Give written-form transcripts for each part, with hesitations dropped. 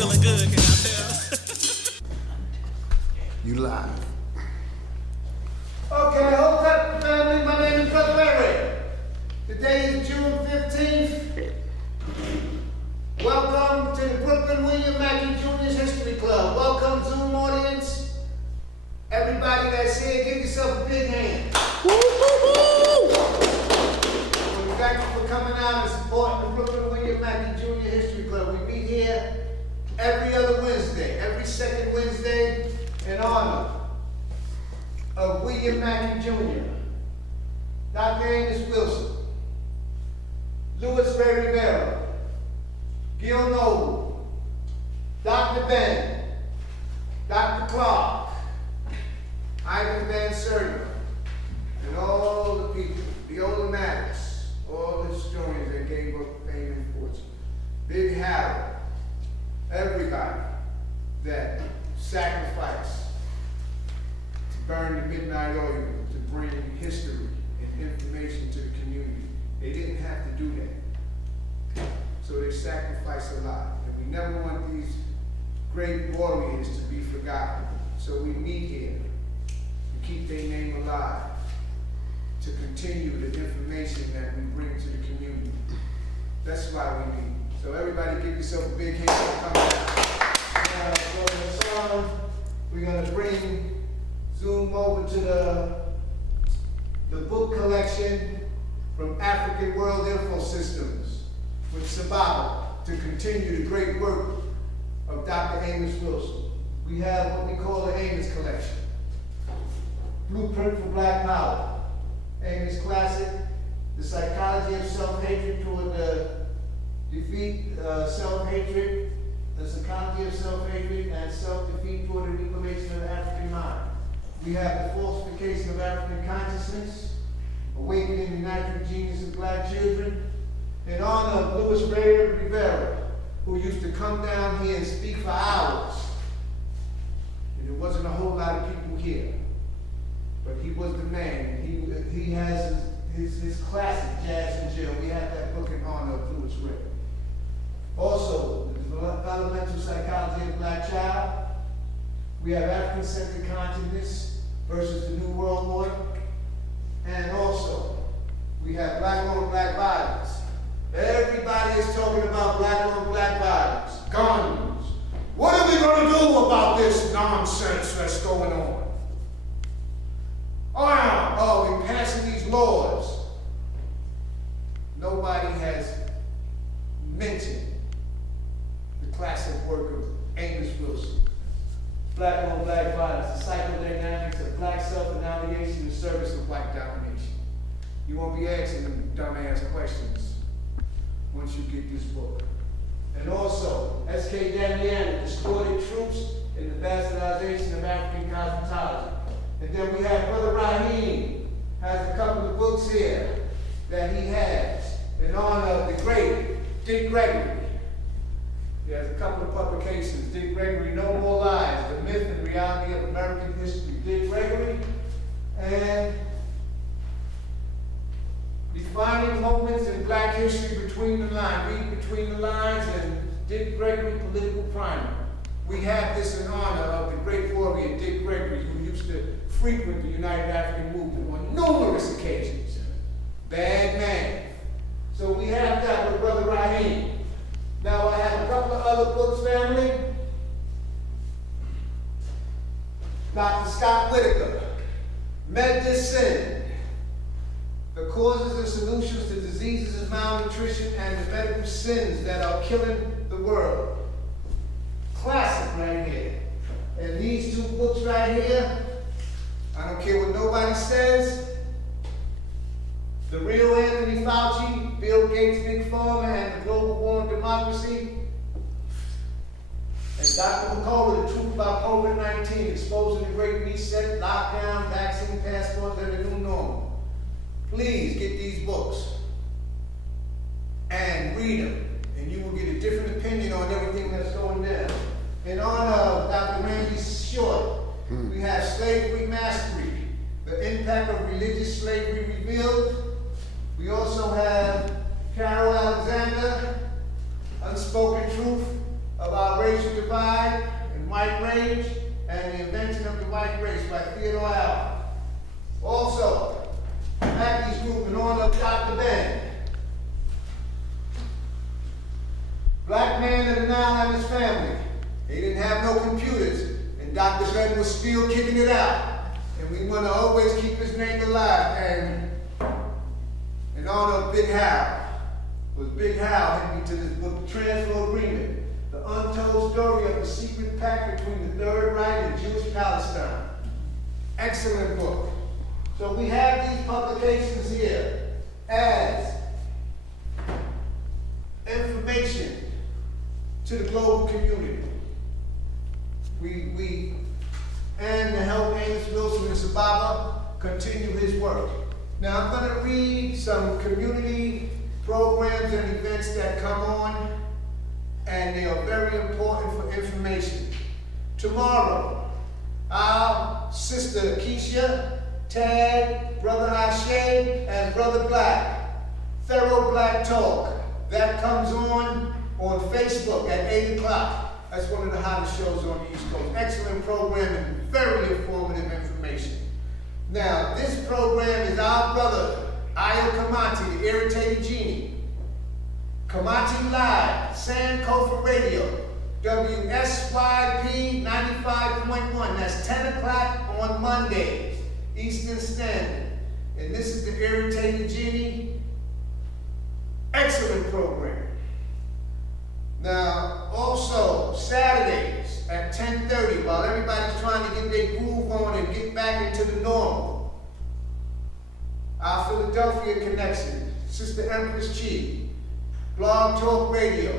feeling good, can I tell? You live. Okay, hold up, family. My name is Brother Larry. Today is June 15th. Welcome to the Brooklyn William Mackey Jr.'s History Club. Welcome, Zoom audience. Everybody that's here, give yourself a big hand. Well, thank you for coming out and supporting the Brooklyn William Mackey Jr. History Club. We meet here every other Wednesday, every second Wednesday, in honor of William Mackey Jr., Dr. Amos Wilson, Louis Ray Rivera, Gil Noble, Dr. Ben, Dr. Clark, Ivan Van Sertima, and all the people, the older matters, all the historians that gave up fame and fortune, Big Harold, everybody that sacrificed to burn the midnight oil to bring history and information to the community. They didn't have to do that. So they sacrificed a lot. And we never want these great warriors to be forgotten. So we meet here to keep their name alive, to continue the information that we bring to the community. That's why we meet. So everybody give yourself a big hand for coming out. So the song, we're going to bring Zoom over to the book collection from African World Info Systems with Sababa to continue the great work of Dr. Amos Wilson. We have what we call the Amos Collection. Blueprint for Black Power. Amos Classic, The Psychology of Self-Hatred Toward the Defeat Self-Hatred, The Psychology of Self-Hatred and Self-Defeat Toward the Reclamation of the African Mind. We have The Falsification of African Consciousness, Awakening the Natural Genius of Black Children, in honor of Louis Ray Rivera, who used to come down here and speak for hours. And there wasn't a whole lot of people here. But he was the man. He has his classic, Jazz in Jail. We have that book in honor of Louis Ray. Also, the Developmental Psychology of the Black Child. We have African-centered consciousness versus the New World Order. And also, we have black on black violence. Everybody is talking about black on black violence, guns. What are we going to do about this nonsense that's going on? Oh, we're passing these laws. Nobody has mentioned the classic work of Amos Wilson. Black on black violence, the psychodynamics of black self-annihilation in service of white domination. You won't be asking them dumbass questions once you get this book. And also, S.K. Damiani, Distorted Truths in the Bastardization of African Cosmetology. And then we have Brother Raheem, has a couple of books here that he has in honor of the great Dick Gregory. He has a couple of publications. Dick Gregory, No More Lies, The Myth and Reality of American History. Dick Gregory, and Defining Moments in Black History Between the Lines. Read Between the Lines and Dick Gregory, Political Primer. We have this in honor of the great warrior Dick Gregory, who used to frequent the United African Movement on numerous occasions. Bad man. So we have that with Brother Raheem. Now I have a couple of other books, family. Dr. Scott Whitaker, Medicine, The Causes and Solutions to Diseases of Malnutrition and the Medical Sins That Are Killing the World. Classic right here. And these two books right here, I don't care what nobody says, The Real Anthony Fauci, Bill Gates, Big Pharma, and the Global War on Democracy. And Dr. McCullough, The Truth About COVID-19, Exposing the Great Reset, Lockdown, Vaccine Passports, and the New Normal. Please get these books and read them, and you will get a different opinion on everything that's going down. In honor of Dr. Randy Short, we have Slavery Mastery, The Impact of Religious Slavery Revealed. We also have Carol Alexander, Unspoken Truth of Our Racial Certified in White Rage and The Invention of the White Race by Theodore Allen. Also, Mackey's group in honor of Dr. Ben. Black man of the Nile and his family. They didn't have no computers, and Dr. Ben was still kicking it out. And we want to always keep his name alive. And in honor of Big Hal, was Big Hal hit me to this book, Transfer Agreement, the untold story of the secret pact between the Third Reich and Jewish Palestine. Excellent book. So we have these publications here as information to the global community. And to help Amos Wilson and Sababa continue his work. Now I'm going to read some community programs and events that come on, and they are very important for information. Tomorrow, our sister Keisha, Tad, Brother Ashe, and Brother Black, Thorough Black Talk. That comes on Facebook at 8 o'clock. That's one of the hottest shows on the East Coast. Excellent program and very informative information. Now, this program is our brother, Ayo Kamati, the Irritated Genie. Kamati Live, Sankofa Radio, WSYP 95.1. That's 10 o'clock on Mondays, Eastern Standard. And this is the Irritated Genie. Excellent program. Now, also, Saturdays at 10:30, while everybody's trying to get their groove on and get back into the normal, our Philadelphia connection, Sister Empress Chi, Blog Talk Radio,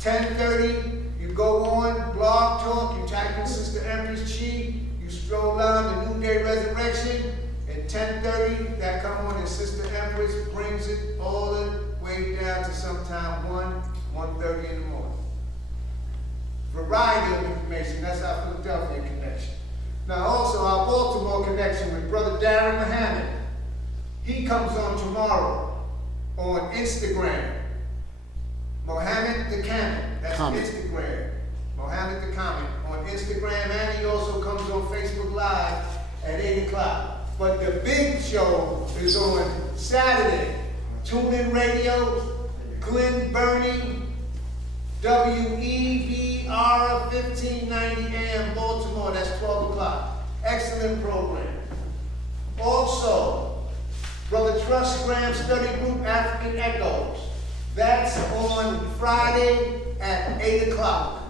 10:30, you go on Blog Talk, you type in Sister Empress Chi, you stroll down the New Day Resurrection, and 10:30, that come on and Sister Empress brings it all the way down to sometime 1:30 in the morning. Variety of information, that's our Philadelphia connection. Now also our Baltimore connection with Brother Darren Muhammad. He comes on tomorrow on Instagram. Mohammed the Comment, that's Instagram. Mohammed the Comment on Instagram, and he also comes on Facebook Live at 8 o'clock. But the big show is on Saturday. Tune In Radio, Glen Burnie, WEBR 1590 AM Baltimore, that's 12 o'clock. Excellent program. Also, Brother Trust Graham Study Group, African Echoes. That's on Friday at 8 o'clock.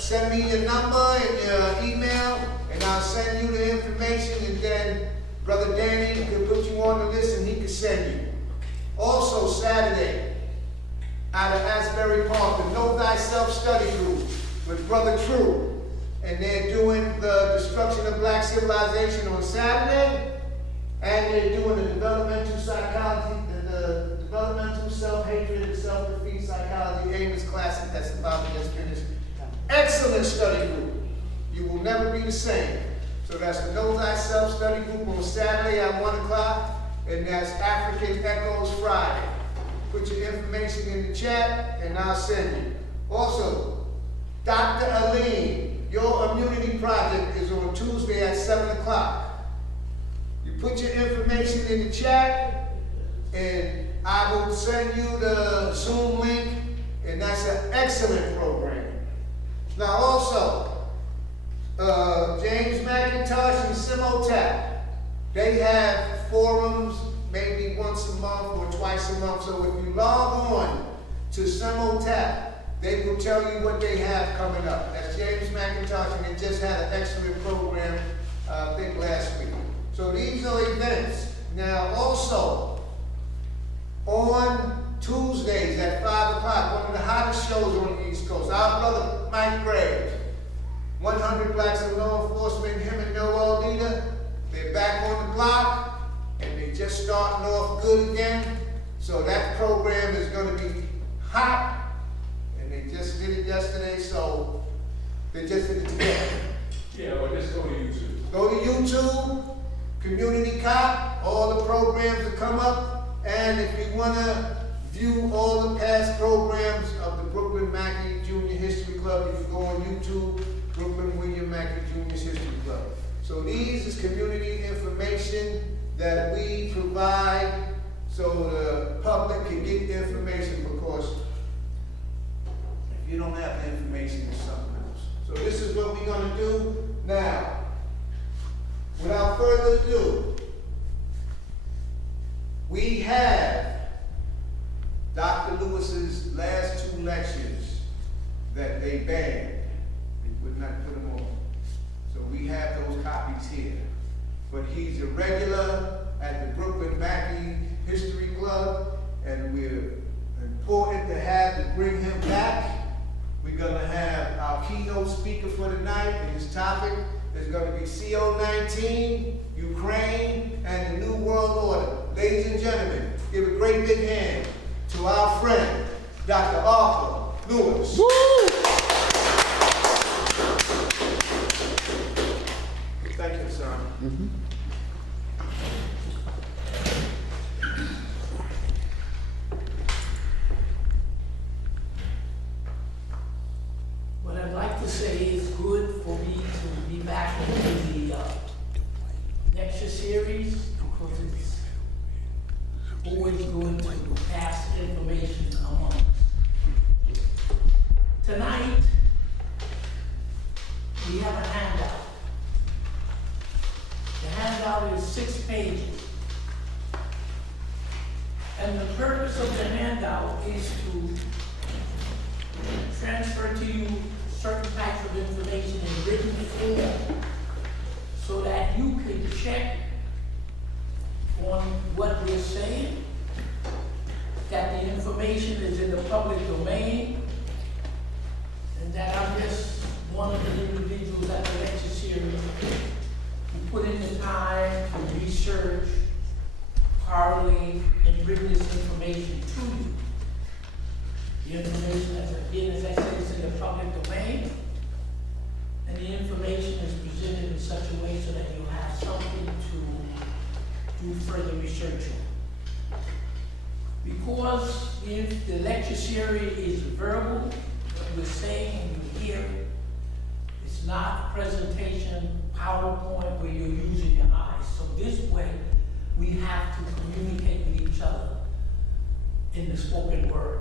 Send me your number and your email, and I'll send you the information, and then Brother Danny can put you on the list and he can send you. Also Saturday, out of Asbury Park, the Know Thyself Study Group with Brother True. And they're doing the destruction of black civilization on Saturday, and they're doing the developmental psychology, the developmental self-hatred and self-defeat psychology Amos Classic that's about to just finished. Excellent study group. You will never be the same. So that's the Know Thyself Study Group on Saturday at 1 o'clock, and that's African Echoes Friday. Put your information in the chat, and I'll send you. Also, Dr. Aline, your immunity project is on Tuesday at 7 o'clock. You put your information in the chat, and I will send you the Zoom link, and that's an excellent program. Now also, James McIntosh and Simotap, they have forums maybe once a month or twice a month. So if you log on to Simotap, they will tell you what they have coming up. That's James McIntosh, and they just had an excellent program, I think last week. So these are events. Now also, on Tuesdays at 5 o'clock, one of the hottest shows on the East Coast, our brother Mike Graves, 100 Blacks in Law Enforcement, him and Noel Leader, they're back on the block, and they just starting off good again. So that program is going to be hot, and they just did it yesterday, so they just did it together. Yeah, well, just go to YouTube. Go to YouTube, Community Cop, all the programs that come up, and if you want to view all the past programs of the Brooklyn Mackey Junior History Club. You can go on YouTube, Brooklyn William Mackey Junior History Club. So these is community information that we provide so the public can get the information, because if you don't have the information, it's something else. So this is what we're gonna do now. Without further ado, we have Dr. Lewis's last 2 lectures that they banned. They would not put them on. So we have those copies here. But he's a regular at the Brooklyn Mackey History Club, and we're important to bring him back. We're gonna have our keynote speaker for the night, and his topic is gonna be C-19, Ukraine, and the New World Order. Ladies and gentlemen, give a great big hand to our friend, Dr. Arthur Lewis. Woo! Thank you, sir. What I'd like to say is good for me to be back into the lecture series, because it's always good to pass information among us. Tonight, we have a handout. The handout is 6 pages. And the purpose of the handout is to transfer to you certain types of information in written form so that you can check on what we're saying, that the information is in the public domain, and that I'm just one of the individuals at the lecture series who put in the time to research, correlate, and bring this information to you. The information, as I said, is in the public domain, and the information is presented in such a way so that you have something to do further research on. Because if the lecture series is verbal, what we're saying and you hear it, it's not a presentation, PowerPoint where you're using your eyes. So this way, we have to communicate with each other in the spoken word.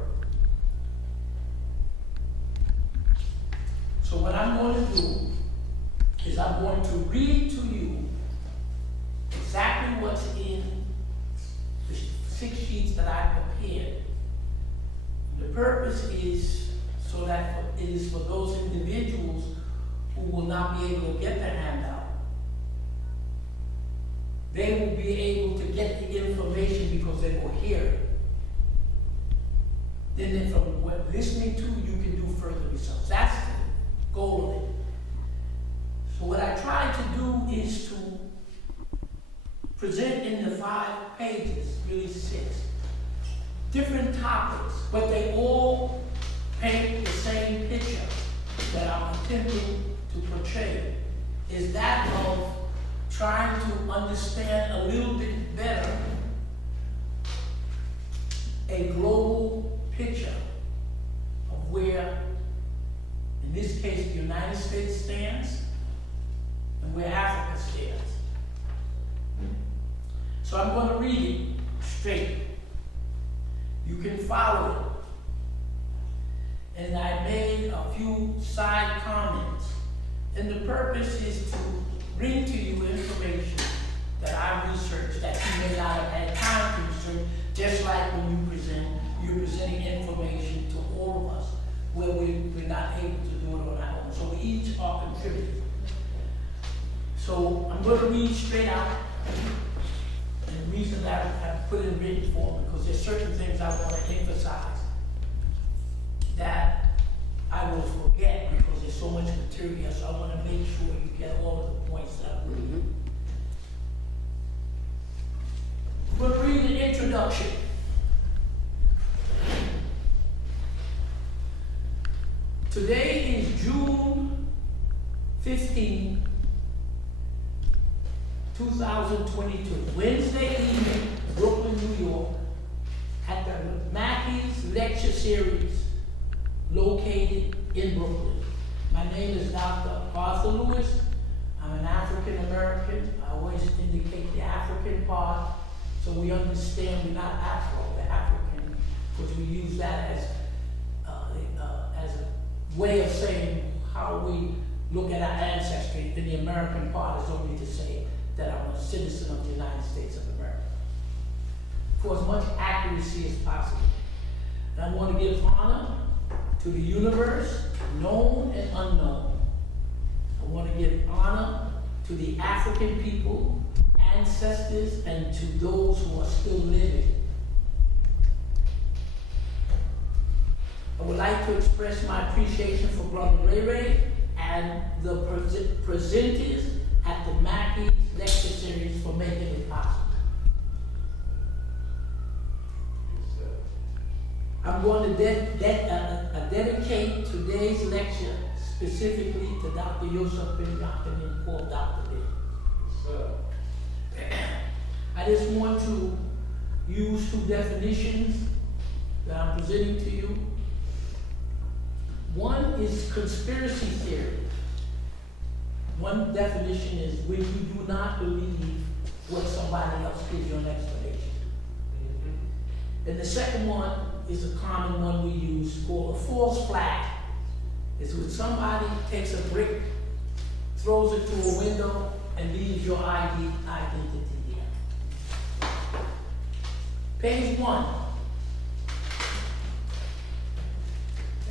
So what I'm going to do is I'm going to read to you exactly what's in the 6 sheets that I prepared. The purpose is so that it is for those individuals who will not be able to get the handout. They will be able to get the information because they will hear it. Then from what listening to, you can do further research. That's the goal of it. So what I tried to do is to present in the 5 pages, really 6, different topics, but they all paint the same picture that I'm attempting to portray, is that of trying to understand a little bit better a global picture of where, in this case, the United States stands and where Africa stands. So I'm going to read it straight. You can follow it. And I made a few side comments. And the purpose is to bring to you information that I researched that you may not have had time to research, just like when you present, you're presenting information to all of us, where we're not able to do it on our own. So we each are contributing. So I'm going to read straight out. And the reason that I put it in written form, because there's certain things I want to emphasize that I will forget because there's so much material, so I want to make sure you get all of the points that I'm reading. I'm going to read an introduction. Today is June 15, 2022, Wednesday evening, Brooklyn, New York, at the Mackey's Lecture Series, located in Brooklyn. My name is Dr. Arthur Lewis. I'm an African American. I always indicate the African part so we understand we're not Afro, we're African, because we use that as a way of saying how we look at our ancestry. And the American part is only to say that I'm a citizen of the United States of America, for as much accuracy as possible. And I want to give honor to the universe, known and unknown. I want to give honor to the African people, ancestors, and to those who are still living. I would like to express my appreciation for Brother Ray Ray and the presenters at the Mackey's lecture series for making it possible. I'm going to dedicate today's lecture specifically to Dr. Yusuf bin Yakin and Paul Dr. Bin. I just want to use two definitions that I'm presenting to you. One is conspiracy theory. One definition is when you do not believe what somebody else gives you an explanation. And the second one is a common one we use called a false flag. It's when somebody takes a brick, throws it through a window, and leaves your identity there. Page 1.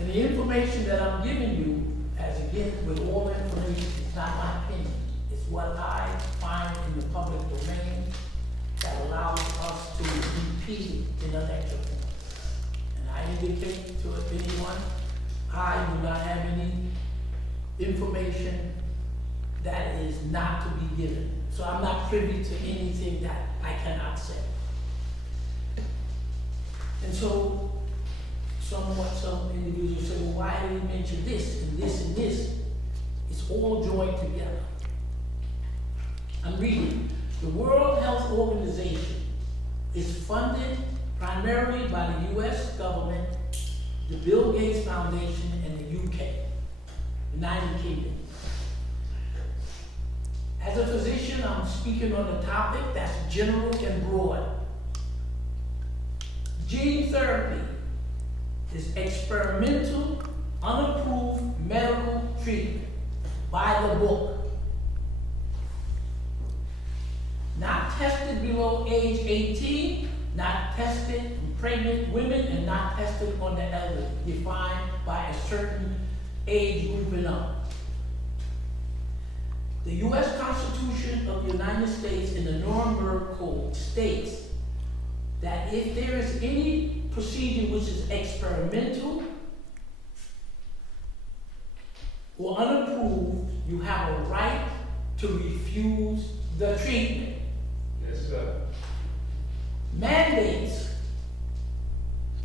And the information that I'm giving you, as again, with all information, it's not my opinion. It's what I find in the public domain that allows us to repeat in a lecture. And I indicate to anyone, I do not have any information that is not to be given. So I'm not privy to anything that I cannot say. And so, some individuals say, well, why did he mention this and this and this? It's all joined together. I'm reading. The World Health Organization is funded primarily by the US government, the Bill Gates Foundation, and the UK, United Kingdom. As a physician, I'm speaking on a topic that's general and broad. Gene therapy is experimental, unapproved medical treatment by the book. Not tested below age 18, not tested on pregnant women, and not tested on the elderly, defined by a certain age group and up. The U.S. Constitution of the United States in the Nuremberg Code states that if there is any procedure which is experimental or unapproved, you have a right to refuse the treatment. Yes, sir. Mandates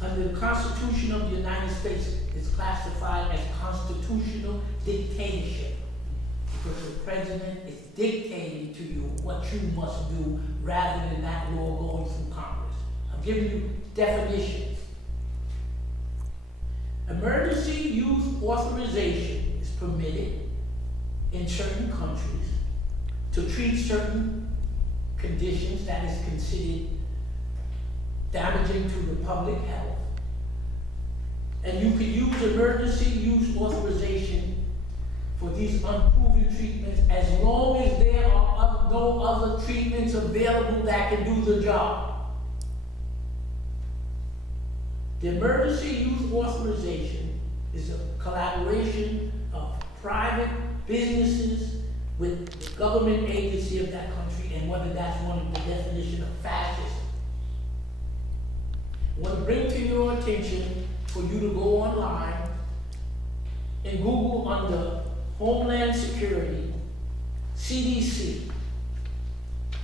under the Constitution of the United States is classified as constitutional dictatorship, because the president is dictating to you what you must do rather than that law going through Congress. I'm giving you definitions. Emergency use authorization is permitted in certain countries to treat certain conditions that is considered damaging to the public health. And you can use emergency use authorization for these unproven treatments as long as there are no other treatments available that can do the job. The emergency use authorization is a collaboration of private businesses with the government agency of that country, and whether that's one of the definition of fascism. I want to bring to your attention for you to go online and Google under Homeland Security, CDC,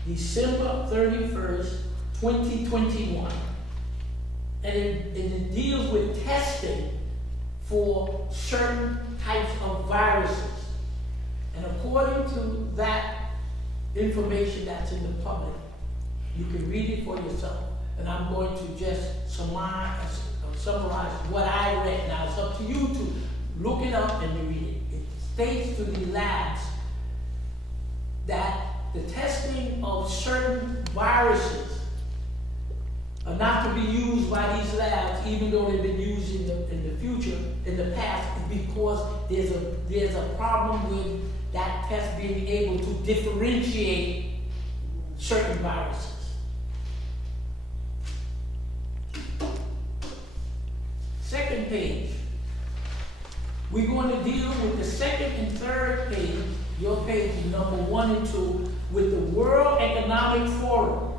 December 31st, 2021. And it deals with testing for certain types of viruses. And according to that information that's in the public, you can read it for yourself. And I'm going to just I'll summarize what I read. Now it's up to you to look it up and read it. It states to the labs that the testing of certain viruses are not to be used by these labs, even though they've been used in the future, in the past, because there's a problem with that test being able to differentiate certain viruses. Second page. We're going to deal with the second and third page, your pages number 1 and 2, with the World Economic Forum.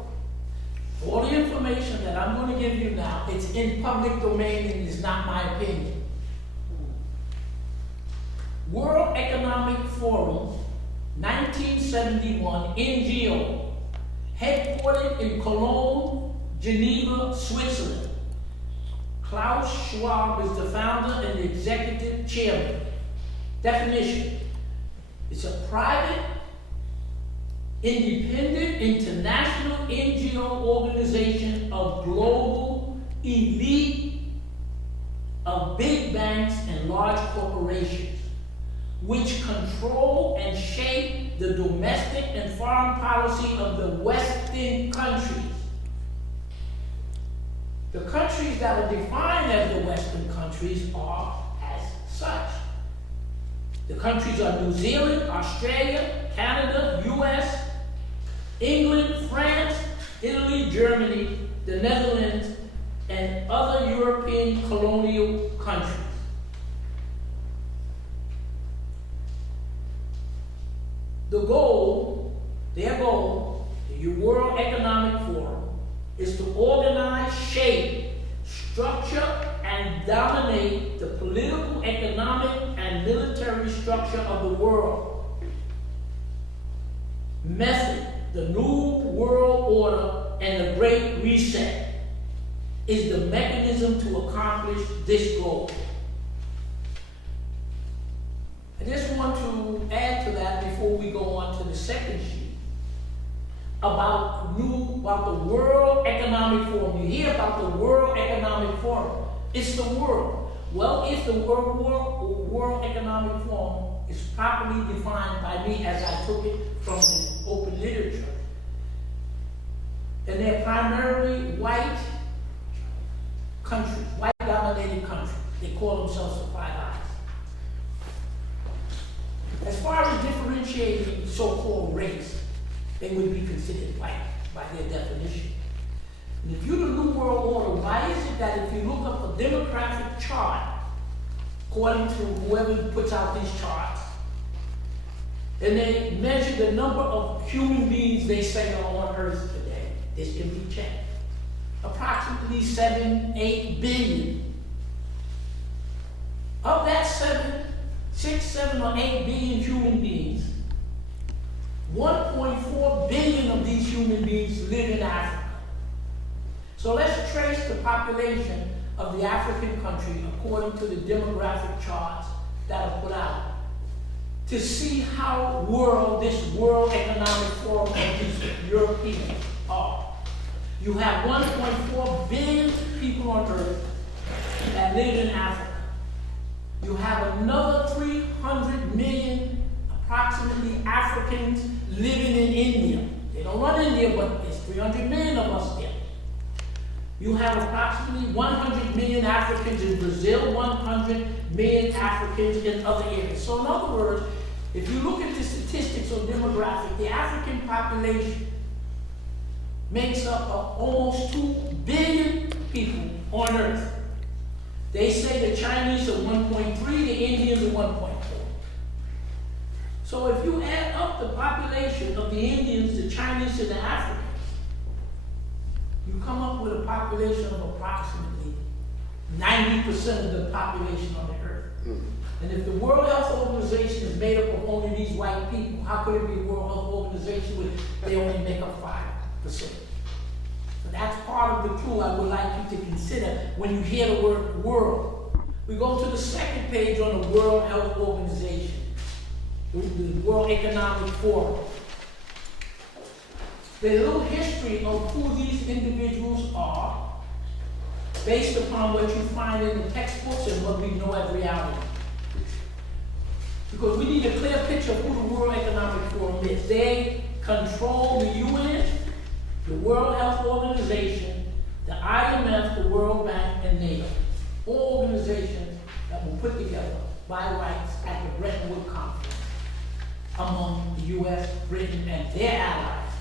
All the information that I'm going to give you now, it's in public domain and it's not my opinion. World Economic Forum, 1971, NGO, headquartered in Cologne, Geneva, Switzerland. Klaus Schwab is the founder and the executive chairman. Definition: it's a private, independent, international NGO organization of global elite of big banks and large corporations, which control and shape the domestic and foreign policy of the Western countries. The countries that are defined as the Western countries are as such. The countries are New Zealand, Australia, Canada, US, England, France, Italy, Germany, the Netherlands, and other European colonial countries. Their goal, the World Economic Forum, is to organize, shape, structure, and dominate the political, economic, and military structure of the world. Method: the New World Order and the Great Reset is the mechanism to accomplish this goal. I just want to add to that before we go on to the second sheet about the World Economic Forum. You hear about the World Economic Forum. It's the world. Well, if the World Economic Forum is properly defined by me as I took it from the open literature, and they're primarily white countries, white-dominated countries. They call themselves the Five Eyes. As far as differentiating so-called race, they would be considered white by their definition. And if you're the New World Order, why is it that if you look up a demographic chart, according to whoever puts out these charts, and they measure the number of human beings they say are on Earth today, this can be checked. Approximately 7-8 billion. Of that 6, 7, or 8 billion human beings, 1.4 billion of these human beings live in Africa. So let's trace the population of the African country according to the demographic charts that are put out to see how this World Economic Forum of these Europeans are. You have 1.4 billion people on Earth that live in Africa. You have another 300 million approximately Africans living in India. They don't run India, but there's 300 million of us there. You have approximately 100 million Africans in Brazil, 100 million Africans in other areas. So in other words, if you look at the statistics on demographic, the African population makes up of almost 2 billion people on Earth. They say the Chinese are 1.3, the Indians are 1.4. So if you add up the population of the Indians, the Chinese, and the Africans, you come up with a population of approximately 90% of the population on the Earth. And if the World Health Organization is made up of only these white people, how could it be a World Health Organization when they only make up 5%? So that's part of the clue I would like you to consider when you hear the word world. We go to the second page on the World Health Organization, the World Economic Forum. There's a little history of who these individuals are based upon what you find in the textbooks and what we know as reality. Because we need a clear picture of who the World Economic Forum is. They control the UN, the World Health Organization, the IMF, the World Bank, and NATO. All organizations that were put together by rights at the Bretton Woods Conference among the US, Britain, and their allies.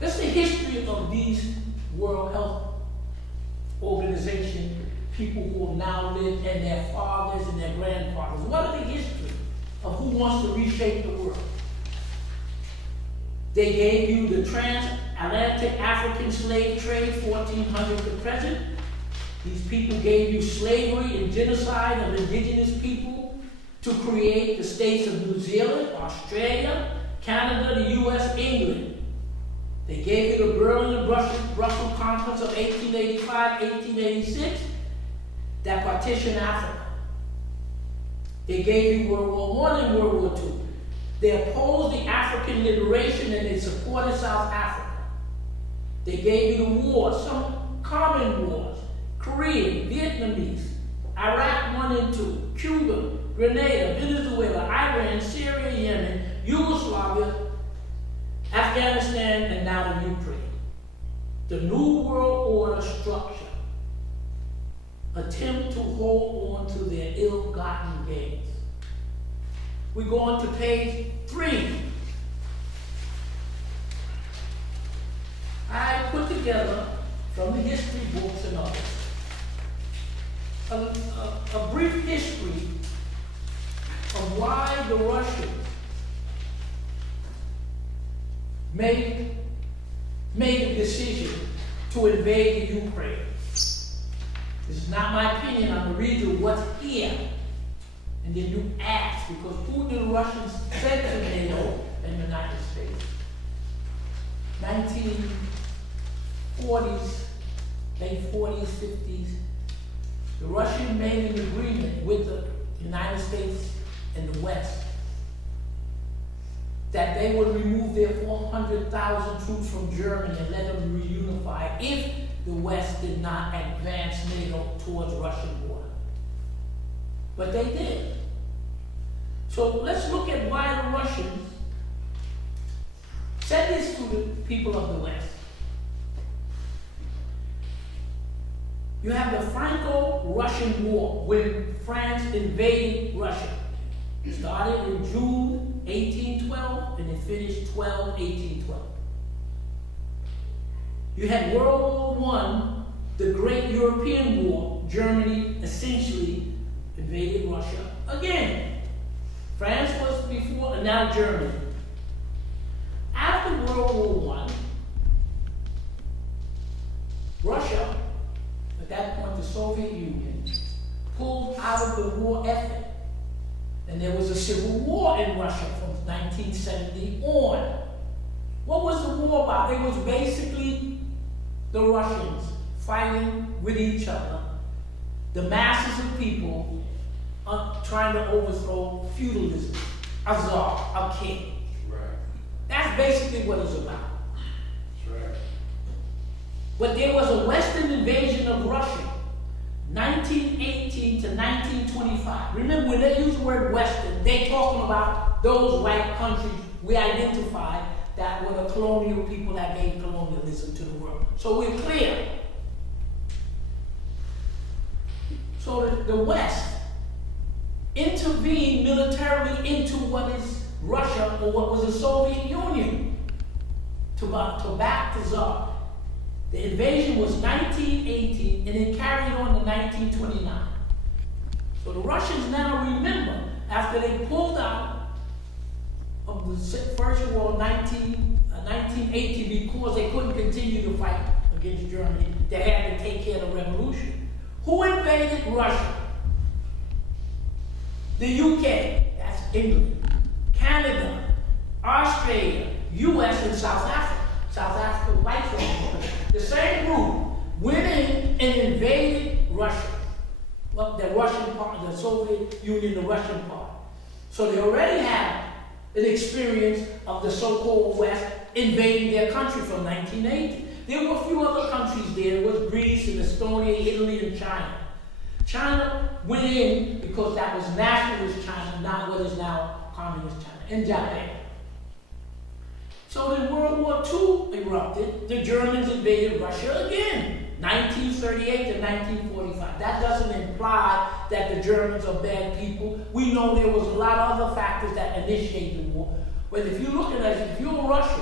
That's the history of these World Health Organization people who have now lived, and their fathers and their grandfathers. What are the history of who wants to reshape the world? They gave you the transatlantic African slave trade, 1400 to present. These people gave you slavery and genocide of indigenous people to create the states of New Zealand, Australia, Canada, the US, England. They gave you the Berlin and Brussels Conference of 1885, 1886 that partitioned Africa. They gave you World War I and World War II. They opposed the African liberation and they supported South Africa. They gave you the wars, some common wars, Korean, Vietnamese, Iraq 1 and 2, Cuba, Grenada, Venezuela, Iran, Syria, Yemen, Yugoslavia, Afghanistan, and now the Ukraine. The New World Order structure attempt to hold on to their ill-gotten gains. We go on to page 3. I put together from the history books and others a brief history of why the Russians made a decision to invade the Ukraine. This is not my opinion. I'm going to read you what's here. And then you ask, because who did the Russians send to NATO and the United States? 1940s, late 40s, 50s, the Russians made an agreement with the United States and the West that they would remove their 400,000 troops from Germany and let them reunify if the West did not advance NATO towards Russian border. But they did. So let's look at why the Russians said this to the people of the West. You have the Franco-Russian War when France invaded Russia. It started in June 1812 and it finished 1812. You had World War I, the Great European War. Germany essentially invaded Russia again. France was before, and now Germany. After World War I, Russia, at that point the Soviet Union, pulled out of the war effort. And there was a civil war in Russia from 1970 on. What was the war about? It was basically the Russians fighting with each other, the masses of people trying to overthrow feudalism, a czar, a king. Right. That's basically what it's about. That's right. But there was a Western invasion of Russia, 1918 to 1925. Remember, when they use the word Western, they're talking about those white countries we identified that were the colonial people that gave colonialism to the world. So we're clear. So the West intervened militarily into what is Russia, or what was the Soviet Union, to back the Tsar. The invasion was 1918 and it carried on to 1929. So the Russians now remember, after they pulled out of the First War in 1918 because they couldn't continue to fight against Germany, they had to take care of the revolution. Who invaded Russia? The UK, that's England, Canada, Australia, US, and South Africa. South Africa, white folks. The same group went in and invaded Russia. Well, the Russian part, the Soviet Union, the Russian part. So they already had an experience of the so-called West invading their country from 1980. There were a few other countries there. It was Greece and Estonia, Italy, and China. China went in because that was nationalist China, not what is now communist China, and Japan. So then World War II erupted. The Germans invaded Russia again, 1938 to 1945. That doesn't imply that the Germans are bad people. We know there was a lot of other factors that initiated the war. But if you look at it, if you're Russia,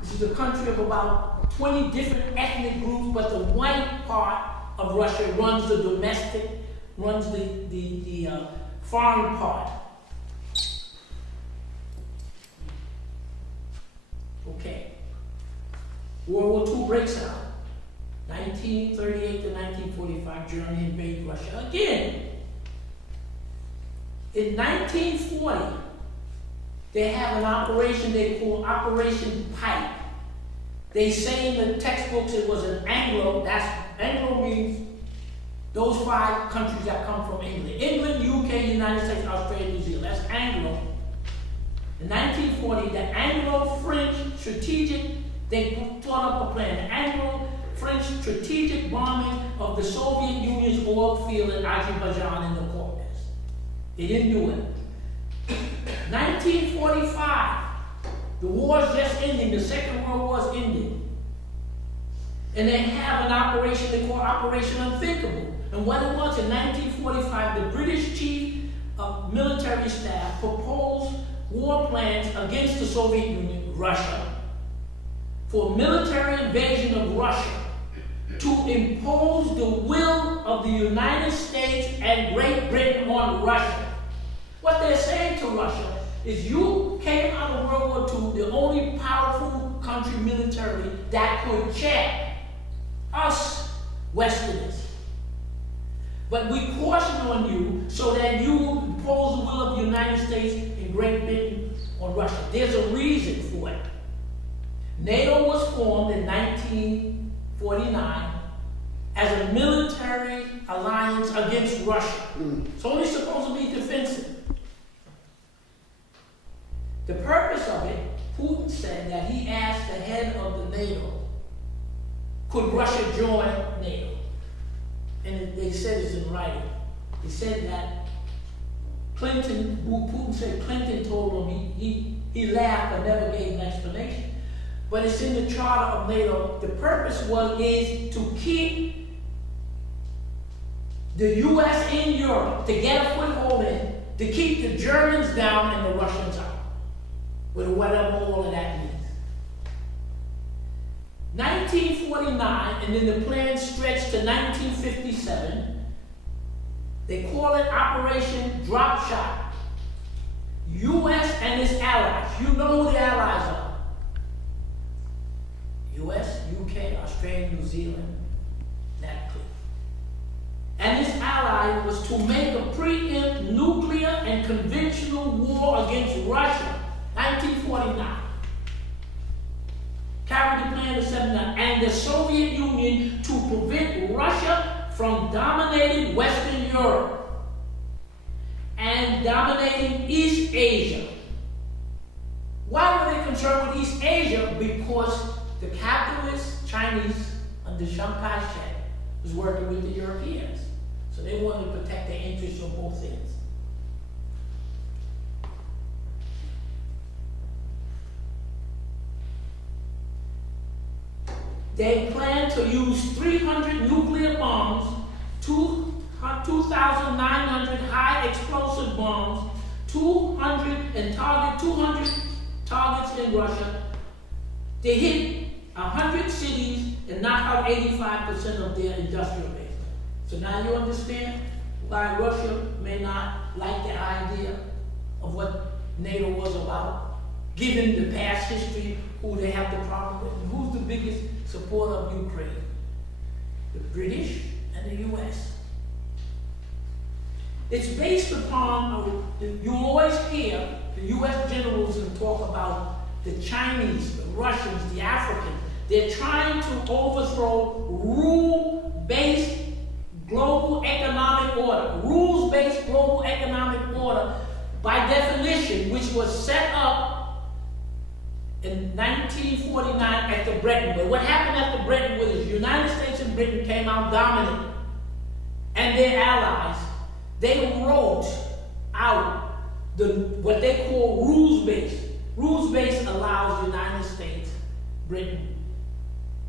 this is a country of about 20 different ethnic groups, but the white part of Russia runs the domestic, runs the foreign part. Okay. World War II breaks out. 1938 to 1945, Germany invades Russia again. In 1940, they have an operation they call Operation Pipe. They say in the textbooks it was an Anglo. Anglo means those 5 countries that come from England. England, UK, United States, Australia, New Zealand. That's Anglo. In 1940, the Anglo-French strategic, they thought up a plan. The Anglo-French strategic bombing of the Soviet Union's oil field in Azerbaijan in the Caucasus. They didn't do it. 1945, the war's just ending, the Second World War's ending. And they have an operation they call Operation Unthinkable. And what it was, in 1945, the British Chief of Military Staff proposed war plans against the Soviet Union, Russia, for military invasion of Russia to impose the will of the United States and Great Britain on Russia. What they're saying to Russia is you came out of World War II, the only powerful country militarily that could check us Westerners. But we caution on you so that you impose the will of the United States and Great Britain on Russia. There's a reason for it. NATO was formed in 1949 as a military alliance against Russia. It's only supposed to be defensive. The purpose of it, Putin said that he asked the head of the NATO, could Russia join NATO? And they said it's in writing. He said that Putin said Clinton told him, he laughed but never gave an explanation. But it's in the charter of NATO. The purpose is to keep the U.S. in Europe, to get a foothold in, to keep the Germans down and the Russians out, with whatever all of that means. 1949, and then the plan stretched to 1957. They call it Operation Drop Shot. U.S. and its allies. You know who the allies are. U.S., U.K., Australia, New Zealand, that clique. And its ally was to make a preempt nuclear and conventional war against Russia. 1949. Carried the plan to 79. And the Soviet Union to prevent Russia from dominating Western Europe and dominating East Asia. Why were they concerned with East Asia? Because the capitalist Chinese under Chiang Kai-shek was working with the Europeans. So they wanted to protect their interests on both ends. They plan to use 300 nuclear bombs, 2,900 high explosive bombs, 200 targets in Russia. They hit 100 cities and knock out 85% of their industrial base. So now you understand why Russia may not like the idea of what NATO was about, given the past history, who they have the problem with, and who's the biggest supporter of Ukraine? The British and the U.S. It's based upon, you always hear the U.S. generals talk about the Chinese, the Russians, the Africans. They're trying to overthrow rule-based global economic order. Rules-based global economic order, by definition, which was set up in 1949 at the Bretton Woods. What happened at the Bretton Woods is the United States and Britain came out dominant, and their allies, they wrote out what they call rules-based. Rules-based allows the United States, Britain,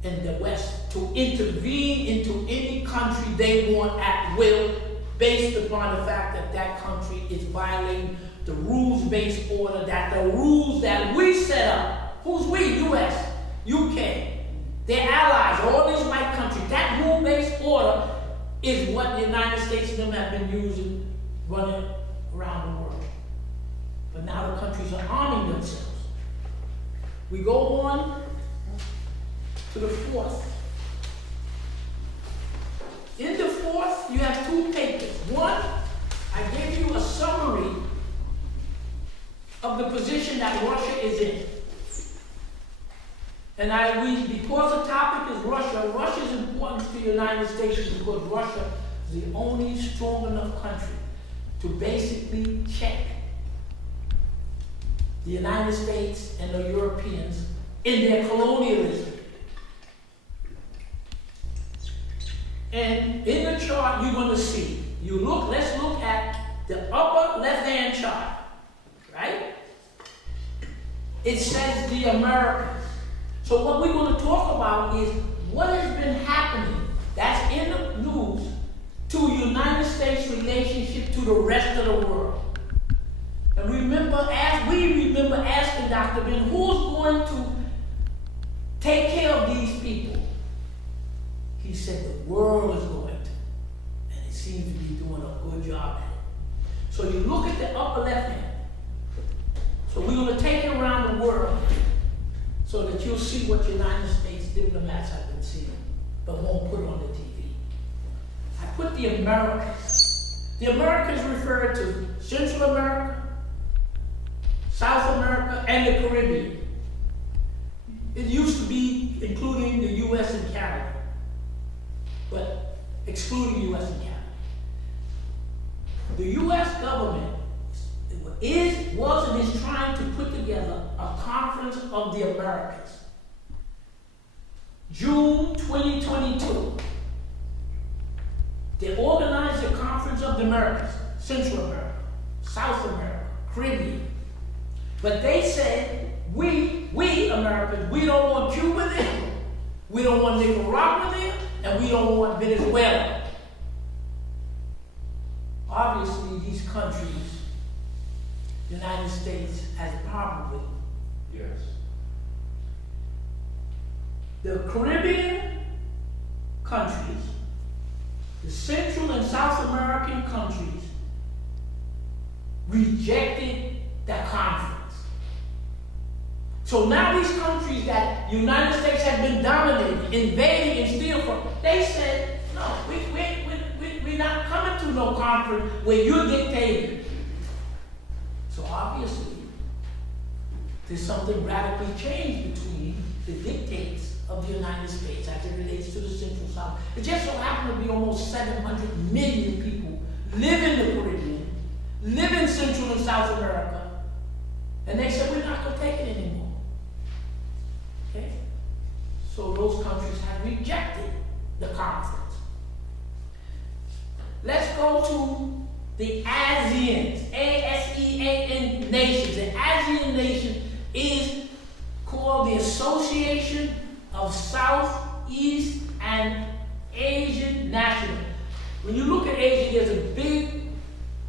and the West to intervene into any country they want at will, based upon the fact that that country is violating the rules-based order, that the rules that we set up, who's we? U.S., U.K., their allies, all these white countries, that rule-based order is what the United States and them have been using, running around the world. But now the countries are arming themselves. We go on to the fourth. In the fourth, you have two papers. One, I gave you a summary of the position that Russia is in. And because the topic is Russia, Russia's importance to the United States is because Russia is the only strong enough country to basically check the United States and the Europeans in their colonialism. And in the chart you're going to see, let's look at the upper left-hand chart, right? It says the Americans. So what we're going to talk about is what has been happening, that's in the news, to United States relationship to the rest of the world. And we remember asking Dr. Ben, who's going to take care of these people? He said the world is going to, and it seems to be doing a good job at it. So you look at the upper left hand. So we're going to take it around the world so that you'll see what United States diplomats have been seeing, but won't put on the TV. I put the Americas. The Americas refer to Central America, South America, and the Caribbean. It used to be including the U.S. and Canada, but excluding U.S. and Canada. The U.S. government was and is trying to put together a conference of the Americas. June 2022. They organized the conference of the Americas, Central America, South America, Caribbean. But they said, we Americans, we don't want Cuba there, we don't want Nicaragua there, and we don't want Venezuela. Obviously, these countries, the United States has a problem with. Yes. The Caribbean countries, the Central and South American countries rejected that conference. So now these countries that the United States has been dominating, invading, and stealing from, they said, no, we're not coming to no conference where you're dictating. So obviously, there's something radically changed between the dictates of the United States as it relates to the Central South. It just so happened to be almost 700 million people live in the Caribbean, live in Central and South America, and they said, we're not going to take it anymore. Okay? So those countries have rejected the conference. Let's go to the ASEAN, A-S-E-A-N nations. The ASEAN nation is called the Association of Southeast and Asian Nations. When you look at Asia, there's a big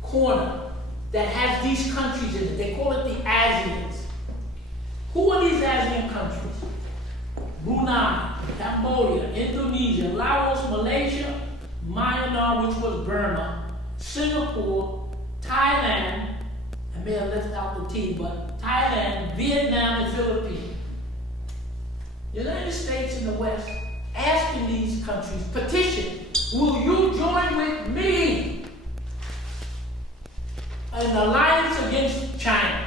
corner that has these countries in it. They call it the ASEANs. Who are these ASEAN countries? Brunei, Cambodia, Indonesia, Laos, Malaysia, Myanmar, which was Burma, Singapore, Thailand, I may have left out the T, but Thailand, Vietnam, and Philippines. The United States and the West asking these countries, petition, will you join with me in an alliance against China?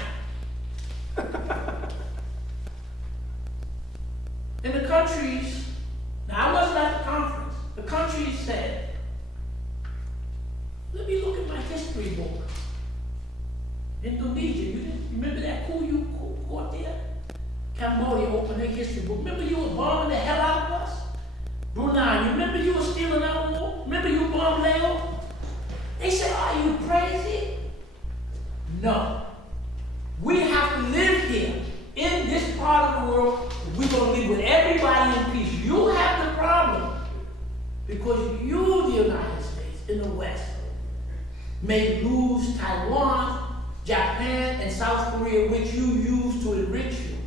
And the countries, now I wasn't at the conference, the countries said, let me look at my history book. Indonesia, you remember that coup you caught there? Cambodia opened their history book. Remember you were bombing the hell out of us? Brunei, remember you were stealing our war? Remember you bombed Laos? They said, are you crazy? No. We have to live here in this part of the world. We're going to live with everybody in peace. You have the problem because you, the United States, in the West, may lose Taiwan, Japan, and South Korea, which you use to enrich you.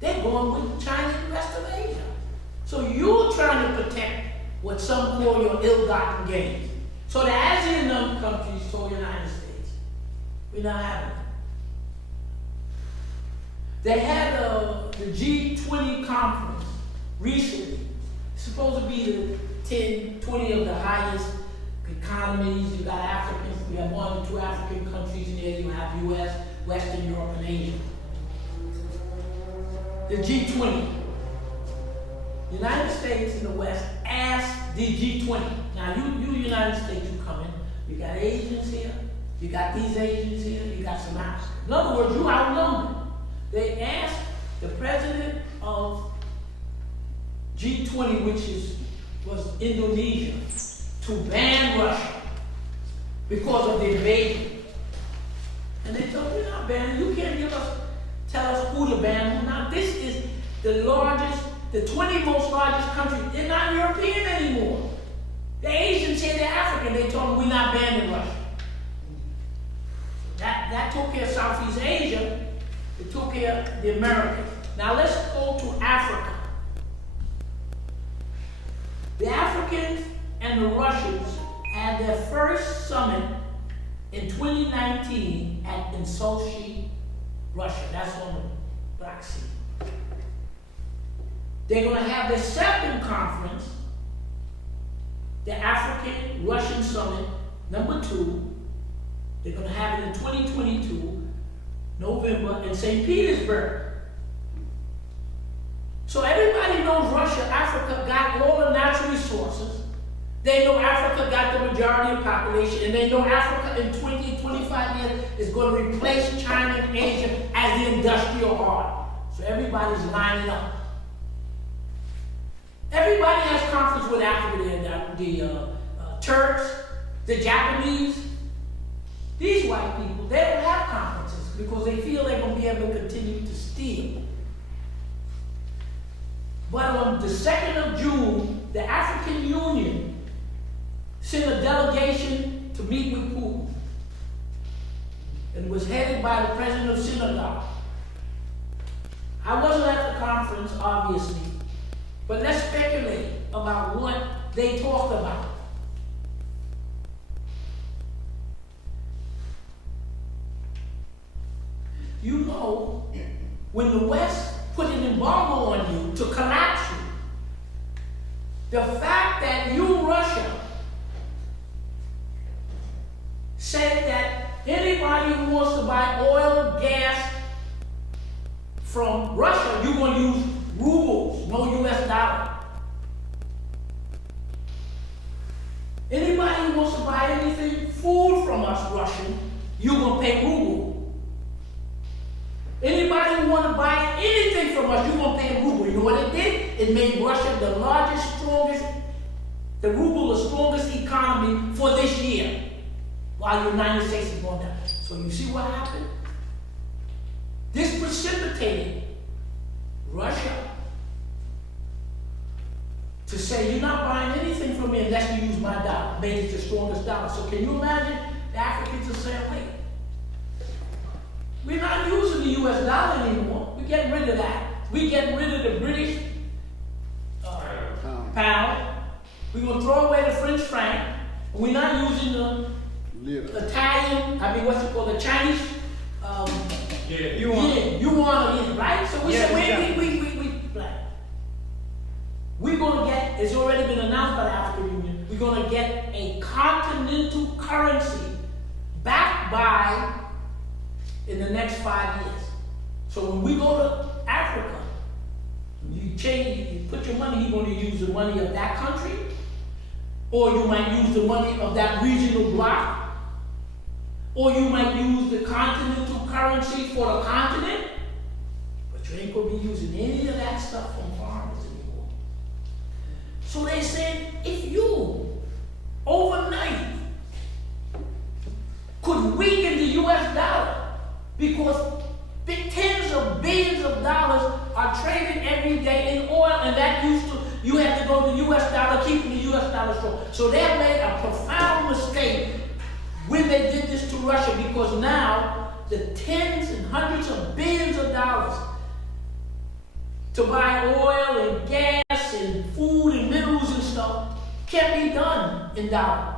They're going with China and the rest of Asia. So you're trying to protect what some call your ill-gotten gains. So the ASEAN countries told the United States, we're not having it. They had the G20 conference recently. It's supposed to be the 10, 20 of the highest economies. You got Africans, we have 1 or 2 African countries in there. You have US, Western Europe, and Asia. The G20. The United States and the West asked the G20. Now you United States, you come in. You got Asians here. You got these Asians here. You got some Africans. In other words, you outnumbered. They asked the president of G20, which was Indonesia, to ban Russia because of the invasion. And they told me, we're not banning. You can't tell us who to ban, who not. This is the largest, the 20 most largest countries. They're not European anymore. The Asians here, they're African. They told them we're not banning Russia. That took care of Southeast Asia. It took care of the Americans. Now let's go to Africa. The Africans and the Russians had their first summit in 2019 in Sochi, Russia. That's on the Black Sea. They're going to have their second conference, the African-Russian Summit, #2. They're going to have it in 2022. November in St. Petersburg. So everybody knows Russia, Africa got all the natural resources. They know Africa got the majority of population, and they know Africa in 20, 25 years is going to replace China and Asia as the industrial hub. So everybody's lining up. Everybody has conference with Africa, the Turks, the Japanese. These white people, they don't have conferences because they feel they're going to be able to continue to steal. But on the 2nd of June, the African Union sent a delegation to meet with Putin. And was headed by the president of Senegal. I wasn't at the conference, obviously, but let's speculate about what they talked about. You know, when the West put an embargo on you to collapse you, the fact that you, Russia, said that anybody who wants to buy oil, gas from Russia, you're going to use rubles, no US dollar. Anybody who wants to buy anything, food from us, Russian, you're going to pay ruble. Anybody who want to buy anything from us, you're going to pay ruble. You know what it did? It made Russia the largest, strongest, the ruble the strongest economy for this year, while the United States is going down. So you see what happened? This precipitated Russia to say, you're not buying anything from me unless you use my dollar. Made it the strongest dollar. So can you imagine the Africans are saying, wait, we're not using the US dollar anymore. We're getting rid of that. We're getting rid of the British pound. We're going to throw away the French franc. We're not using the Italian, the Chinese, yuan, right? So we said, we're going to get, it's already been announced by the African Union, we're going to get a continental currency backed by in the next 5 years. So when we go to Africa, you change, you put your money, you're going to use the money of that country, or you might use the money of that regional bloc, or you might use the continental currency for the continent, but you ain't gonna be using any of that stuff from farmers anymore. So they said, if you, overnight, could weaken the US dollar, because big tens of billions of dollars are traded every day in oil, and that you had to go to US dollar, keeping the US dollar strong. So they have made a profound mistake when they did this to Russia, because now the tens and hundreds of billions of dollars to buy oil and gas and food and minerals and stuff can't be done in dollar.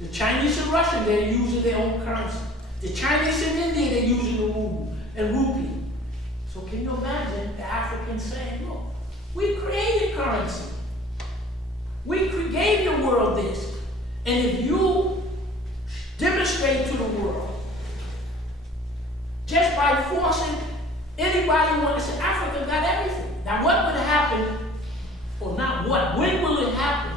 The Chinese and Russians, they're using their own currency. The Chinese and India, they're using the ruble and rupee. So can you imagine the Africans saying, look, we created currency. We gave the world this. And if you demonstrate to the world, just by forcing anybody who wants to say, Africa got everything. Now what would happen, or not what, when will it happen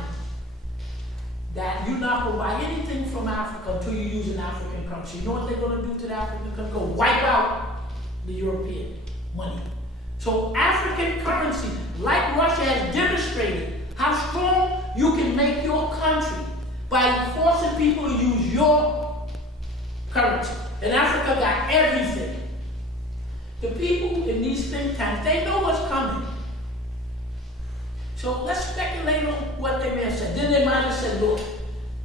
that you're not going to buy anything from Africa until you use an African currency? You know what they're going to do to the African currency? Go wipe out the European money. So African currency, like Russia has demonstrated how strong you can make your country by forcing people to use your currency. And Africa got everything. The people in these think tanks, they know what's coming. So let's speculate on what they may have said. Then they might have said, look,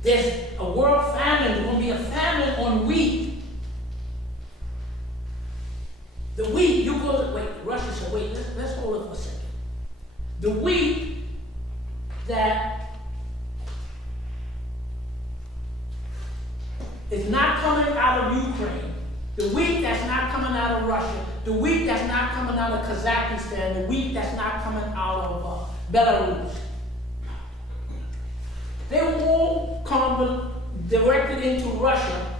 there's a world famine, there's going to be a famine on wheat. The wheat, you go, wait, Russia said, wait, let's hold it for a second. The wheat that is not coming out of Ukraine, the wheat that's not coming out of Russia, the wheat that's not coming out of Kazakhstan, the wheat that's not coming out of Belarus, they will all come directed into Russia,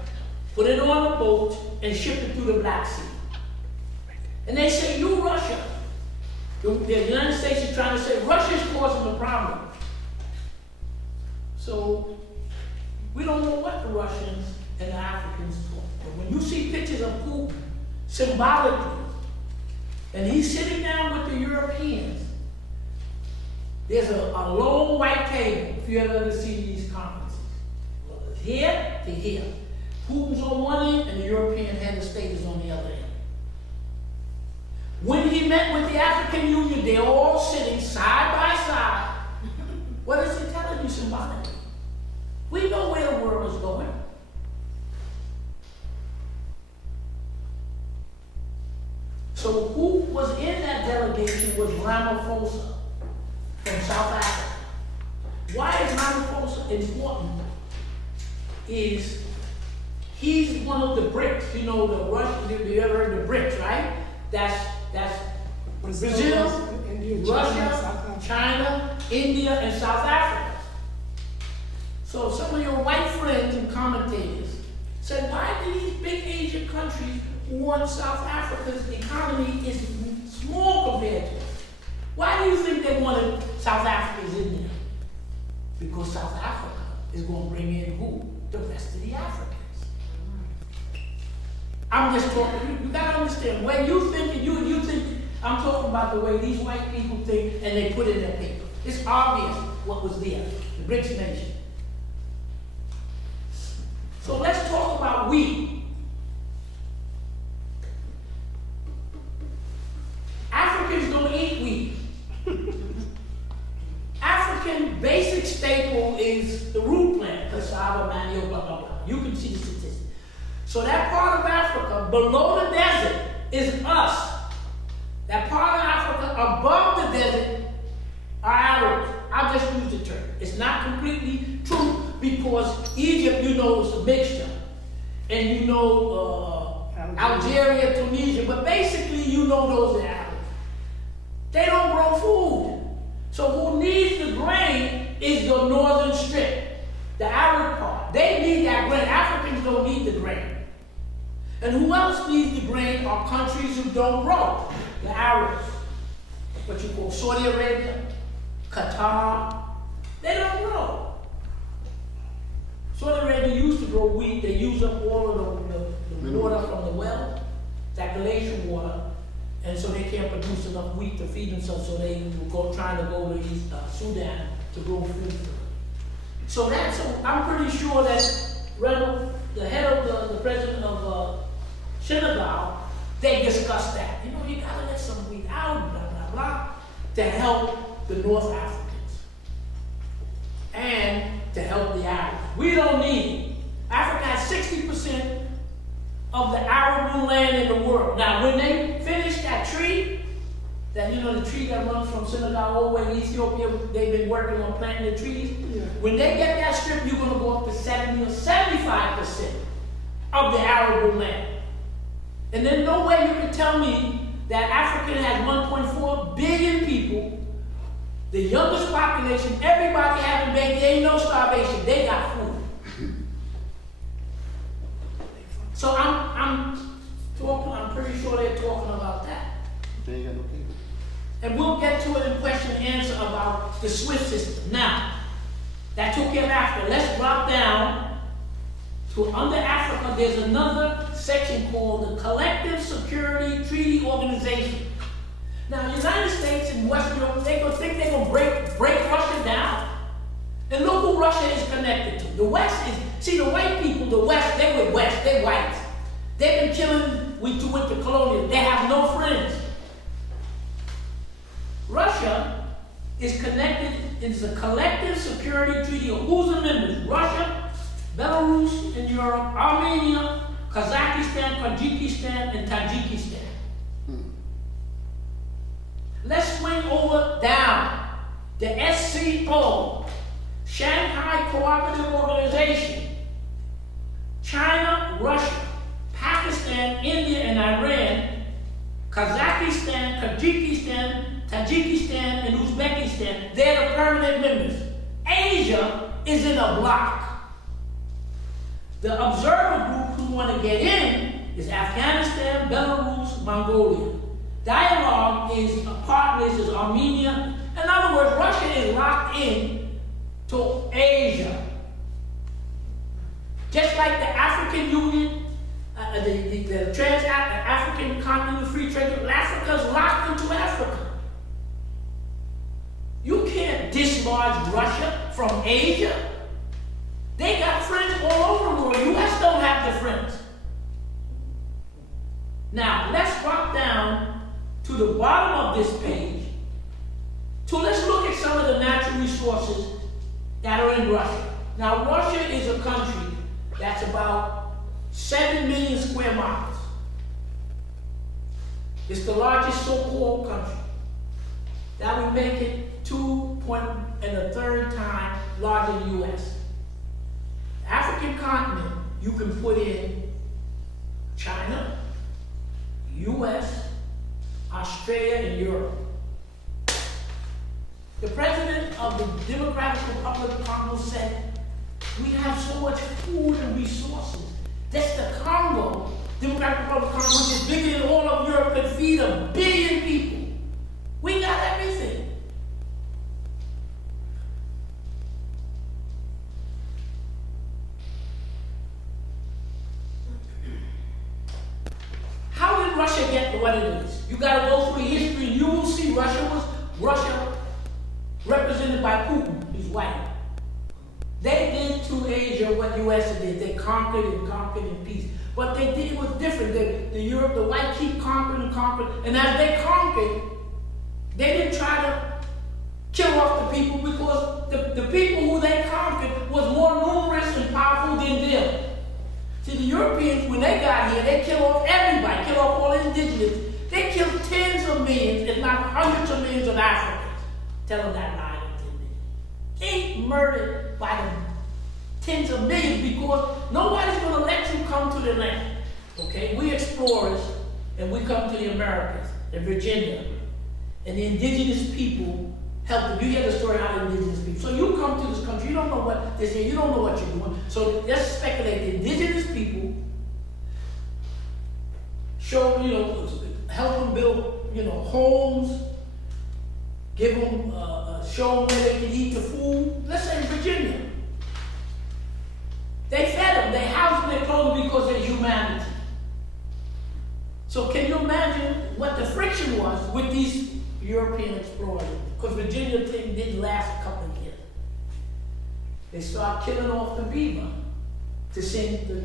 put it on a boat, and ship it through the Black Sea. And they say, you Russia, the United States is trying to say, Russia's causing the problem. So, we don't know what the Russians and the Africans talk. But when you see pictures of Putin, symbolically, and he's sitting down with the Europeans, there's a long white table, if you ever see these conferences. Well, it's here to here. Putin's on one end, and the European head of state is on the other end. When he met with the African Union, they're all sitting side by side. What is he telling you symbolically? We know where the world is going. So who was in that delegation was Ramaphosa from South Africa. Why is Ramaphosa important? Is he's one of the BRICS. You know the Russian, you ever heard of the BRICS, right? That's Brazil, Russia, China, India, and South Africa. So some of your white friends and commentators said, why do these big Asian countries want South Africa's economy is small compared to it? Why do you think they wanted South Africa's in there? Because South Africa is going to bring in who? The rest of the Africans. I'm just talking, you got to understand, where you think, you think, I'm talking about the way these white people think and they put in their paper. It's obvious what was there, the BRICS nation. So let's talk about wheat. Africans don't eat wheat. African basic staple is the root plant, cassava, manioc, blah, blah, blah. You can see the statistics. So that part of Africa below the desert is us. That part of Africa above the desert are Arabs. I'll just use the term. It's not completely true because Egypt, you know, is a mixture. And you know Algeria, Tunisia, but basically you know those are Arabs. They don't grow food. So who needs the grain is the northern strip, the Arab part. They need that grain. Africans don't need the grain. And who else needs the grain are countries who don't grow. The Arabs, what you call Saudi Arabia, Qatar, they don't grow. Saudi Arabia used to grow wheat. They use up all of the water from the well, that glacial water. And so they can't produce enough wheat to feed themselves, so they go trying to go to East Sudan to grow food. So I'm pretty sure that the head of the president of Senegal, they discussed that. You know, you gotta let some wheat out, blah, blah, blah, to help the North Africans and to help the Arabs. We don't need it. Africa has 60% of the arable land in the world. Now, when they finish that tree, the tree that runs from Senegal all the way to Ethiopia, they've been working on planting the trees. Yeah. When they get that strip, you're going to go up to 70 or 75% of the arable land. And there's no way you can tell me that Africa has 1.4 billion people, the youngest population, everybody having babies, there ain't no starvation, they got food. So I'm pretty sure they're talking about that. They ain't got no people. And we'll get to it in question and answer about the SWIFT system. Now, that took care of Africa. Let's drop down to under Africa. There's another section called the Collective Security Treaty Organization. Now, the United States and West Europe, they're going to think they're going to break Russia down. And look who Russia is connected to. The West is, see, the white people, the West, they're white. They've been killing with the colonial. They have no friends. Russia is connected, it's a collective security treaty of who's the members? Russia, Belarus in Europe, Armenia, Kazakhstan, Kyrgyzstan, and Tajikistan. Let's swing over down. The SCO, Shanghai Cooperative Organization. China, Russia, Pakistan, India, and Iran, Kazakhstan, Kyrgyzstan, Tajikistan, and Uzbekistan, they're the permanent members. Asia is in a block. The observer group who want to get in is Afghanistan, Belarus, Mongolia. Dialogue is partners is Armenia. In other words, Russia is locked in to Asia. Just like the African Union, the Trans-African Continental Free Trade, Africa's locked into Africa. You can't dislodge Russia from Asia. They got friends all over the world. U.S. don't have the friends. Now, let's drop down to the bottom of this page. So let's look at some of the natural resources that are in Russia. Now, Russia is a country that's about 7 million square miles. It's the largest so-called country. That would make it 2.3 times larger than the U.S. The African continent, you can put in China, U.S., Australia, and Europe. The president of the Democratic Republic of Congo said, we have so much food and resources. That's the Congo, Democratic Republic of Congo, which is bigger than all of Europe, could feed 1 billion people. We got everything. How did Russia get to what it is? You got to go through history and you will see Russia represented by Putin. He's white. They did to Asia what the U.S. did. They conquered in peace. But they did it was different. The white keep conquering and conquering. And as they conquered, they didn't try to kill off the people because the people who they conquered was more numerous and powerful than them. See, the Europeans, when they got here, they killed off everybody, killed off all indigenous. They killed tens of millions, if not hundreds of millions of Africans. Tell them that lie. They murdered by the tens of millions because nobody's going to let you come to the land. Okay? We explorers, and we come to the Americas, and Virginia, and the indigenous people help them. You hear the story how the indigenous people. So you come to this country, you don't know what they say, you don't know what you're doing. So let's speculate. The indigenous people show, help them build, homes, give them, show them where they can eat the food. Let's say in Virginia. They fed them, they housed them, they clothed them because they're humanity. So can you imagine what the friction was with these European explorers? Because Virginia thing didn't last a couple of years. They started killing off the beaver to send the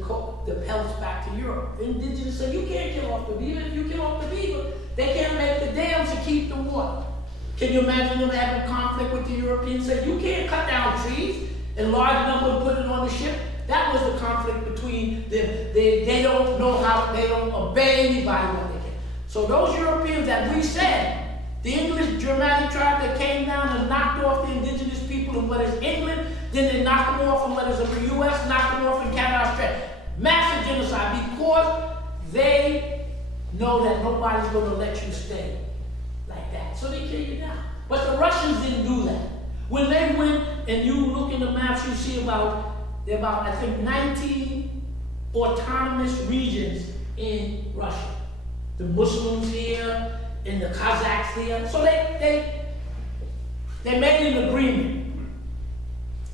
pelts back to Europe. The indigenous said, you can't kill off the beaver. If you kill off the beaver, they can't make the dams to keep the water. Can you imagine them having conflict with the Europeans? Say, you can't cut down trees and large number and put it on the ship. That was the conflict between them. They don't know how, they don't obey anybody when they can. So those Europeans that we said, the English Germanic tribe that came down and knocked off the indigenous people in what is England, then they knocked them off in what is the U.S., knocked them off in Canada, Australia. Massive genocide because they know that nobody's going to let you stay like that. So they kill you down. But the Russians didn't do that. When they went and you look in the maps, you see there are about, I think, 19 autonomous regions in Russia. The Muslims here, and the Kazakhs here. So they made an agreement.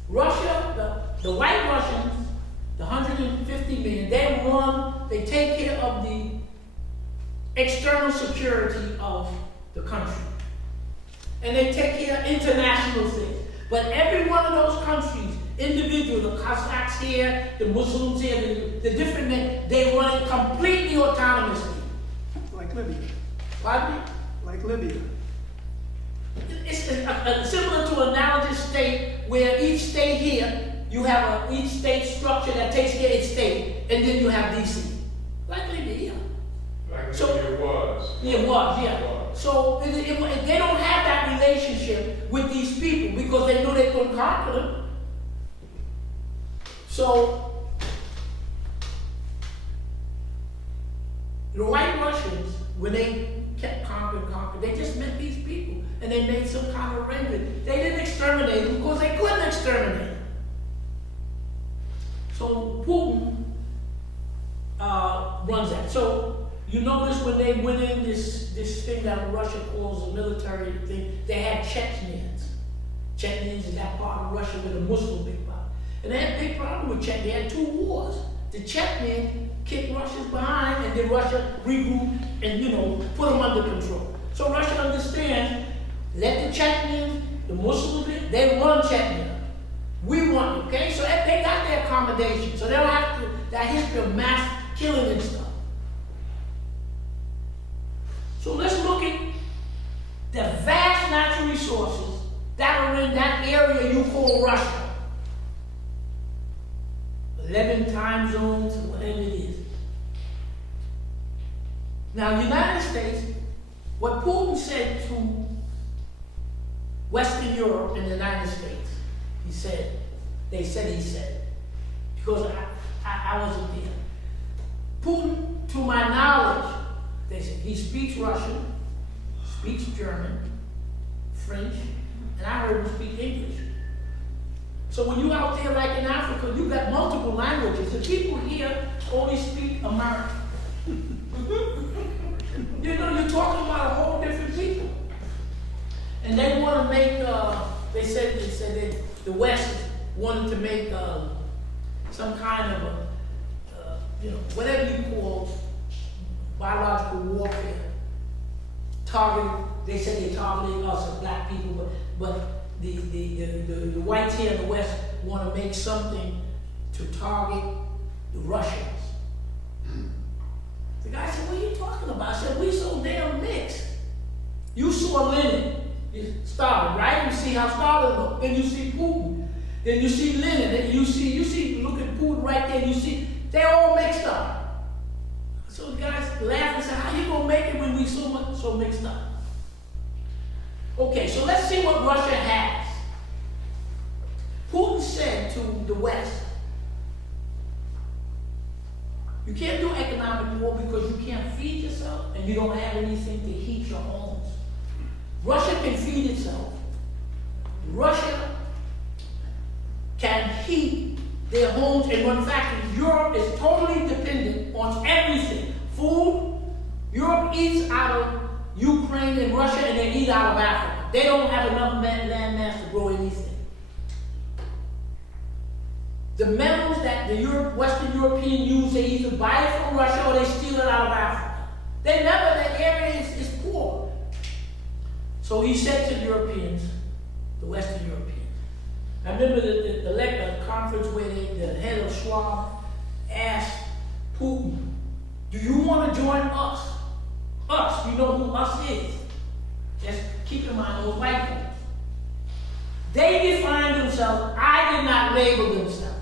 Russia, the white Russians, the 150 million, they take care of the external security of the country. And they take care of international things. But every one of those countries, individual, the Kazakhs here, the Muslims here, the different men, they run it completely autonomously. Like Libya. Pardon me? Like Libya. It's similar to an analogous state where each state here, you have each state structure that takes care of its state, and then you have DC. Like Libya, yeah. Like So- it was. It was, yeah. It was. So they don't have that relationship with these people because they knew they couldn't conquer them. So the white Russians, when they kept conquering, they just met these people and they made some kind of arrangement. They didn't exterminate them because they couldn't exterminate them. So Putin runs that. So you notice when they went in this thing that Russia calls a military thing, they had Chechens. Chechens is that part of Russia with a Muslim big problem. And they had a big problem with Chechnya. They had 2 wars. The Chechens kicked Russia's behind, and then Russia regrouped and, put them under control. So Russia understands, let the Chechens, the Muslims, they run Chechnya. We want, okay? So they got their accommodation. So they don't have that history of mass killing and stuff. So let's look at the vast natural resources that are in that area you call Russia. 11 time zones, whatever it is. Now, United States, what Putin said to Western Europe and the United States, he said, because I wasn't there. Putin, to my knowledge, they said, he speaks Russian, speaks German, French, and I heard him speak English. So when you're out there like in Africa, you got multiple languages. The people here only speak American. You're talking about a whole different people. And they want to make, they said the West wanted to make some kind of whatever you call biological warfare. They said they targeted us as black people, but the whites here in the West want to make something to target the Russians. The guy said, what are you talking about? I said, we so damn mixed. You saw Lenin, Stalin, right? You see how Stalin looked. Then you see Putin. Then you see Lenin. Then you see, look at Putin right there. You see, they're all mixed up. So the guys laughed and said, how you gonna make it when we so mixed up? Okay, so let's see what Russia has. Putin said to the West, you can't do economic war because you can't feed yourself and you don't have anything to heat your homes. Russia can feed itself. Russia can heat their homes and run factories. Europe is totally dependent on everything. Food, Europe eats out of Ukraine and Russia, and they eat out of Africa. They don't have enough land mass to grow anything. The metals that the Western European use, they either buy it from Russia or they steal it out of Africa. that area is poor. So he said to the Europeans, the Western Europeans, I remember the conference where the head of Schwab asked Putin, do you want to join us? Us, you know who us is. Just keep in mind those white folks. They defined themselves, I did not label themselves.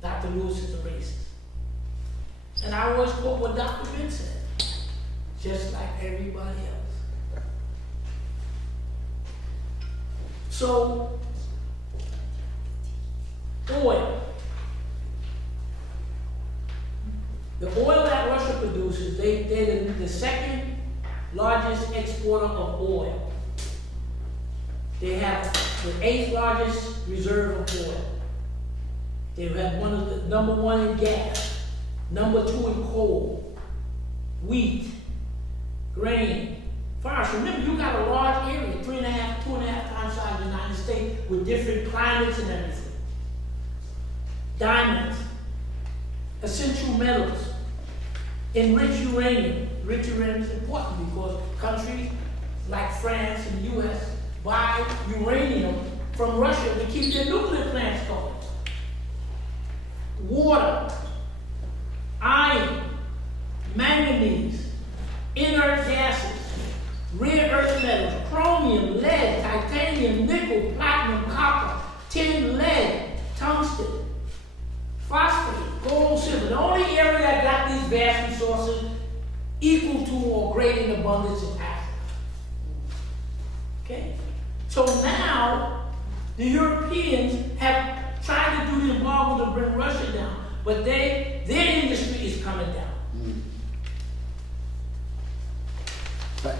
Dr. Lewis is a racist. And I always quote what Dr. Vince said, just like everybody else. So, oil. The oil that Russia produces, they're the second largest exporter of oil. They have the 8th largest reserve of oil. They have one of the number 1 in gas, number 2 in coal, wheat, grain, forest. Remember, you got a large area, 3.5, 2.5 times size of the United States with different climates and everything. Diamonds, essential metals, enriched uranium. Rich uranium is important because countries like France and the U.S. buy uranium from Russia to keep their nuclear plants going. Water, iron, manganese, inert gases, rare earth metals, chromium, lead, titanium, nickel, platinum, copper, tin, lead, tungsten, phosphate, gold, silver. The only area that got these vast resources equal to or great in abundance in Africa. Okay? So now, the Europeans have tried to do the embargo to bring Russia down, but their industry is coming down.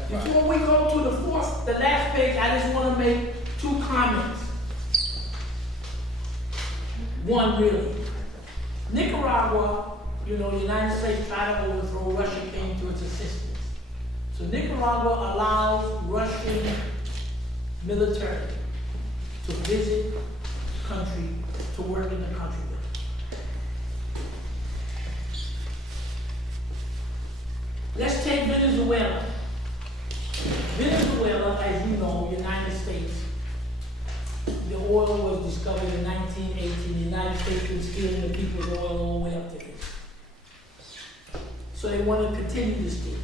Before we go to the last page, I just want to make 2 comments. One, really. Nicaragua, the United States tried to overthrow, Russia came to its assistance. So Nicaragua allows Russian military to visit the country, to work in the country with it. Let's take Venezuela. Venezuela, as you know, United States, the oil was discovered in 1918. The United States was stealing the people's oil all the way up to this. So they want to continue to steal.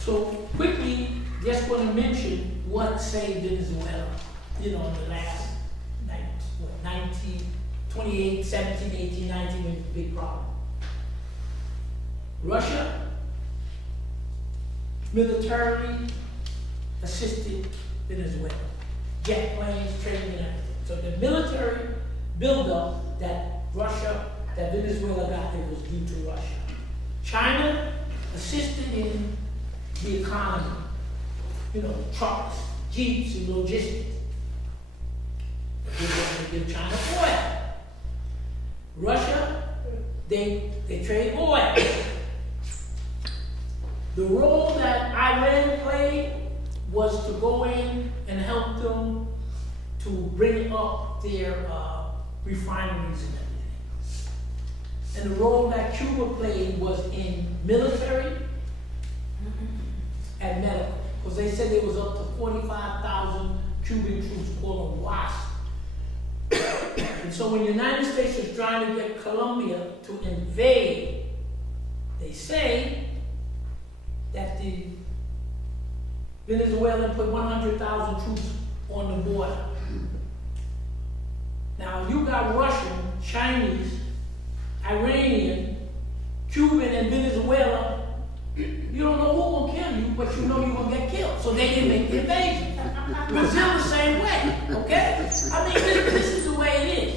So quickly, just want to mention what saved Venezuela, in the last 2018, 17, 18, 19 was a big problem. Russia militarily assisted Venezuela. Jet planes, training, and everything. So the military buildup that Venezuela got there was due to Russia. China assisted in the economy, trucks, jeeps, and logistics. They want to give China oil. Russia, they trade oil. The role that Iran played was to go in and help them to bring up their refineries and everything. And the role that Cuba played was in military and medical. Because they said there was up to 45,000 Cuban troops called a WASP. And so when the United States was trying to get Colombia to invade, they say that the Venezuelan put 100,000 troops on the border. Now you got Russian, Chinese, Iranian, Cuban, and Venezuela. You don't know who's gonna kill you, but you know you're gonna get killed. So they didn't make the invasion. Brazil the same way, okay? I mean, this is the way it is.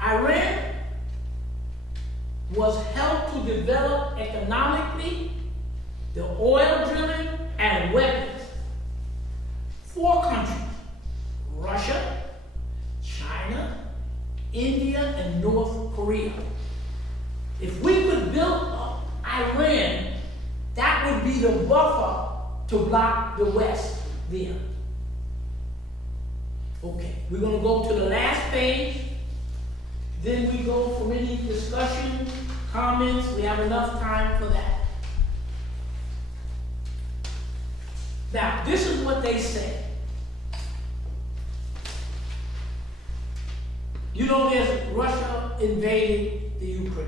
Iran was helped to develop economically the oil drilling and weapons. 4 countries: Russia, China, India, and North Korea. If we could build up Iran, that would be the buffer to block the West there. Okay, we're going to go to the last page. Then we go for any discussion, comments. We have enough time for that. what they say. You know, Russia invaded the Ukraine.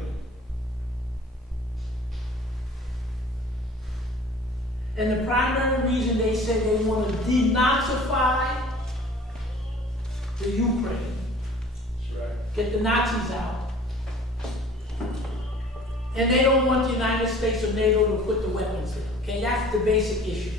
And the primary reason they said they want to denazify the Ukraine, That's right. get the Nazis out. And they don't want the United States or NATO to put the weapons in. Okay, that's the basic issue.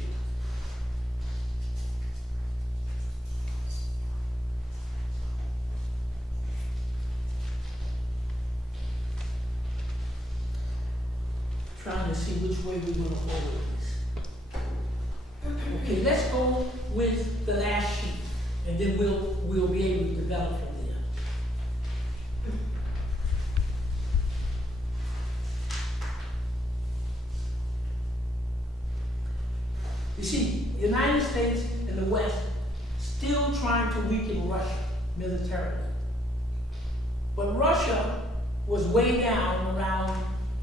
Trying to see which way we're going to go with this. Okay, let's go with the last sheet, and then we'll be able to develop from there. You see, the United States and the West still trying to weaken Russia militarily. But Russia was way down around,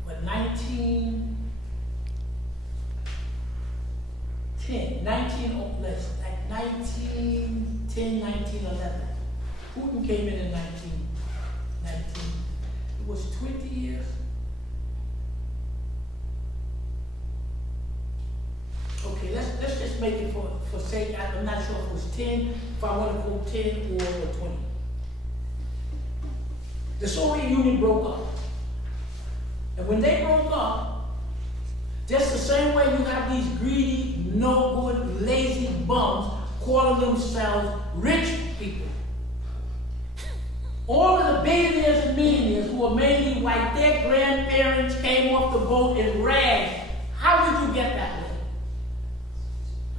what, 1910, 1910, 1911. Putin came in 1919. It was 20 years. Okay, let's just make it for sake. I'm not sure if it was 10, if I want to go 10 or 20. The Soviet Union broke up. And when they broke up, just the same way you have these greedy, no good, lazy bums calling themselves rich people. All of the billionaires and millionaires who are mainly white, their grandparents came off the boat in rags. How did you get that way?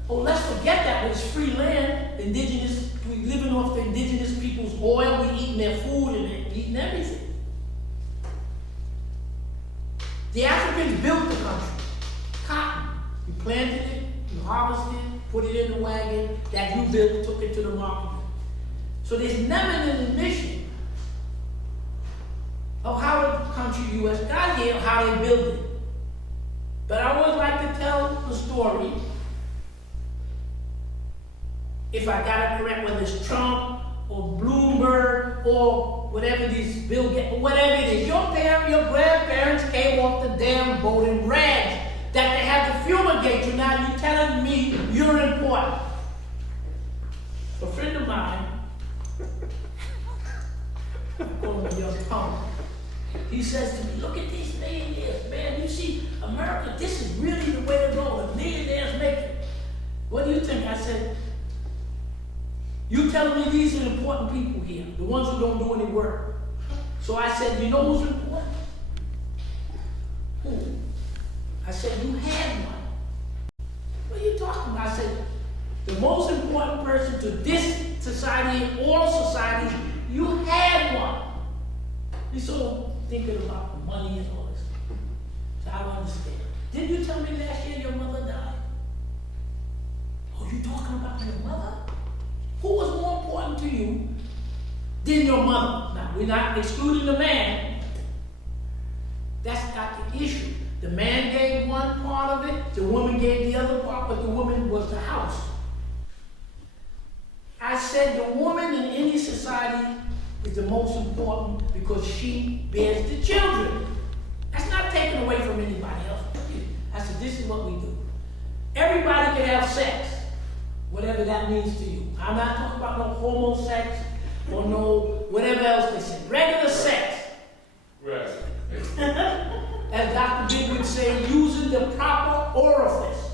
Oh, let's forget that it's free land, indigenous, we living off the indigenous people's oil, we eating their food and eating everything. The Africans built the country. Cotton. You planted it, you harvested it, put it in the wagon that you built, took it to the market. So there's never an admission of how the country U.S. got here, how they built it. But I always like to tell the story, if I got it correct, whether it's Trump or Bloomberg or whatever these Bill Gates, whatever it is, your grandparents came off the damn boat in rags that they had to fumigate you. Now you're telling me you're important. A friend of mine, I call him a young punk, he says to me, look at these millionaires, man. You see, America, this is really the way to go. The millionaires make it. What do you think? I said, you telling me these are important people here, the ones who don't do any work. So I said, you know who's important? Who? I said, you had one. What are you talking about? I said, the most important person to this society and all societies, you had one. You're so thinking about the money and all this. So I don't understand. Didn't you tell me last year your mother died? Oh, you talking about your mother? Who was more important to you than your mother? Now, we're not excluding the man. That's not the issue. The man gave one part of it, the woman gave the other part, but the woman was the house. I said the woman in any society is the most important because she bears the children. That's not taken away from anybody else. I said, this is what we do. Everybody can have sex, whatever that means to you. I'm not talking about no homo sex or no whatever else they say. Regular sex. Right. As Dr. Big would say, using the proper orifice.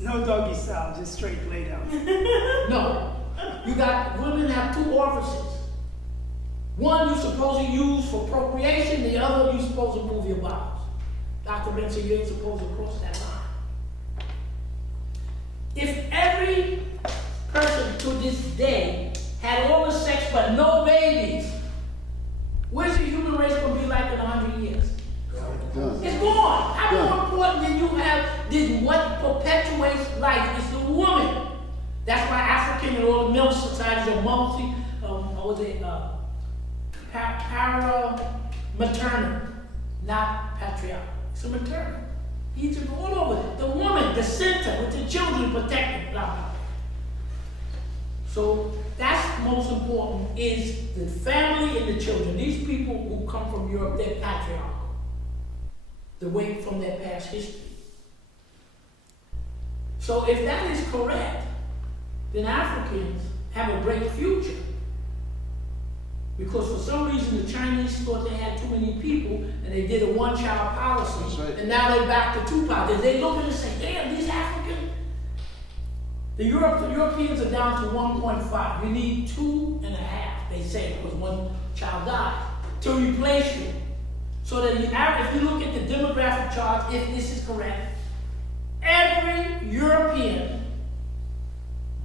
No doggy style, just straight lay down. No. You got, women have two orifices. One you're supposed to use for procreation, the other you're supposed to move your bowels. Dr. Ben said you ain't supposed to cross that line. If every person to this day had all the sex but no babies, where's the human race going to be like in 100 years? It's gone. How more important than you have, than what perpetuates life is the woman. That's why African and all the middle societies are para-maternal, not patriarchal. It's a maternal. Egypt, all over. The woman, the center, with the children protected, blah, blah. So that's most important, is the family and the children. These people who come from Europe, they're patriarchal. The way from their past history. So if that is correct, then Africans have a great future. Because for some reason the Chinese thought they had too many people and they did a one-child policy. That's right. And now they're back to two policies. They look at it and say, damn, these Africans, the Europeans are down to 1.5. We need 2.5, they say, because one child died, to replace you. So that if you look at the demographic chart, if this is correct, every European,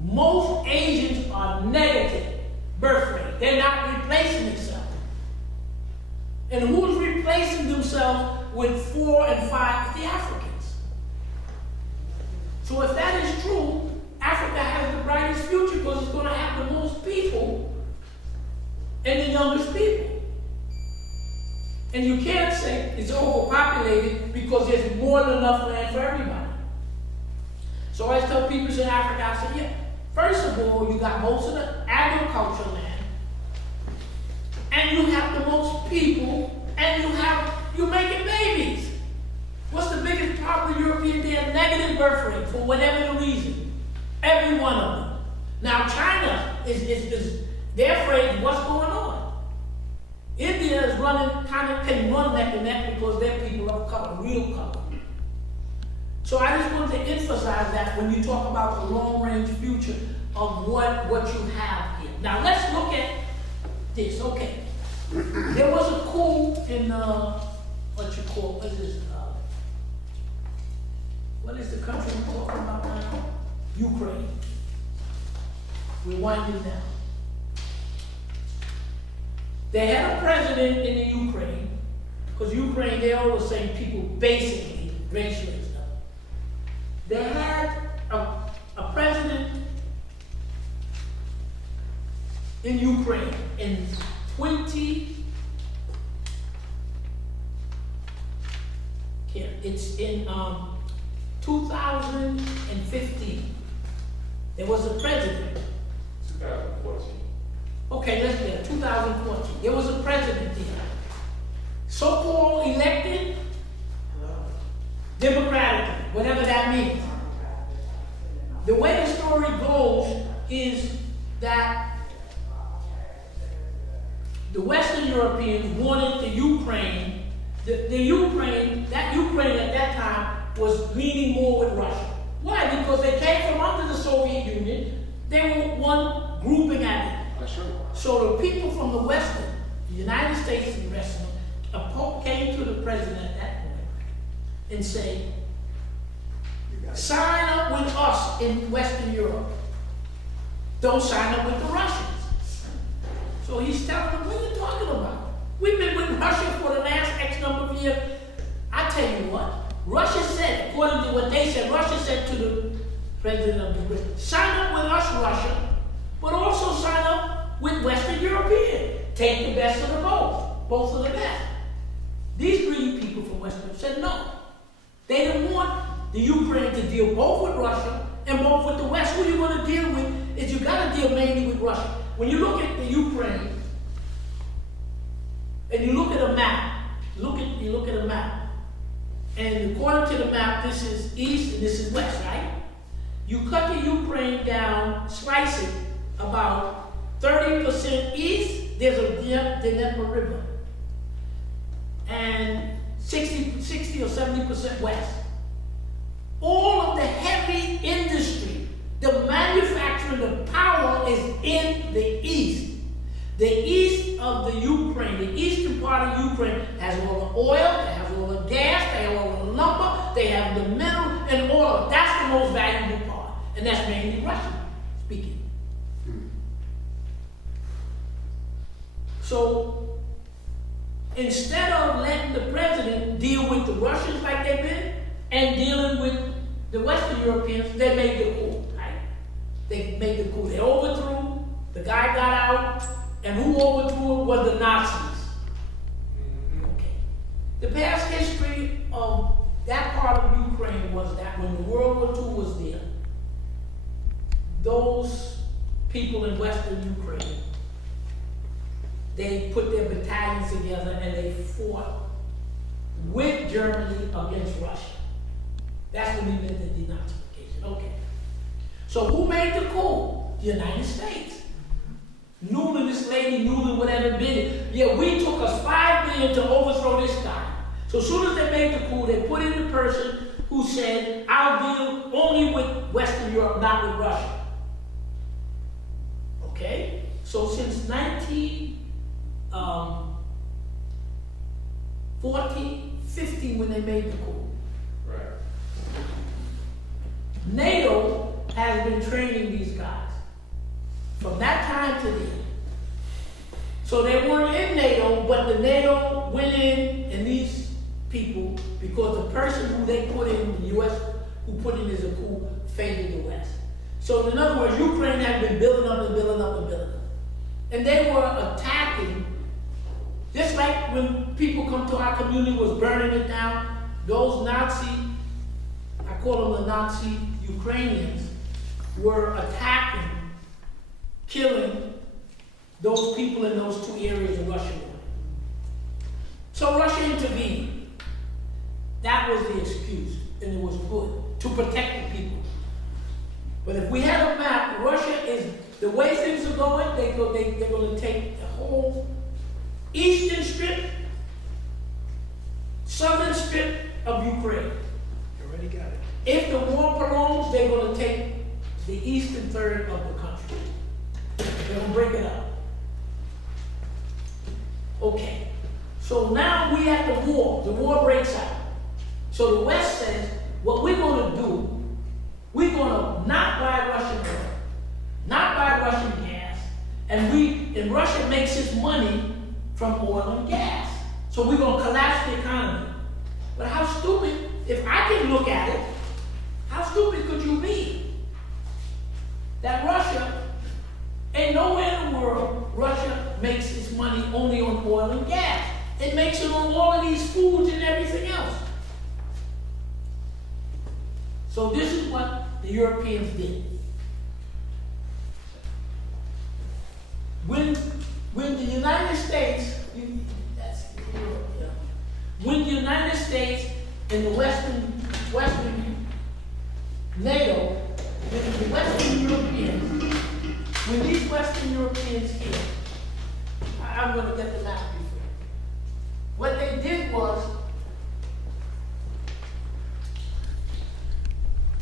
most Asians are negative birth rate. They're not replacing themselves. And who's replacing themselves with 4 and 5? The Africans. So if that is true, Africa has the brightest future because it's going to have the most people and the youngest people. And you can't say it's overpopulated because there's more than enough land for everybody. So I tell people in Africa, I say, yeah, first of all, you got most of the agricultural land, and you have the most people, and you're making babies. What's the biggest problem in European? They have negative birth rate for whatever the reason. Every one of them. Now China they're afraid of what's going on. India is can run neck and neck because their people of color, real color. So I just wanted to emphasize that when you talk about the long-range future of what you have here. Now let's look at this. Okay, there was a coup in what is the country we're talking about now? Ukraine. We're winding down. They had a president in the Ukraine, because Ukraine, they're all the same people, basically, racially and stuff. They had a president in Ukraine in 2015. There was a president. 2014. Okay, let's get it. 2014. There was a president there. So-called elected democratically, whatever that means. The way the story goes is that the Western Europeans wanted the Ukraine, that Ukraine at that time was leaning more with Russia. Why? Because they came from under the Soviet Union. They were one grouping at it. That's right. So the people from the Western, the United States and the rest of them, came to the president at that point and say, sign up with us in Western Europe. Don't sign up with the Russians. So he's telling them, what are you talking about? We've been with Russia for the last X number of years. I tell you what, Russia said, according to what they said, Russia said to the president of the Britain, sign up with us, Russia, but also sign up with Western European. Take the best of the both of the best. These greedy people from Western said no. They didn't want the Ukraine to deal both with Russia and both with the West. Who you want to deal with is you got to deal mainly with Russia. When you look at the Ukraine and you look at a map, you look at a map, and according to the map, this is east and this is west, right? You cut the Ukraine down, slice it about 30% east, there's a Dnieper River, and 60 or 70% west. All of the heavy industry, the manufacturing, the power is in the east. The east of the Ukraine, the eastern part of Ukraine has all the oil, they have all the gas, they have all the lumber, they have the mineral and oil. That's the most valuable part. And that's mainly Russian speaking. So instead of letting the president deal with the Russians like they've been and dealing with the Western Europeans, they made the coup, right? They made the coup. They overthrew, the guy got out, and who overthrew it was the Nazis. Okay. The past history of that part of Ukraine Ukraine was that when the World War II was there, those people in Western Ukraine, they put their battalions together and they fought with Germany against Russia. That's when we did the denazification. Okay. So who made the coup? The United States. Newland, this lady, Newland, whatever did it. Yeah, we took us $5 billion to overthrow this guy. So as soon as they made the coup, they put in the person who said, I'll deal only with Western Europe, not with Russia. Okay? So since 1915, when they made the coup, Right. NATO has been training these guys from that time to then. So they weren't in NATO, but the NATO went in, and these people, because the person who they put in, the US, who put in as a coup, favored the West. So in other words, Ukraine had been building up and building up and building up. And they were attacking, just like when people come to our community was burning it down, those Nazi, I call them the Nazi Ukrainians, were attacking, killing those people in those two areas of Russia. So Russia intervened. That was the excuse, and it was good, to protect the people. But if we had a map, Russia is, the way things are going, they're going to take the whole eastern strip, southern strip of Ukraine. You already got it. If the war prolongs, they're going to take the eastern third of the country. They're going to break it up. Okay, so now we at the war breaks out. So the West says, what we're going to do, we're going to not buy Russian oil, not buy Russian gas, and Russia makes its money from oil and gas. So we're going to collapse the economy. But how stupid, if I can look at it, how stupid could you be? That Russia, ain't nowhere in the world, Russia makes its money only on oil and gas. It makes it on all of these foods and everything else. So this is what the Europeans did. When the United States, that's Europe, yeah. When the United States and the Western NATO, when the Western Europeans, when these Western Europeans came, I'm going to get the map before. What they did was,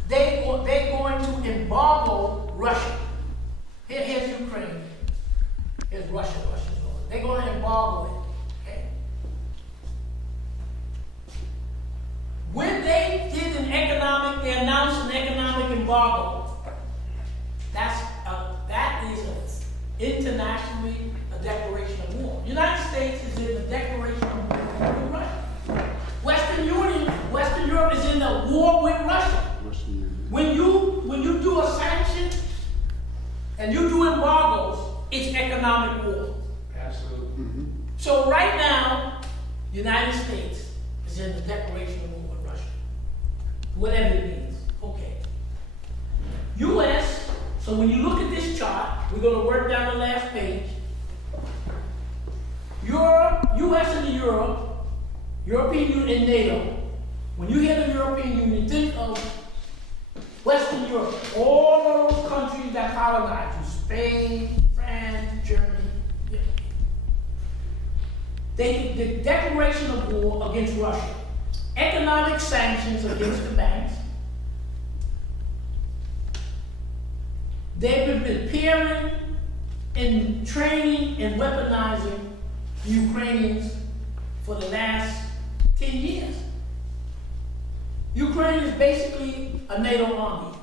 they're going to embargo Russia. Here's Ukraine. Here's Russia. They're going to embargo it. Okay? When they did they announced an economic embargo. That is internationally a declaration of war. The United States is in the declaration of war with Russia. Western Europe is in a war with Russia. When you do a sanction and you do embargoes, it's economic war. Absolutely. So right now, the United States is in the declaration of war with Russia. Whatever it means. Okay. U.S., so when you look at this chart, we're going to work down the last page. U.S. and the European Union and NATO. When you hear the European Union, think of Western Europe, all of those countries that colonized you, Spain, France, Germany. Yeah. They did the declaration of war against Russia, economic sanctions against the banks. They've been preparing and training and weaponizing the Ukrainians for the last 10 years. Ukraine is basically a NATO army.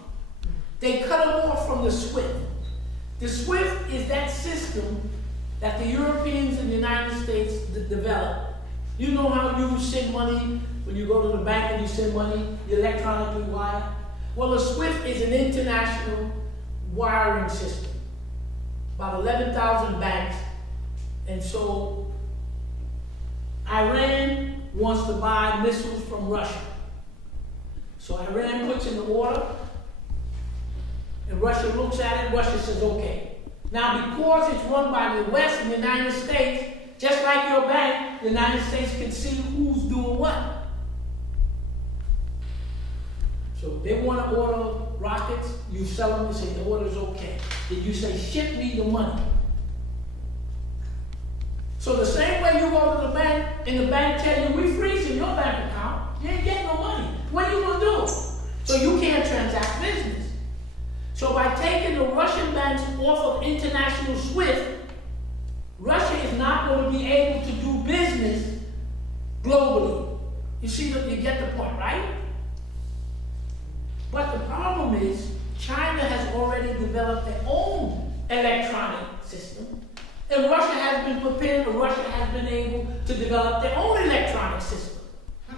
They cut them off from the SWIFT. The SWIFT is that system that the Europeans and the United States developed. You know how you send money when you go to the bank and you send money, you electronically wire? Well, the SWIFT is an international wiring system. About 11,000 banks. And so Iran wants to buy missiles from Russia. So Iran puts in the order, and Russia looks at it, Russia says, okay. Now, because it's run by the West and the United States, just like your bank, the United States can see who's doing what. So they want to order rockets, you sell them and say the order's okay. Then you say, ship me the money. So the same way you go to the bank and the bank tell you, we freezing your bank account, you ain't getting no money. What are you going to do? So you can't transact business. So by taking the Russian banks off of international SWIFT, Russia is not going to be able to do business globally. You see, you get the point, right? But the problem is, China has already developed their own electronic system, and Russia has been prepared, or Russia has been able to develop their own electronic system.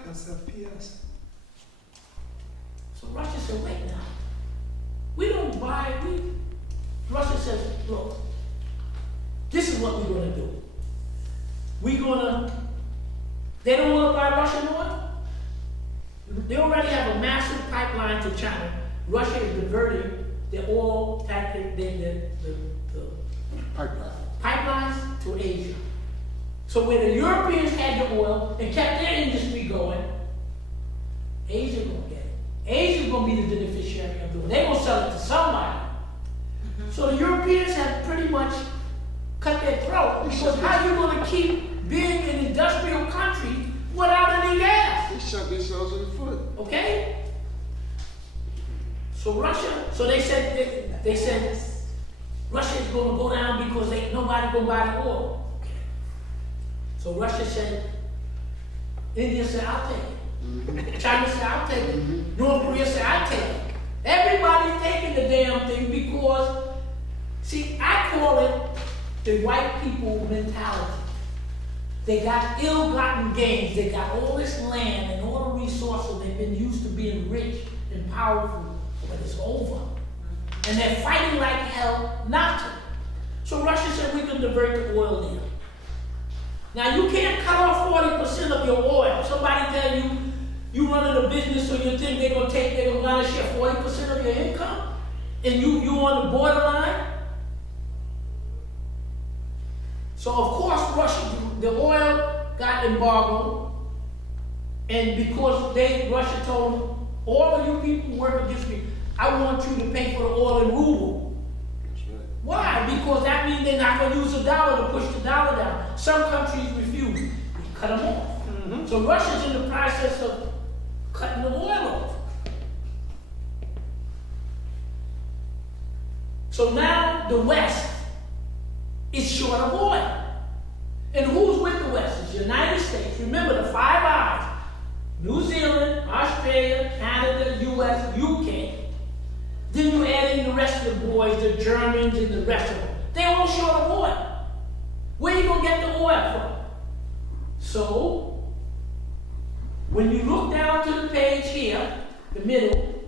SFPS. So Russia said, wait now. We don't buy, Russia says, look, this is what we're going to do. They don't want to buy Russian oil. They already have a massive pipeline to China. Russia is diverting the oil, pipelines to Asia. So where the Europeans had the oil and kept their industry going, Asia gonna get it. Asia's gonna be the beneficiary of the oil. They're gonna sell it to somebody. So the Europeans have pretty much cut their throat, because how you gonna keep being an industrial country without any gas? They shot themselves in the foot. Okay? So they said Russia is going to go down because nobody going to buy the oil. Okay. So Russia said, India said, I'll take it. China said, I'll take it. North Korea said, I'll take it. Everybody's taking the damn thing because, see, I call it the white people mentality. They got ill-gotten gains. They got all this land and all the resources. They've been used to being rich and powerful, but it's over. And they're fighting like hell not to. So Russia said, we can divert the oil there. Now, you can't cut off 40% of your oil. Somebody tell you, you running a business, so you think they're going to share 40% of your income? And you on the borderline? So, of course, the oil got embargoed, and because Russia told them, all of you people work against me, I want you to pay for the oil in ruble. That's right. Why? Because that means they're not going to use the dollar to push the dollar down. Some countries refuse. We cut them off. So Russia's in the process of cutting the oil off. So now the West is short of oil. And who's with the West? It's the United States. Remember the Five Eyes. New Zealand, Australia, Canada, US, UK. Then you add in the rest of the boys, the Germans and the rest of them. They all short of oil. Where are you going to get the oil from? So, when you look down to the page here, the middle,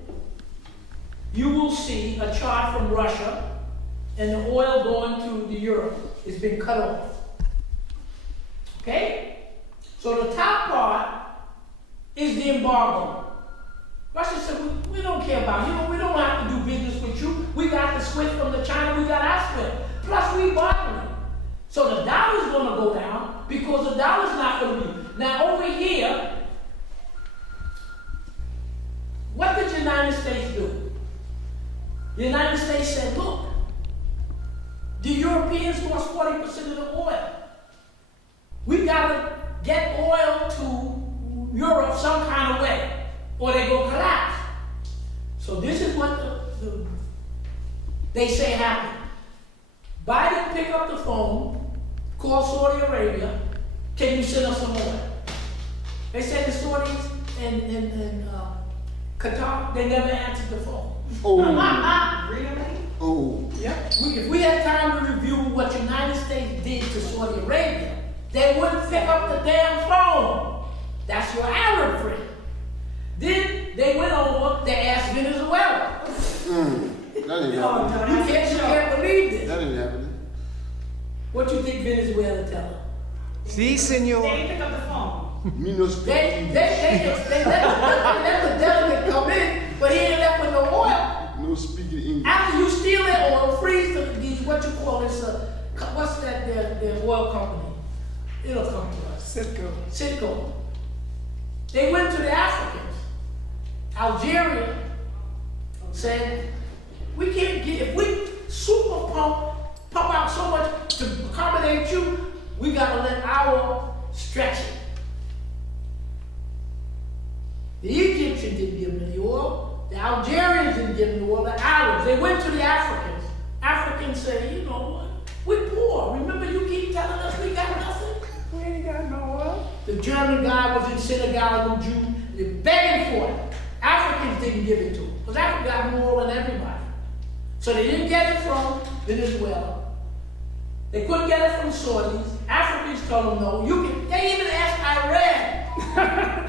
you will see a chart from Russia, and the oil going to the Europe has been cut off. Okay? So the top part is the embargo. Russia said, we don't care about you. We don't have to do business with you. We got the SWIFT from the China, we got our SWIFT. Plus we borrowing. So the dollar's going to go down because the dollar's not going to be. Now over here, what did the United States do? The United States said, look, the Europeans lost 40% of the oil. We got to get oil to Europe some kind of way, or they go collapse. So this is what they say happened. Biden picked up the phone, called Saudi Arabia, can you send us some oil? They said the Saudis and Qatar, they never answered the phone. Oh. Really? Oh. Yep. If we had time to review what the United States did to Saudi Arabia, they wouldn't pick up the damn phone. That's your Arab friend. Then they went over, they asked Venezuela. That ain't happening. You can't believe this. That ain't happening. What you think Venezuela tell them? See, senor. They didn't pick up the phone. Me no speak They English. let the delegate come in, but he ain't left with no oil. No speaking English. After you steal that oil, freeze these, what you call this, what's that, their oil company? It'll come to us. Citgo. They went to the Africans. Algeria said, we can't get, if we super pump out so much to accommodate you, we gotta let our stretch it. The Egyptians didn't give them the oil. The Algerians didn't give them the oil. The Arabs, they went to the Africans. Africans say, you know what? We're poor. Remember you keep telling us we got nothing? We ain't got no oil. The German guy was in Senegal, the Jew, they're begging for it. Africans didn't give it to them, because Africa got more oil than everybody. So they didn't get it from Venezuela. They couldn't get it from Saudis. Africans told them no. They even asked Iran.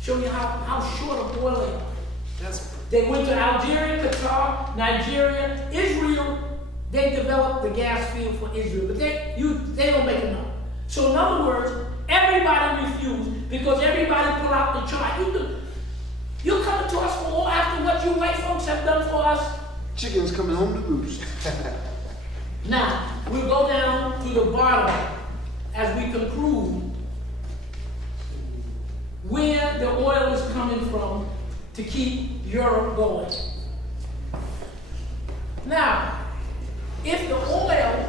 Show you how short of oil they are. They went to Algeria, Qatar, Nigeria, Israel. They developed the gas field for Israel, but they don't make enough. So in other words, everybody refused because everybody pulled out the chart. You're coming to us for all after what you white folks have done for us. Chickens coming home to roost. Now, we'll go down to the bottom as we conclude where the oil is coming from to keep Europe going. Now, if the oil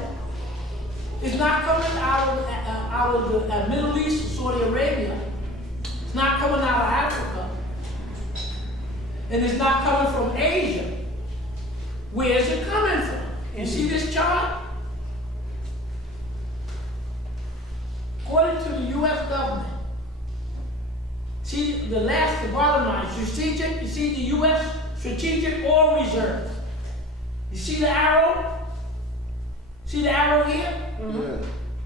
is not coming out of the Middle East or Saudi Arabia, it's not coming out of Africa, and it's not coming from Asia, where is it coming from? You see this chart? According to the U.S. government, see the bottom line, strategic, you see the U.S. Strategic Oil Reserve. You see the arrow? See the arrow here? Yeah.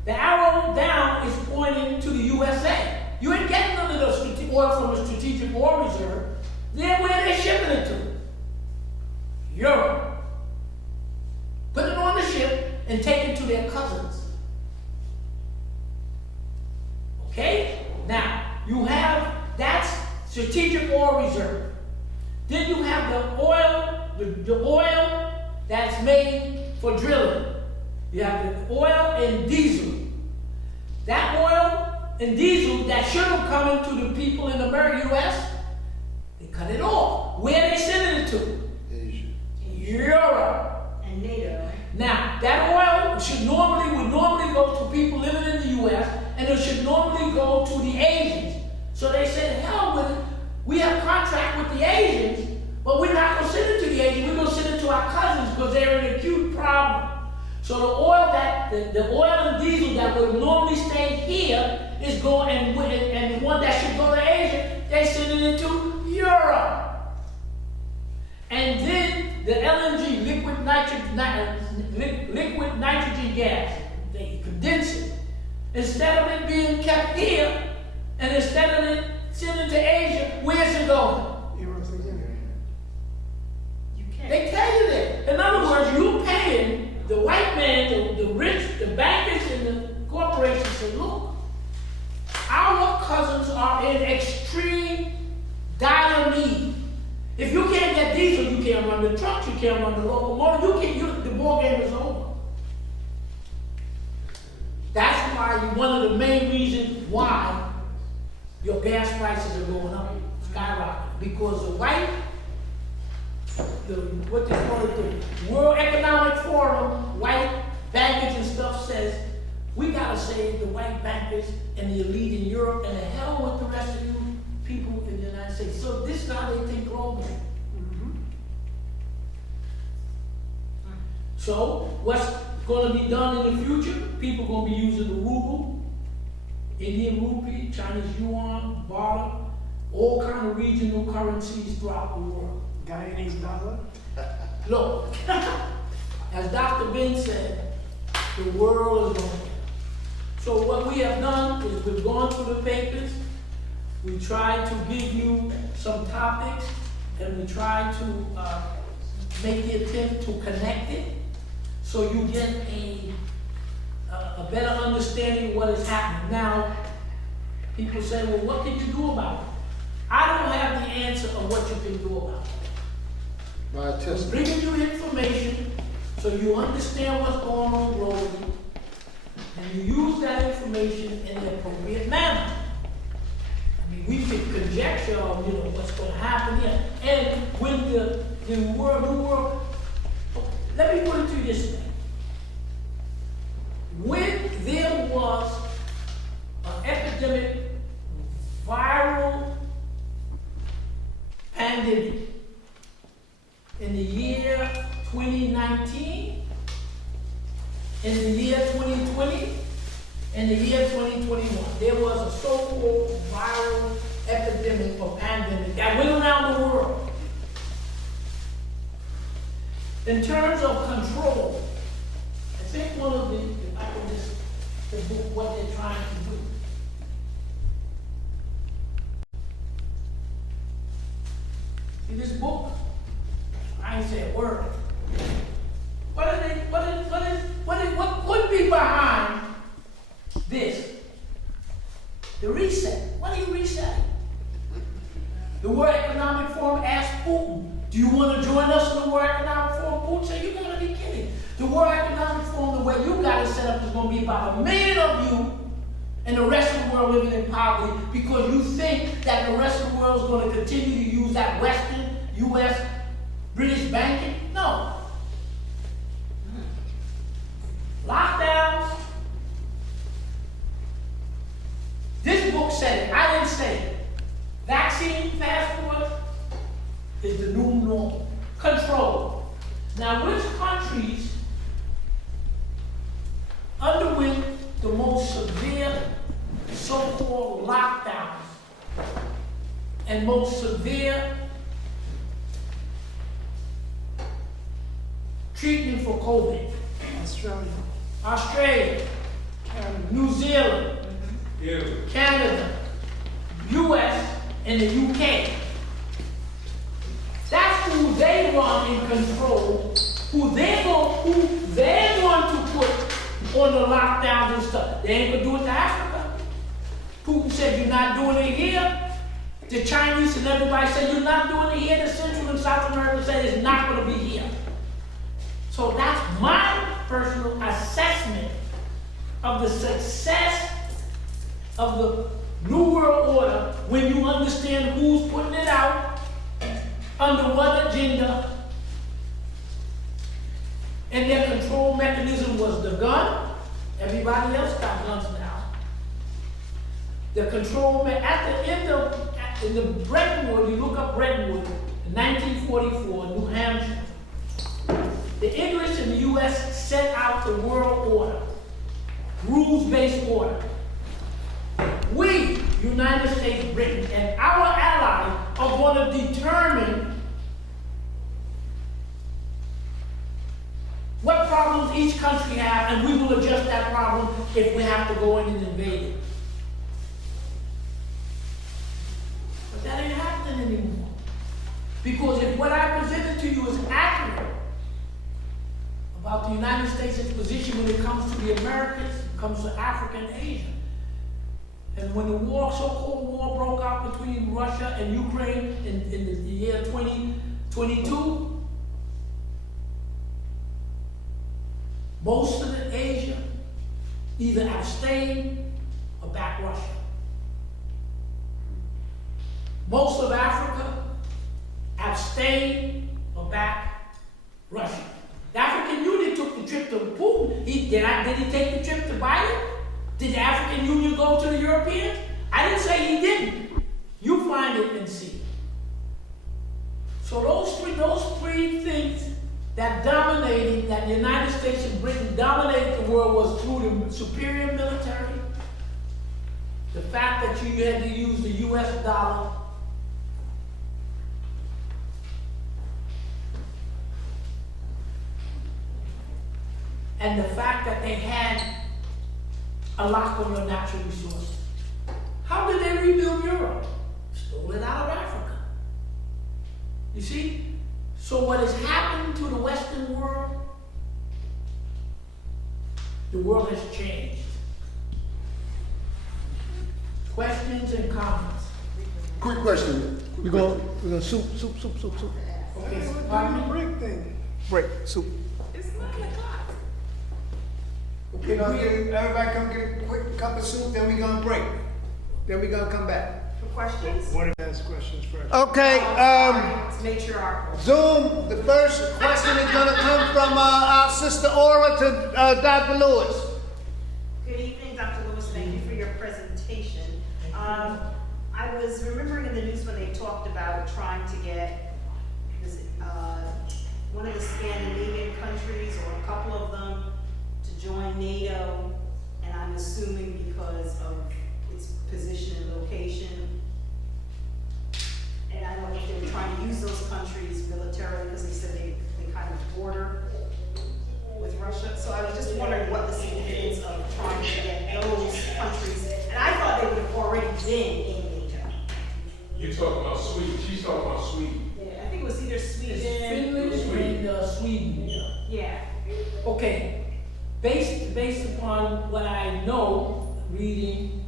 The arrow down is pointing to the USA. You ain't getting none of the oil from the Strategic Oil Reserve. Then where they shipping it to? Europe. Put it on the ship and take it to their cousins. Okay? Now, you have, that's Strategic Oil Reserve. Then you have the oil that's made for drilling. You have the oil and diesel. That oil and diesel that should have come into the people in America, U.S., they cut it off. Where they sending it to? Asia. Europe. And NATO. Now, that oil would normally go to people living in the U.S., and it should normally go to the Asians. So they said, hell with it. We have contract with the Asians, but we're not going to send it to the Asians. We're going to send it to our cousins because they're an acute problem. So the oil the oil and diesel that would normally stay here is going, and the one that should go to Asia, they're sending it to Europe. And then the LNG, liquid nitrogen gas, they condense it. Instead of it being kept here, and instead of it sending to Asia, where's it going? You can't. They tell you that. In other words, you paying the white man, the rich, the bankers, and the corporations say, look, our cousins are in extreme dire need. If you can't get diesel, you can't run the trucks, you can't run the locomotive, the ball game is over. That's why one of the main reasons why your gas prices are going up, skyrocketing, because the what they call it, the World Economic Forum, white bankers and stuff says, we gotta save the white bankers and the elite in Europe and the hell with the rest of you people in the United States. So this is how they think globally. So what's going to be done in the future? People going to be using the ruble, Indian rupee, Chinese yuan, baht, all kind of regional currencies throughout the world. Guyanese dollar. Look, as Dr. Ben said, the world is going. So what we have done is we've gone through the papers, we tried to give you some topics, and we tried to make the attempt to connect it so you get a better understanding of what is happening. Now, People say, well, what can you do about it? I don't have the answer of what you can do about it. By a I'm test. bringing you information so you understand what's going on globally, and you use that information in the appropriate manner. I mean, we could conjecture on, what's going to happen here. And when the new world, let me put it to you this way. When there was an epidemic, viral pandemic in the year 2019, in the year 2020, in the year 2021, there was a so-called viral epidemic or pandemic that went around the world. In terms of control, I think one of the book, what they're trying to do. See this book? I ain't say a word. What could be behind this? The reset. What are you resetting? The World Economic Forum asked Putin, do you want to join us in the World Economic Forum? Putin said, you're going to be kidding. The World Economic Forum, the way you got it set up, is going to be about 1 million of you and the rest of the world living in poverty because you think that the rest of the world is going to continue to use that Western, U.S., British banking? No. Lockdowns. This book said it. I didn't say it. Vaccine passport is the new normal. Control. Now, which countries underwent the most severe so-called lockdowns and most severe treatment for COVID? Australia, Australia, Canada, New Zealand, Canada, US, and the UK. That's who they run and control, who they're going to put on the lockdowns and stuff. They ain't gonna do it to Africa. Putin said you're not doing it here. The Chinese and everybody said you're not doing it here. The Central and South America said it's not gonna be here. So that's my personal assessment of the success of the New World Order when you understand who's putting it out, under what agenda, and their control mechanism was the gun. Everybody else got guns now. The control, at the end of, in the Bretton Woods, you look up Bretton Woods, in 1944, New Hampshire, the English and the US set out the world order, rules-based order. We, United States, Britain, and our allies are going to determine what problems each country has, and we will adjust that problem if we have to go in and invade it. But that ain't happening anymore. Because if what I presented to you is accurate about the United States' position when it comes to the Americans, it comes to Africa and Asia. And when the war, so-called war, broke out between Russia and Ukraine in the year 2022, most of the Asia either abstained or backed Russia. Most of Africa abstained or backed Russia. The African Union took the trip to Putin. Did he take the trip to Biden? Did the African Union go to the Europeans? I didn't say he didn't. You find it and see. So those three things that dominated, that the United States and Britain dominated the world was through the superior military, the fact that you had to use the US dollar, and the fact that they had a lock on your natural resources. How did they rebuild Europe? Stole it out of Africa. You see? So what has happened to the Western world? The world has changed. Questions and comments? Quick question. We're gonna soup. Okay, What pardon the me? brick thing? Break, soup. It's 9 o'clock. We're gonna get, everybody come get a quick cup of soup, then we gonna break. Then we gonna come back. For questions? What if I ask questions first? Okay, It's matriarchal. Zoom, the first question is gonna come from, our sister Aura to, Dr. Lewis. Good evening, Dr. Lewis. Thank you for your presentation. I was remembering in the news when they talked about trying to get this, one of the Scandinavian countries or a couple of them to join NATO, and I'm assuming because of its position and location. And I don't know if they were trying to use those countries militarily because they said they kind of border with Russia. So I was just wondering what the significance of trying to get those countries, and I thought they would have already been in NATO. You talking about Sweden, she's talking about Sweden. Yeah, I think it was either It's Sweden. Finland and Sweden. Yeah. Okay, based upon what I know, reading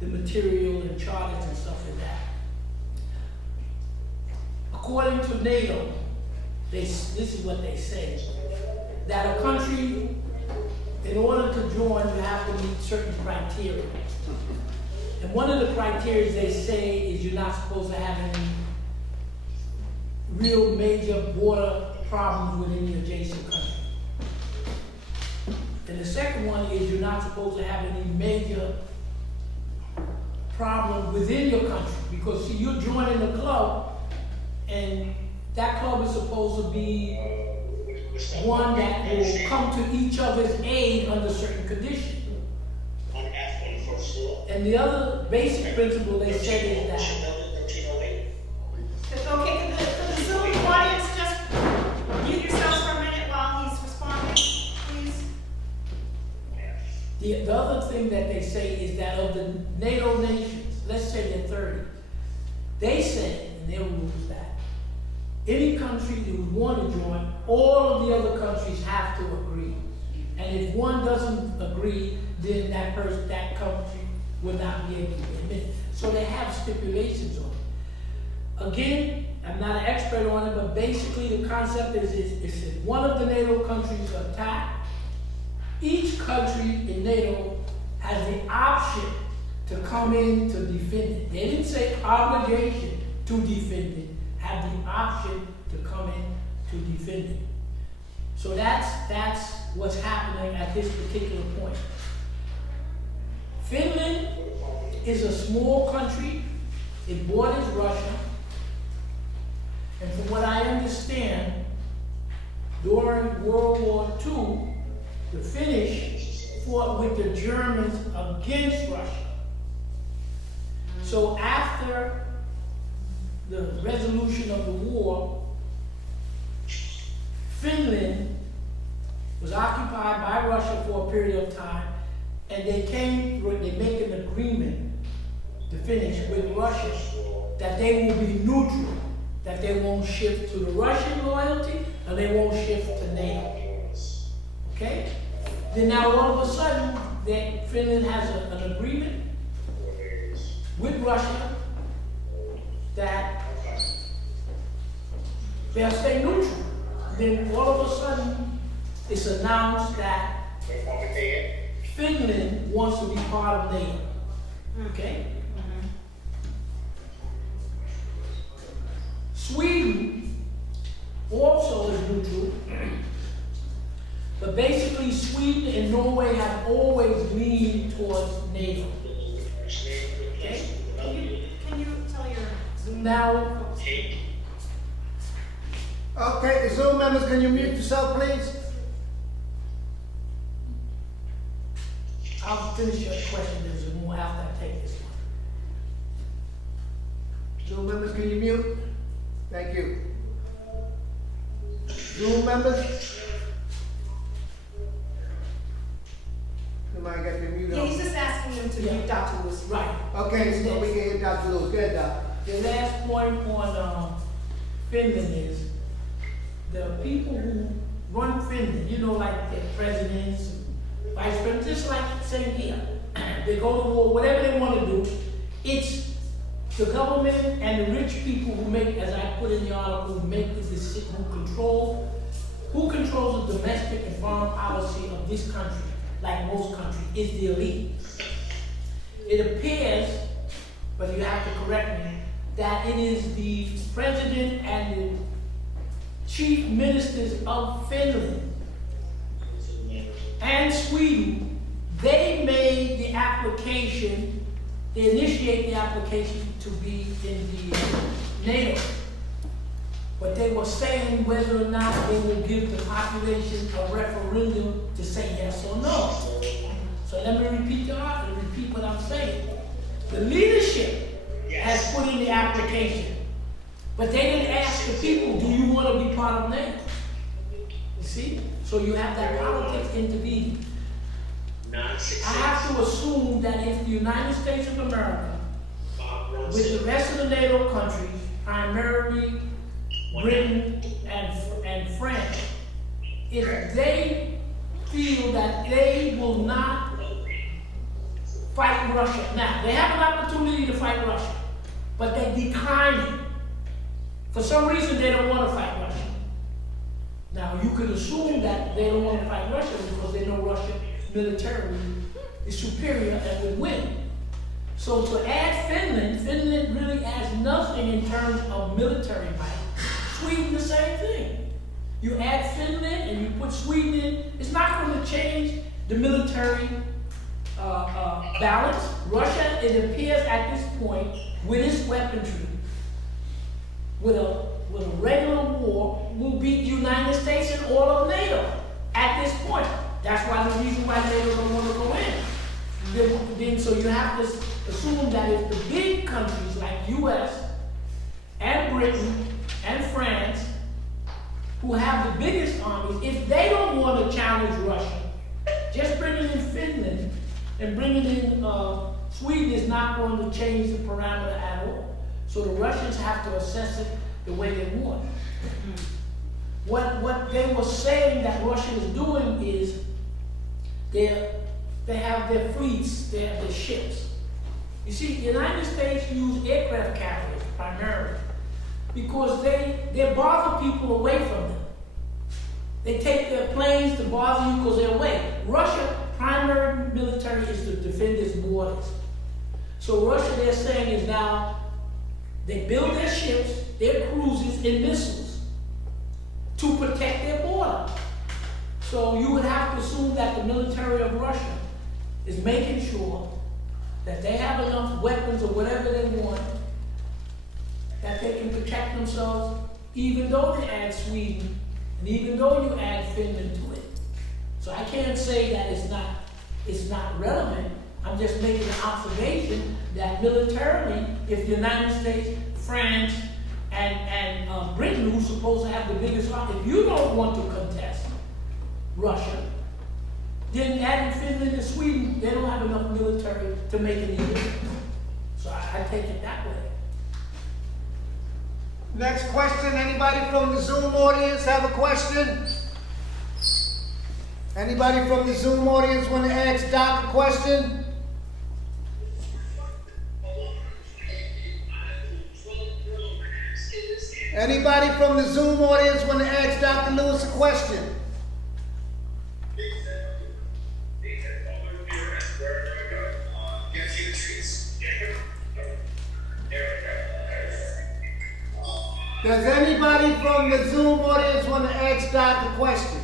the material and charters and stuff like that. According to NATO, this is what they say, that a country, in order to join, you have to meet certain criteria. And one of the criteria they say is you're not supposed to have any real major border problems within the adjacent country. And the second one is you're not supposed to have any major problem within your country, because see, you're joining the club, and that club is supposed to be one that will come to each other's aid under certain conditions. And the other basic principle they said is that Okay, could the Zoom audience just mute yourselves for a minute while he's responding, please? the other thing that they say is that of the NATO nations, let's say they're 30, they say in their rules that any country that would want to join, all of the other countries have to agree. And if one doesn't agree, then that country will not be able to admit. So they have stipulations on it. Again, I'm not an expert on it, but basically the concept is if one of the NATO countries are attacked, each country in NATO has the option to come in to defend it. They didn't say obligation to defend it, have the option to come in to defend it. So that's what's happening at this particular point. Finland is a small country. It borders Russia. And from what I understand, during World War II, the Finnish fought with the Germans against Russia. So after the resolution of the war, Finland was occupied by Russia for a period of time, and they make an agreement, the Finnish, with Russia, that they will be neutral, that they won't shift to the Russian loyalty, and they won't shift to NATO. Okay? Then now all of a sudden, Finland has an agreement with Russia that they'll stay neutral. Then all of a sudden, it's announced that Finland wants to be part of NATO. Okay? Sweden also is neutral, but basically Sweden and Norway have always leaned towards NATO. Okay? Can you tell your Zoom Now, folks? Okay, the Zoom members, can you mute yourself, please? I'll finish your question, there's more after I take this one. Zoom members, can you mute? Thank you. Zoom members? Somebody got their mute Yeah, he's on. just asking them to mute Dr. Lewis. Right. Okay, so we can hear Dr. Lewis. Go ahead, Doc. The last point on Finland is the people who run Finland, you know, like the presidents, vice presidents, just like same here. They go to war, whatever they want to do, It's the government and the rich people who make, as I put in the article, who make the decision, who controls the domestic and foreign policy of this country, like most countries, is the elite. It appears, but you have to correct me, that it is the president and the chief ministers of Finland and Sweden. They made the application, they initiate the application to be in the NATO. But they were saying whether or not they will give the population a referendum to say yes or no. So let me repeat what I'm saying. The leadership has put in the application, but they didn't ask the people, do you want to be part of NATO? You see? So you have that politics intervening. I have to assume that if the United States of America, with the rest of the NATO countries, primarily Britain and France, if they feel that they will not fight Russia, now they have an opportunity to fight Russia, but they decline it. For some reason, they don't want to fight Russia. Now, you could assume that they don't want to fight Russia because they know Russia militarily is superior and would win. So to add Finland, Finland really adds nothing in terms of military might. Sweden, the same thing. You add Finland and you put Sweden in, it's not going to change the military balance. Russia, it appears at this point, with its weaponry, with a regular war, will beat the United States and all of NATO at this point. That's why the reason why NATO don't want to go in. Then, so you have to assume that if the big countries like US and Britain and France, who have the biggest armies, if they don't want to challenge Russia, just bringing in Finland and bringing in Sweden is not going to change the parameter at all. So the Russians have to assess it the way they want. What they were saying that Russia is doing is they have their fleets, they have their ships. You see, the United States use aircraft carriers primarily because they bother people away from them. They take their planes to bother you because they're away. Russia's primary military is to defend its borders. So Russia, they're saying, is now, they build their ships, their cruisers, and missiles to protect their border. So you would have to assume that the military of Russia is making sure that they have enough weapons or whatever they want, that they can protect themselves, even though they add Sweden, and even though you add Finland to it. So I can't say that it's not relevant. I'm just making an observation that militarily, if the United States, France, and Britain, who's supposed to have the biggest army, if you don't want to contest Russia, then adding Finland and Sweden, they don't have enough military to make any difference. So I take it that way. Next question, anybody from the Zoom audience have a question? Anybody from the Zoom audience want to ask Doc a question? Anybody from the Zoom audience want to ask Dr. Lewis a question? Does anybody from the Zoom audience want to ask Doc a question?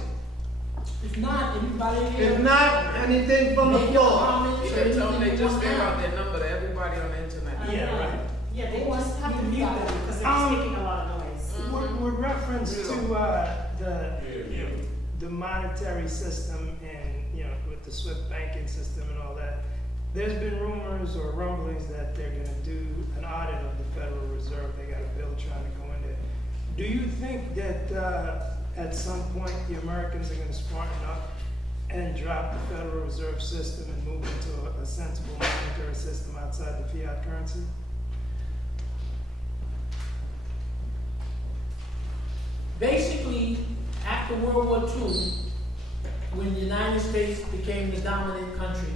If not, anybody here? If not, anything from the Make your floor? comments or They told anything they you just want to gave add. out their number to everybody on the internet. Yeah, right. Yeah, they just have to mute them because they're just making a lot of noise. With reference to the monetary system and, with the SWIFT banking system and all that, there's been rumors or rumblings that they're gonna do an audit of the Federal Reserve. They got a bill trying to go in there. Do you think that at some point the Americans are gonna smarten up and drop the Federal Reserve system and move into a sensible monetary system outside the fiat currency? Basically, after World War II, when the United States became the dominant country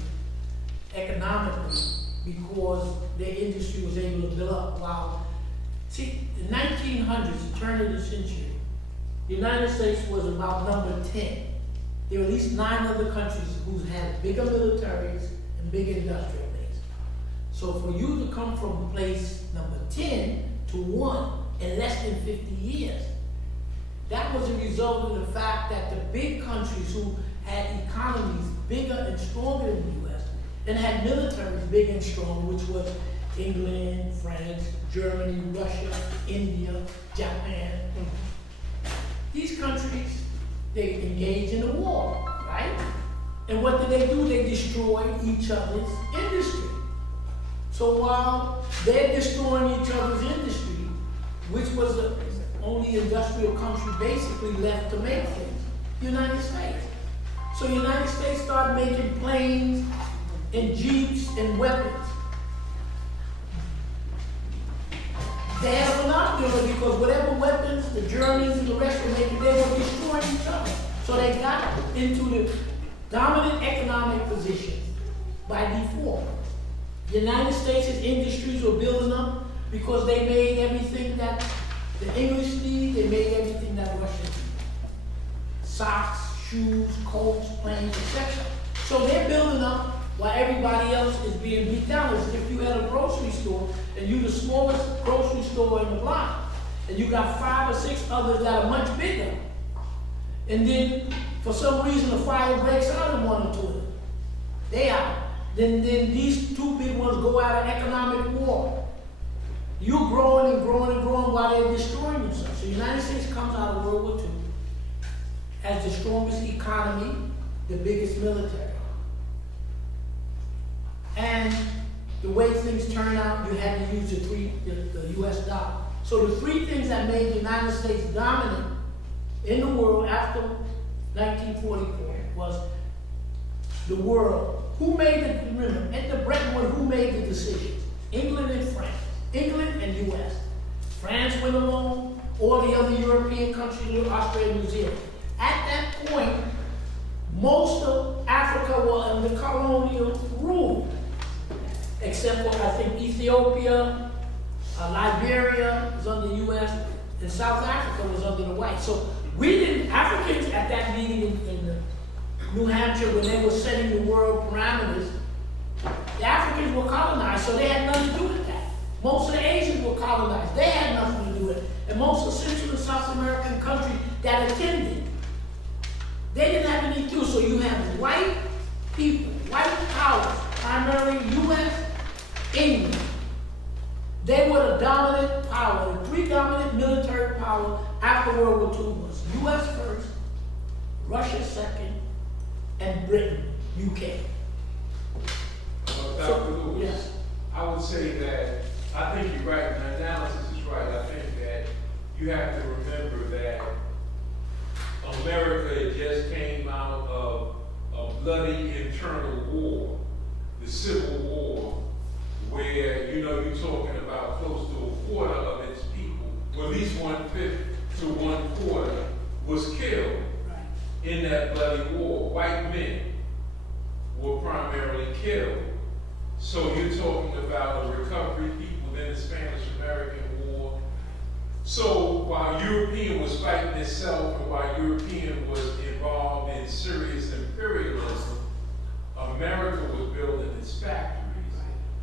economically, because their industry was able to build up. While, see, in 1900s, the turn of the century, the United States was about number 10. There were at least 9 other countries who had bigger militaries and bigger industrial base. So for you to come from place number 10 to 1 in less than 50 years, that was a result of the fact that the big countries who had economies bigger and stronger than the U.S. and had militaries big and strong, which was England, France, Germany, Russia, India, Japan. These countries, they engaged in a war, right? And what did they do? They destroyed each other's industry. So while they're destroying each other's industry, which was the only industrial country basically left to make things, the United States. So the United States started making planes and jeeps and weapons. They had a monopoly because whatever weapons the Germans and the rest were making, they were destroying each other. So they got into the dominant economic position by default. The United States' industries were building up because they made everything that the English need, they made everything that Russia needed. Socks, shoes, coats, planes, etc. So they're building up while everybody else is being beat down. As if you had a grocery store and you're the smallest grocery store in the block, and you got 5 or 6 others that are much bigger. And then for some reason a fire breaks out in 1 or 2 of them. They out. Then these 2 big ones go out of economic war. You're growing and growing and growing while they're destroying themselves. So the United States comes out of World War II as the strongest economy, the biggest military. And the way things turn out, you had to use the US dollar. So the 3 things that made the United States dominant in the world after 1944 was the world. Who made the, remember, at the Bretton Woods, who made the decisions? England and France. England and US. France went along, all the other European countries, Australia and New Zealand. At that point, most of Africa was under colonial rule, except for, I think, Ethiopia, Liberia was under the US, and South Africa was under the whites. So we didn't, Africans at that meeting in New Hampshire, when they were setting the world parameters, the Africans were colonized, so they had nothing to do with that. Most of the Asians were colonized, they had nothing to do with it. And most of the Central and South American countries that attended, they didn't have anything to do. So you have white people, white powers, primarily US, England. They were the dominant power. The 3 dominant military powers after World War II was US first, Russia second, and Britain, UK. Dr. Lewis, yes. I would say that I think you're right, and the analysis is right. I think that you have to remember that America had just came out of a bloody internal war, the Civil War, where, you know, you're talking about close to a quarter of its people, or at least 1/5 to 1/4 was killed in that bloody war. White men were primarily killed. So you're talking about a recovery people, then the Spanish-American War. So while European was fighting itself and while European was involved in serious imperialism, America was building its factories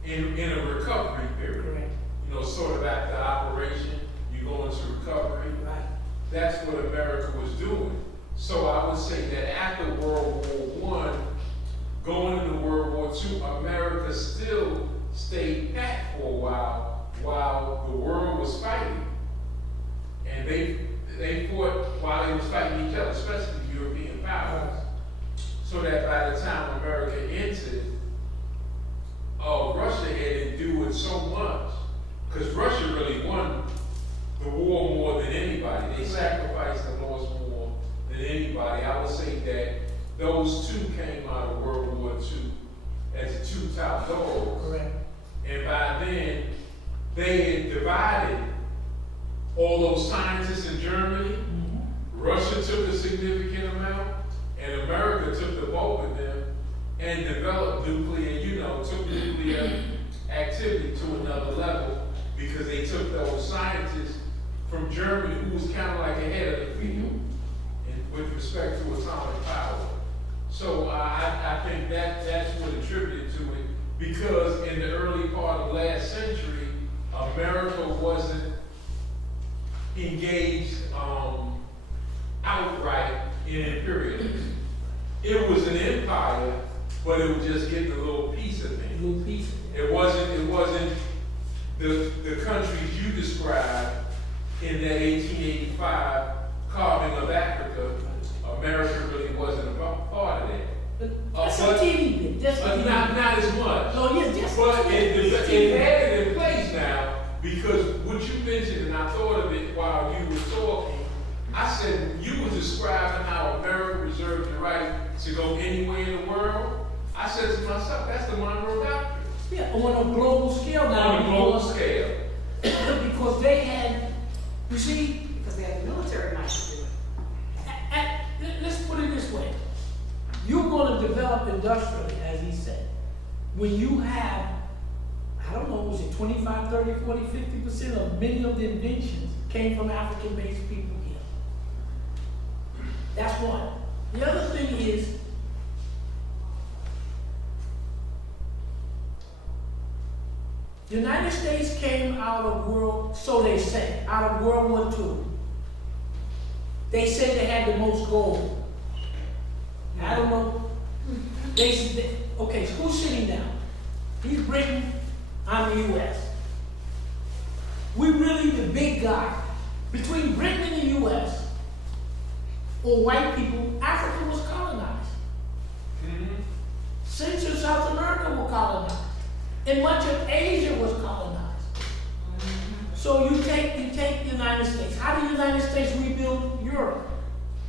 in a recovery period. Correct. You know, sort of after operation, you go into recovery. Right. That's what America was doing. So I would say that after World War I, going into World War II, America still stayed pat for a while the world was fighting. And they fought while they was fighting each other, especially the European powers. So that by the time America entered, Russia had endured so much, because Russia really won the war more than anybody. They sacrificed and lost more than anybody. I would say that those 2 came out of World War II as the 2 top dogs. Correct. And by then, they had divided all those scientists in Germany. Mm-hmm. Russia took a significant amount, and America took the bulk of them and developed nuclear, took nuclear activity to another level because they took those scientists from Germany who was kind of like ahead of the field with respect to atomic power. So I think that's what attributed to it, because in the early part of last century, America wasn't engaged outright in imperialism. It was an empire, but it was just getting a little piece of things. Little piece. It wasn't the countries you described in that 1885 carving of Africa. America really wasn't a part of that. That's but- a teeny bit, just a But teeny not bit. as much. No, yeah, just But a it teeny had bit. it in place now, because what you mentioned, and I thought of it while you were talking, I said, you were describing how America reserved the right to go anywhere in the world. I said to myself, that's the Monroe Doctrine. Yeah, on a global scale now. On a global because- scale. Because they had, you see, Because they have the military might to do it. let's put it this way. You're gonna develop industrially, as he said, when you have, I don't know, was it 25, 30, 40, 50% of many of the inventions came from African-based people here. That's one. The other thing is, the United States came out of so they say, out of World War II. They said they had the most gold. I don't know. Okay, so who's sitting down? He's Britain, I'm the US. We really the big guy. Between Britain and the US, or white people, Africa was colonized. Central South America were colonized. And much of Asia was colonized. So you take the United States. How did the United States rebuild Europe?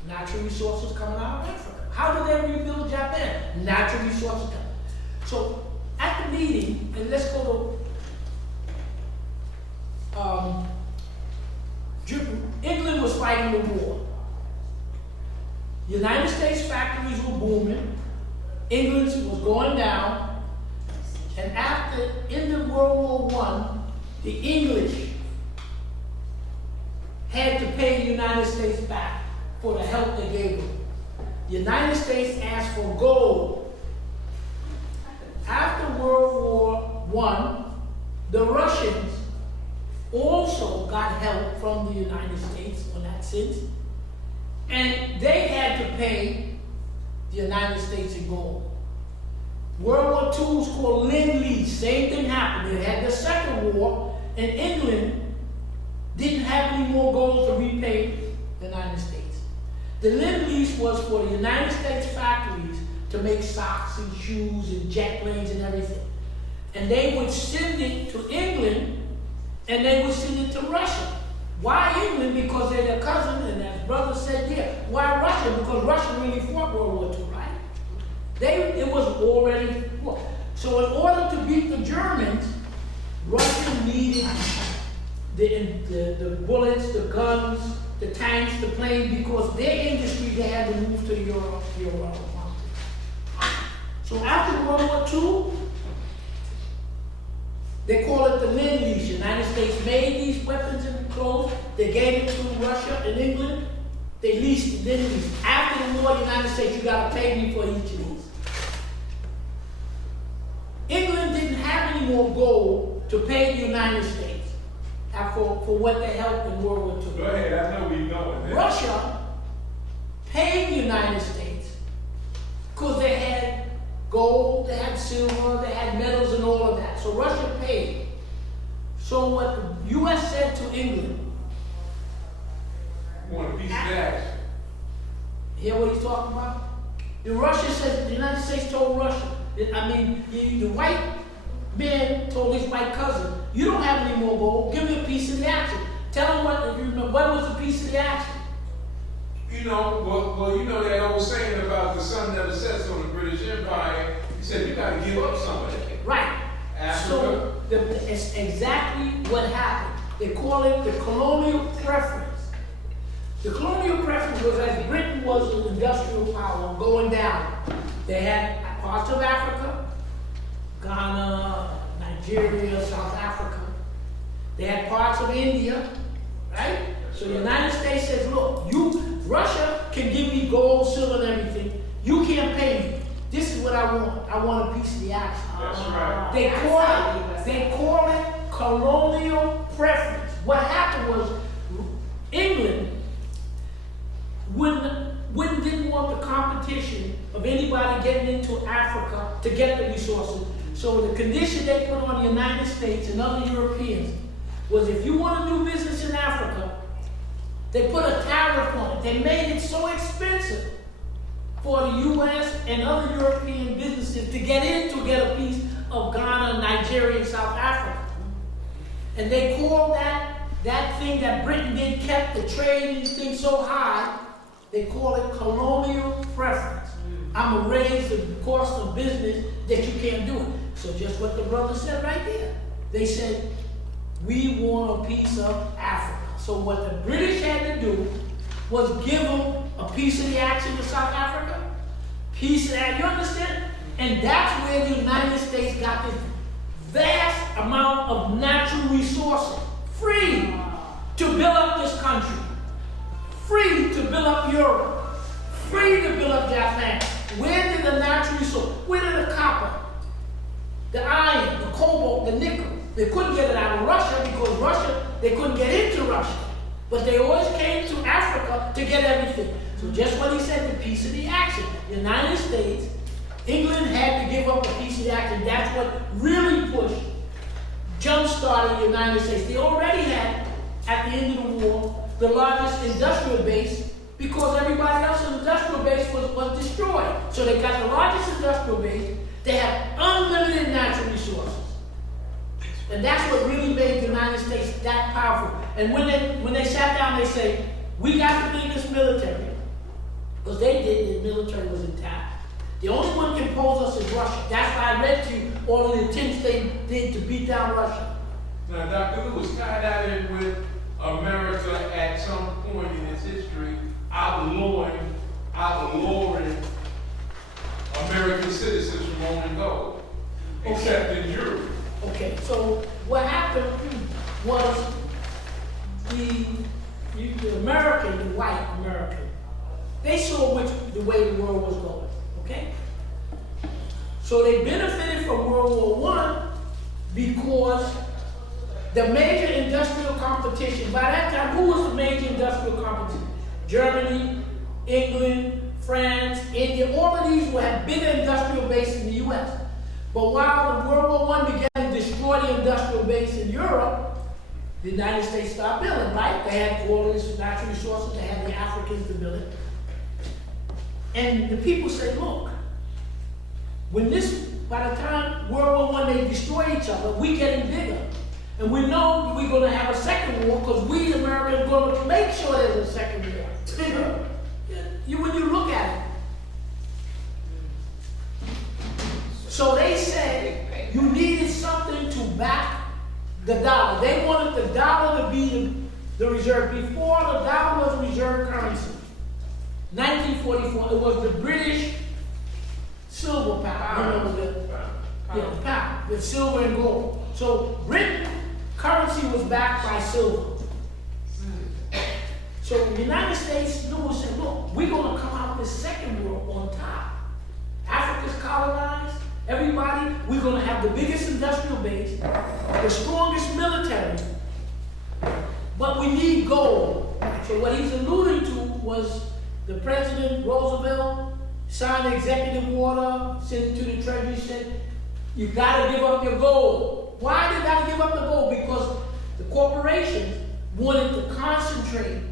Natural resources coming out of Africa. How did they rebuild Japan? Natural resources coming. So at the meeting, and let's go to England was fighting the war. United States factories were booming. England was going down. And after, in the World War I, the English had to pay the United States back for the help they gave them. The United States asked for gold. After World War I, the Russians also got help from the United States in that sense, and they had to pay the United States in gold. World War II was called Lend-Lease. Same thing happened. They had the Second War, and England didn't have any more gold to repay the United States. The Lend-Lease was for the United States factories to make socks and shoes and jet planes and everything. And they would send it to England, and they would send it to Russia. Why England? Because they're their cousin, and as brother said, yeah. Why Russia? Because Russia really fought World War II, right? It was already fought. So in order to beat the Germans, Russia needed the bullets, the guns, the tanks, the planes, because their industry they had to move to Europe. So after World War II, they call it the Lend-Lease. The United States made these weapons and clothes. They gave it to Russia and England. They leased it, Lend-Lease. After the war, the United States, you got to pay me for each of these. England didn't have any more gold to pay the United States for what they helped in World War II. Go ahead, I know where you're going there. Russia paid the United States because they had gold, they had silver, they had metals and all of that. So Russia paid. So what the U.S. said to England, You want a piece of that? hear what he's talking about? The Russia said, the United States told Russia, the white man told his white cousin, you don't have any more gold, give me a piece of the action. Tell him what was the piece of the action? You know that old saying about the sun never sets on the British Empire. He said you got to give up some of it. Right. Africa. So it's exactly what happened. They call it the colonial preference. The colonial preference was as Britain was an industrial power going down. They had parts of Africa, Ghana, Nigeria, They had parts of India, right? So the United States says, look, Russia can give me gold, silver, and everything. You can't pay me. This is what I want. I want a piece of the action. That's right. They call it colonial preference. What happened was England didn't want the competition of anybody getting into Africa to get the resources. So the condition they put on the United States and other Europeans was if you want to do business in Africa, they put a tariff on it. They made it so expensive for the U.S. and other European businesses to get a piece of Ghana, Nigeria, and South Africa. And they called that thing that Britain did, kept the trade and thing so high, they call it colonial preference. I'm going to raise the cost of business that you can't do it. So just what the brother said right there. They said, we want a piece of Africa. So what the British had to do was give them a piece of the action to South Africa, piece of that, you understand? And that's where the United States got this vast amount of natural resources, free to build up this country, free to build up Europe, free to build up Japan. Where did the natural resource, where did the copper, the iron, the cobalt, the nickel? They couldn't get it out of Russia because they couldn't get into Russia. But they always came to Africa to get everything. So just what he said, the piece of the action. The United States, England had to give up a piece of the action. That's what really pushed, jump-started the United States. They already had, at the end of the war, the largest industrial base because everybody else's industrial base was destroyed. So they got the largest industrial base. They have unlimited natural resources. And that's what really made the United States that powerful. And when they sat down, they say, we got the biggest military. Because they did, the military was intact. The only one can pose us is Russia. That's why I read to you all of the attempts they did to beat down Russia. Now, Dr. Lewis, tie that in with America at some point in its history, outlawing American citizens from owning gold, except in Europe. Okay, so what happened was the American, the white American, they saw the way the world was going, okay? So they benefited from World War I because the major industrial competition, by that time, who was the major industrial competition? Germany, England, France, India, all of these had bigger industrial base in the U.S. But while the World War I began to destroy the industrial base in Europe, the United States started building, right? They had all these natural resources, they had the Africans to build it. And the people say, look, by the time World War I, they destroy each other, we getting bigger. And we know we're going to have a second war because we Americans are going to make sure there's a second war. When you look at it. So they said you needed something to back the dollar. They wanted the dollar to be the reserve. Before the dollar was reserve currency, 1944, it was the British silver pound. The pound, with silver and gold. So Britain currency was backed by silver. So the United States knew and said, look, we're going to come out this second war on top. Africa's colonized, everybody, we're going to have the biggest industrial base, the strongest military, but we need gold. So what he's alluding to was the President Roosevelt signed an executive order, sent it to the Treasury, said, you got to give up your gold. Why they got to give up the gold? Because the corporations wanted to concentrate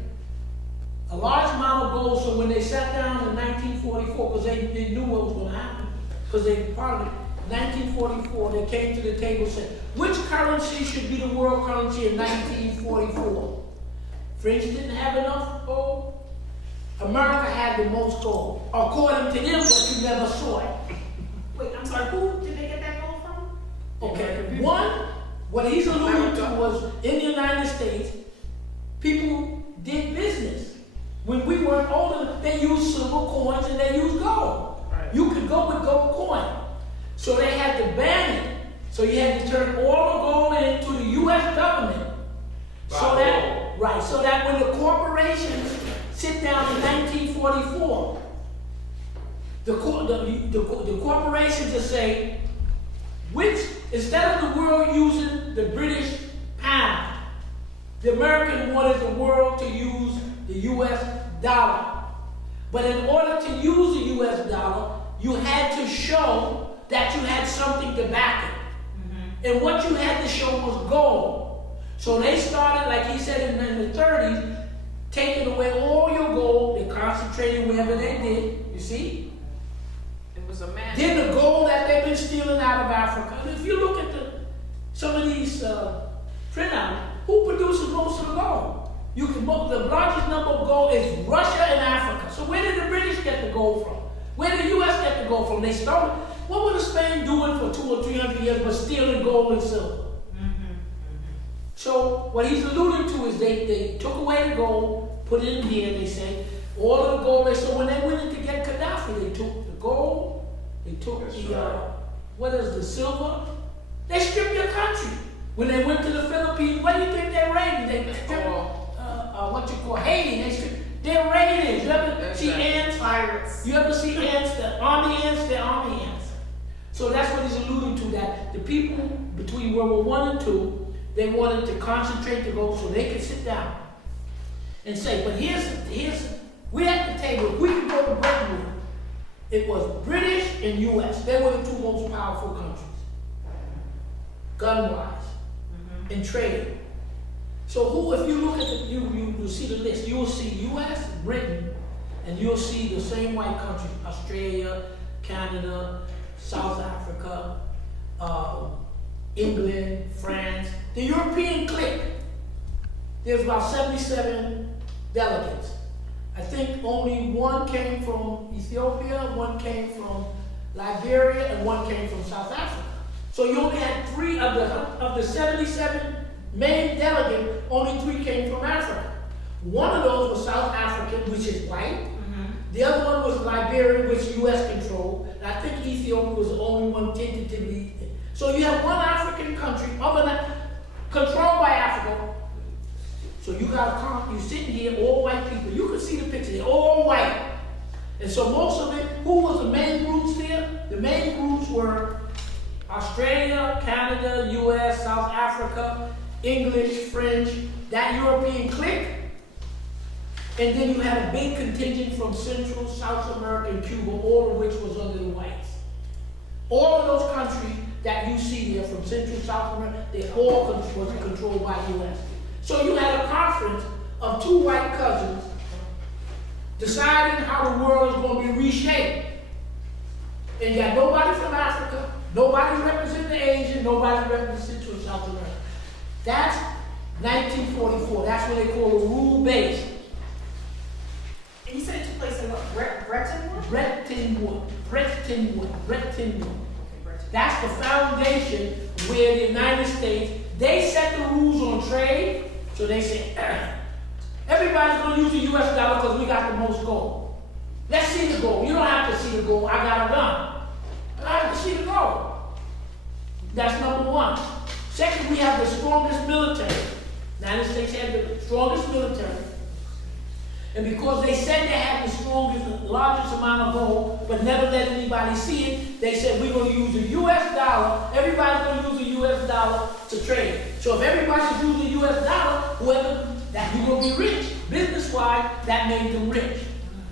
a large amount of gold, so when they sat down in 1944, because they knew what was going to happen, because they part of it, 1944, they came to the table and said, which currency should be the world currency in 1944? French didn't have enough gold. America had the most gold, according to them, but you never saw it. Wait, I'm sorry, who did they get that gold from? Okay, one, what he's alluding to was in the United States, people did business. When we weren't older, they used silver coins and they used gold. Right. You could go with gold coin. So they had to ban it. So you had to turn all the gold into the U.S. government So that, right, so that when the corporations sit down in 1944, the corporations will say, which, instead of the world using the British pound, the American wanted the world to use the US dollar. But in order to use the US dollar, you had to show that you had something to back it. And what you had to show was gold. So they started, like he said in the 30s, taking away all your gold, they concentrated wherever they did, you see? It was a man. Then the gold that they've been stealing out of Africa. And if you look at some of these printouts, who produces most of the gold? The largest number of gold is Russia and Africa. So where did the British get the gold from? Where did the US get the gold from? They stole it. What was Spain doing for 200 or 300 years but stealing gold and silver? So what he's alluding to is they took away the gold, put it in here, they say, all of the gold. So when they went in to get Gaddafi, they took the gold, they took the silver. They stripped your country. When they went to the Philippines, what do you think they raided? They stripped, Haiti. They're raiding. You ever see ants? Pirates. You ever see ants? They're army ants. So that's what he's alluding to, that the people between World War I and II, they wanted to concentrate the gold so they could sit down and say, but we're at the table. If we can go to Bretton Woods, it was British and US. They were the two most powerful countries, gun-wise, and trade. So if you look at you see the list, you'll see US, Britain, and you'll see the same white countries, Australia, Canada, South Africa, England, France. The European clique, there's about 77 delegates. I think only one came from Ethiopia, one came from Liberia, and one came from South Africa. So you only had 3 of the 77 main delegates, only 3 came from Africa. One of those was South African, which is white. The other one was Liberia, which US controlled. And I think Ethiopia was the only one tentatively. So you have one African country, other than controlled by Africa. So you're sitting here, all white people. You can see the picture, they're all white. And so most of it, who was the main groups there? The main groups were Australia, Canada, US, South Africa, English, French, that European clique. And then you had a big contingent from Central, South America, and Cuba, all of which was under the whites. All of those countries that you see there from Central, South America, they all was controlled by US. So you had a conference of 2 white cousins deciding how the world is going to be reshaped. And you had nobody from Africa, nobody representing Asia, nobody representing Central, South America. That's 1944. That's what they call a rule-based. And you said it took place in what? Bretton Woods? Bretton Woods. Okay, Bretton. That's the foundation where the United States, they set the rules on trade. So they say, everybody's going to use the US dollar because we got the most gold. Let's see the gold. You don't have to see the gold. I got a gun. I have to see the gold. That's number one. Second, we have the strongest military. The United States had the strongest military. And because they said they had the strongest, largest amount of gold, but never let anybody see it, they said we're going to use the US dollar. Everybody's going to use the US dollar to trade. So if everybody's using the US dollar, you're going to be rich. Business-wise, that made them rich.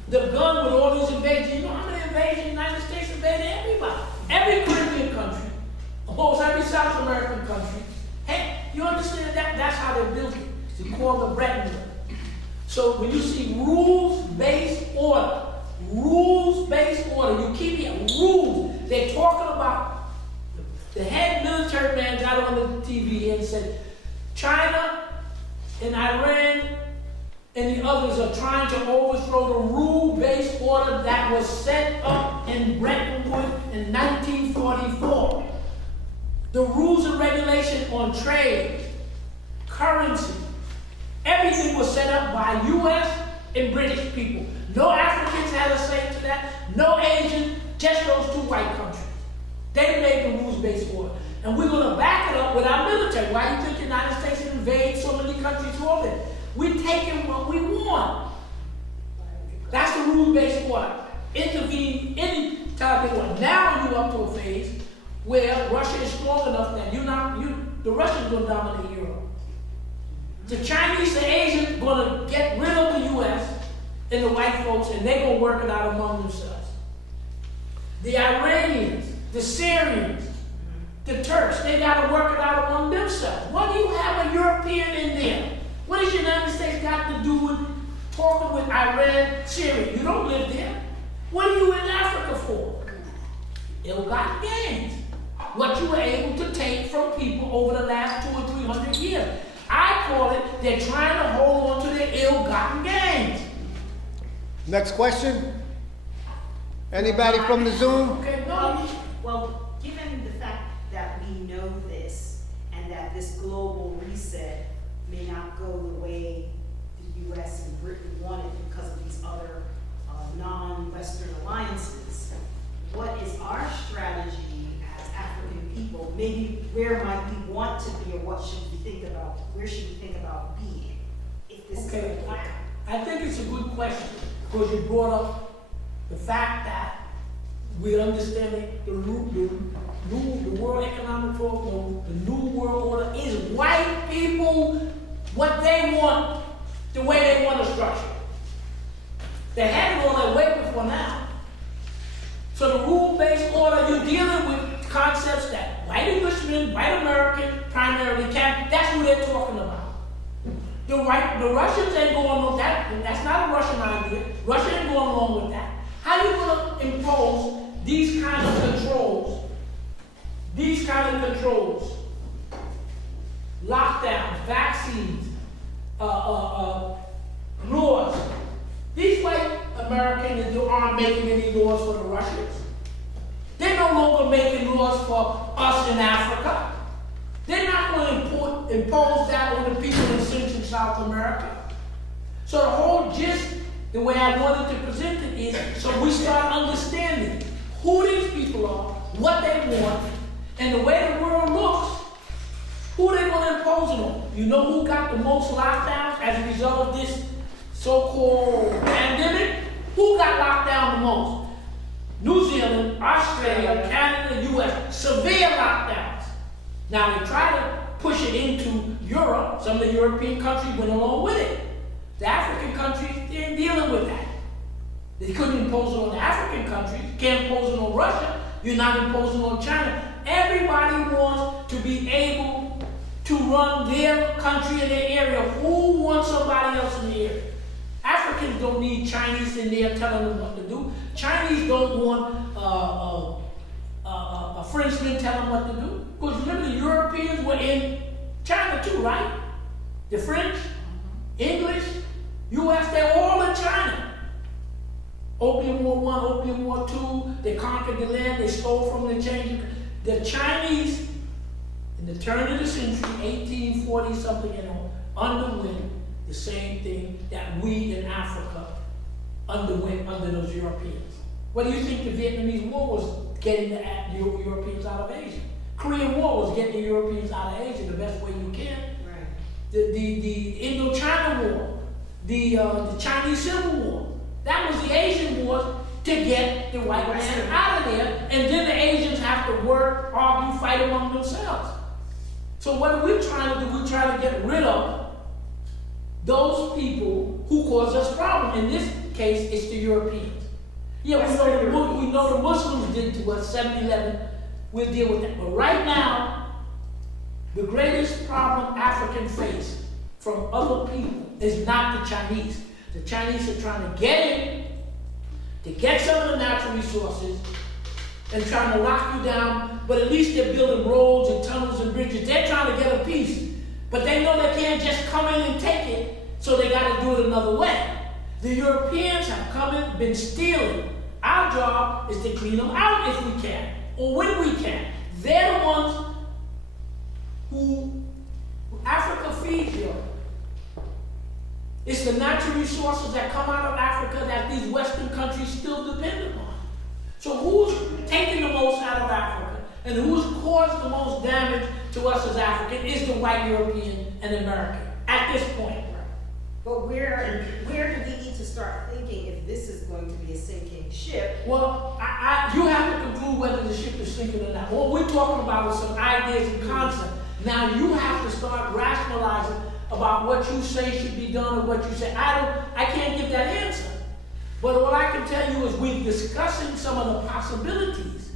The gun with all these invasions, you know how many invasions the United States invaded? Everybody. Every Caribbean country, almost every South American country. Hey, you understand that? That's how they built it. It's called the Bretton Woods. So when you see rules-based order, you keep hearing rules. They're talking about, the head military man got on the TV and said, China and Iran and the others are trying to overthrow the rule-based order that was set up in Bretton Woods in 1944. The rules and regulation on trade, currency, everything was set up by US and British people. No Africans had a say to that, no Asian, just those 2 white countries. They made the rules-based order. And we're going to back it up with our military. Why do you think the United States invaded invade so many countries already. We're taking what we want. That's the rule-based order. Intervene any time they want. Now you up to a phase where Russia is strong enough that the Russians gonna dominate Europe. The Chinese, the Asians gonna get rid of the U.S. and the white folks, and they're gonna work it out among themselves. The Iranians, the Syrians, the Turks, they gotta work it out among themselves. What do you have a European in there? What does the United States got to do with talking with Iran, Syria? You don't live there. What are you in Africa for? Ill-gotten gains. What you were able to take from people over the last 200 or 300 years. I call it, they're trying to hold on to their ill-gotten gains. Next question? Anybody from the Zoom? Okay, no, Well, given the fact that we know this, and that this global reset may not go the way the US and Britain wanted because of these other non-Western alliances, what is our strategy as African people? Maybe where might we want to be, or what should we think about, where should we think about being, if this is okay. the plan? I think it's a good question, because you brought up the fact that we're understanding the World Economic Forum, the New World Order is white people, what they want, the way they want to structure. They had it all that way before now. So the rule-based order, you're dealing with concepts that white Englishmen, white Americans primarily can, that's who they're talking about. The Russians ain't going on that, that's not a Russian idea. Russia ain't going along with that. How are you going to impose these kind of controls? Lockdowns, vaccines, laws. These white Americans aren't making any laws for the Russians. They're no longer making laws for us in Africa. They're not going to impose that on the people in Central and South America. So the whole gist, the way I wanted to present it is, so we start understanding who these people are, what they want, and the way the world looks, who they're going to impose it on. You know who got the most lockdowns as a result of this so-called pandemic? Who got locked down the most? New Zealand, Australia, Canada, US, severe lockdowns. Now they try to push it into Europe. Some of the European countries went along with it. The African countries, they're dealing with that. They couldn't impose it on the African countries, can't impose it on Russia, you're not imposing on China. Everybody wants to be able to run their country in their area. Who wants somebody else in the area? Africans don't need Chinese in there telling them what to do. Chinese don't want a Frenchman telling them what to do. Because remember, the Europeans were in China too, right? The French, English, US, they're all in China. Opium War I, Opium War II, they conquered the land, they stole from the change. The Chinese, in the turn of the century, 1840 something and on, underwent the same thing that we in Africa underwent under those Europeans. What do you think the Vietnamese War was getting the Europeans out of Asia? Korean War was getting the Europeans out of Asia the best way you can. Right. The Indochina War, the Chinese Civil War, that was the Asian wars to get the white man out of there, and then the Asians have to work, argue, fight among themselves. So what are we trying to do? We're trying to get rid of those people who cause us problems. In this case, it's the Europeans. Yeah, we know the Muslims did to us, 7/11, we'll deal with that. But right now, the greatest problem Africans face from other people is not the Chinese. The Chinese are trying to get in, to get some of the natural resources, and trying to lock you down, but at least they're building roads and tunnels and bridges. They're trying to get a piece, but they know they can't just come in and take it, so they got to do it another way. The Europeans have come in, been stealing. Our job is to clean them out if we can, or when we can. They're the ones who Africa feeds you. It's the natural resources that come out of Africa that these Western countries still depend upon. So who's taking the most out of Africa? And who's caused the most damage to to us as African is the white European and American at this point. But where do we need to start thinking if this is going to be a sinking ship? Well, you have to conclude whether the ship is sinking or not. What we're talking about is some ideas and concepts. Now you have to start rationalizing about what you say should be done or what you say. I can't give that answer. But what I can tell you is we're discussing some of the possibilities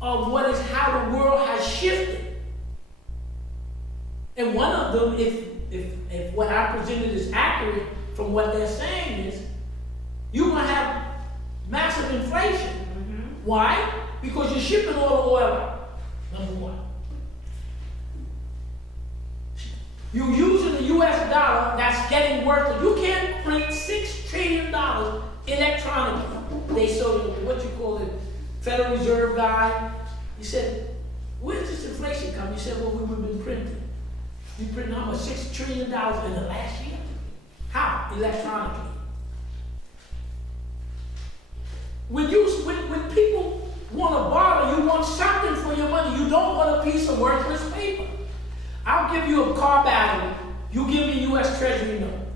of how the world has shifted. And one of them, if what I presented is accurate from what they're saying is, you're going to have massive inflation. Why? Because you're shipping all the oil out, number one. You're using the US dollar that's getting worse. You can't print $6 trillion electronically. They showed what you call the Federal Reserve guy. He said, where's this inflation coming? He said, well, we've been printing. We printed how much? $6 trillion in the last year? How? Electronically. When people want to borrow, you want something for your money. You don't want a piece of worthless paper. I'll give you a car battery. You give me a U.S. Treasury note.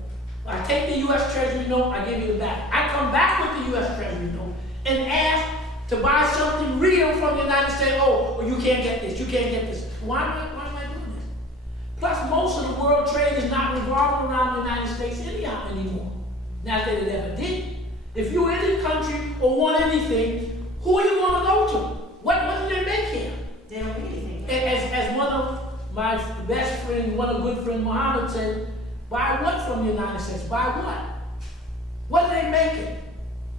I take the U.S. Treasury note, I give you the back. I come back with the U.S. Treasury note and ask to buy something real from the United States. Oh, well, you can't get this, you can't get this. Why am I doing this? Plus, most of the world trade is not revolving around the United States anyhow anymore. Not that it ever did. If you're in any country or want anything, who are you going to go to? What do they make here? They don't make anything. As one of my best friend, one of good friend Muhammad said, buy what from the United States? Buy what? What are they making?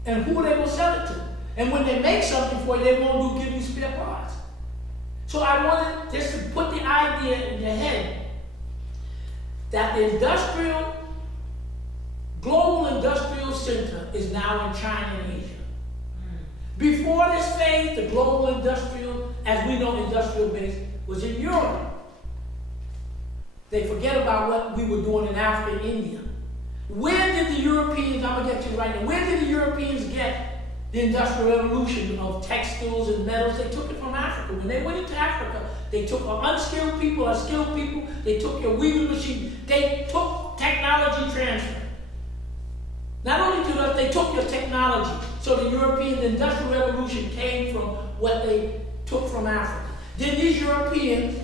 And who are they going to sell it to? And when they make something for you, they won't give you spare parts. So I wanted just to put the idea in your head that the global industrial center is now in China and Asia. Before this phase, the global industrial, as we know, industrial base was in Europe. They forget about what we were doing in Africa and India. Where did the Europeans, I'm going to get you right now, where did the Europeans get the Industrial Revolution of textiles and metals? They took it from Africa. When they went into Africa, they took unskilled people, skilled people, they took your weaving machine, they took technology transfer. Not only to us, they took your technology. So the European Industrial Revolution came from what they took from Africa. Then these Europeans,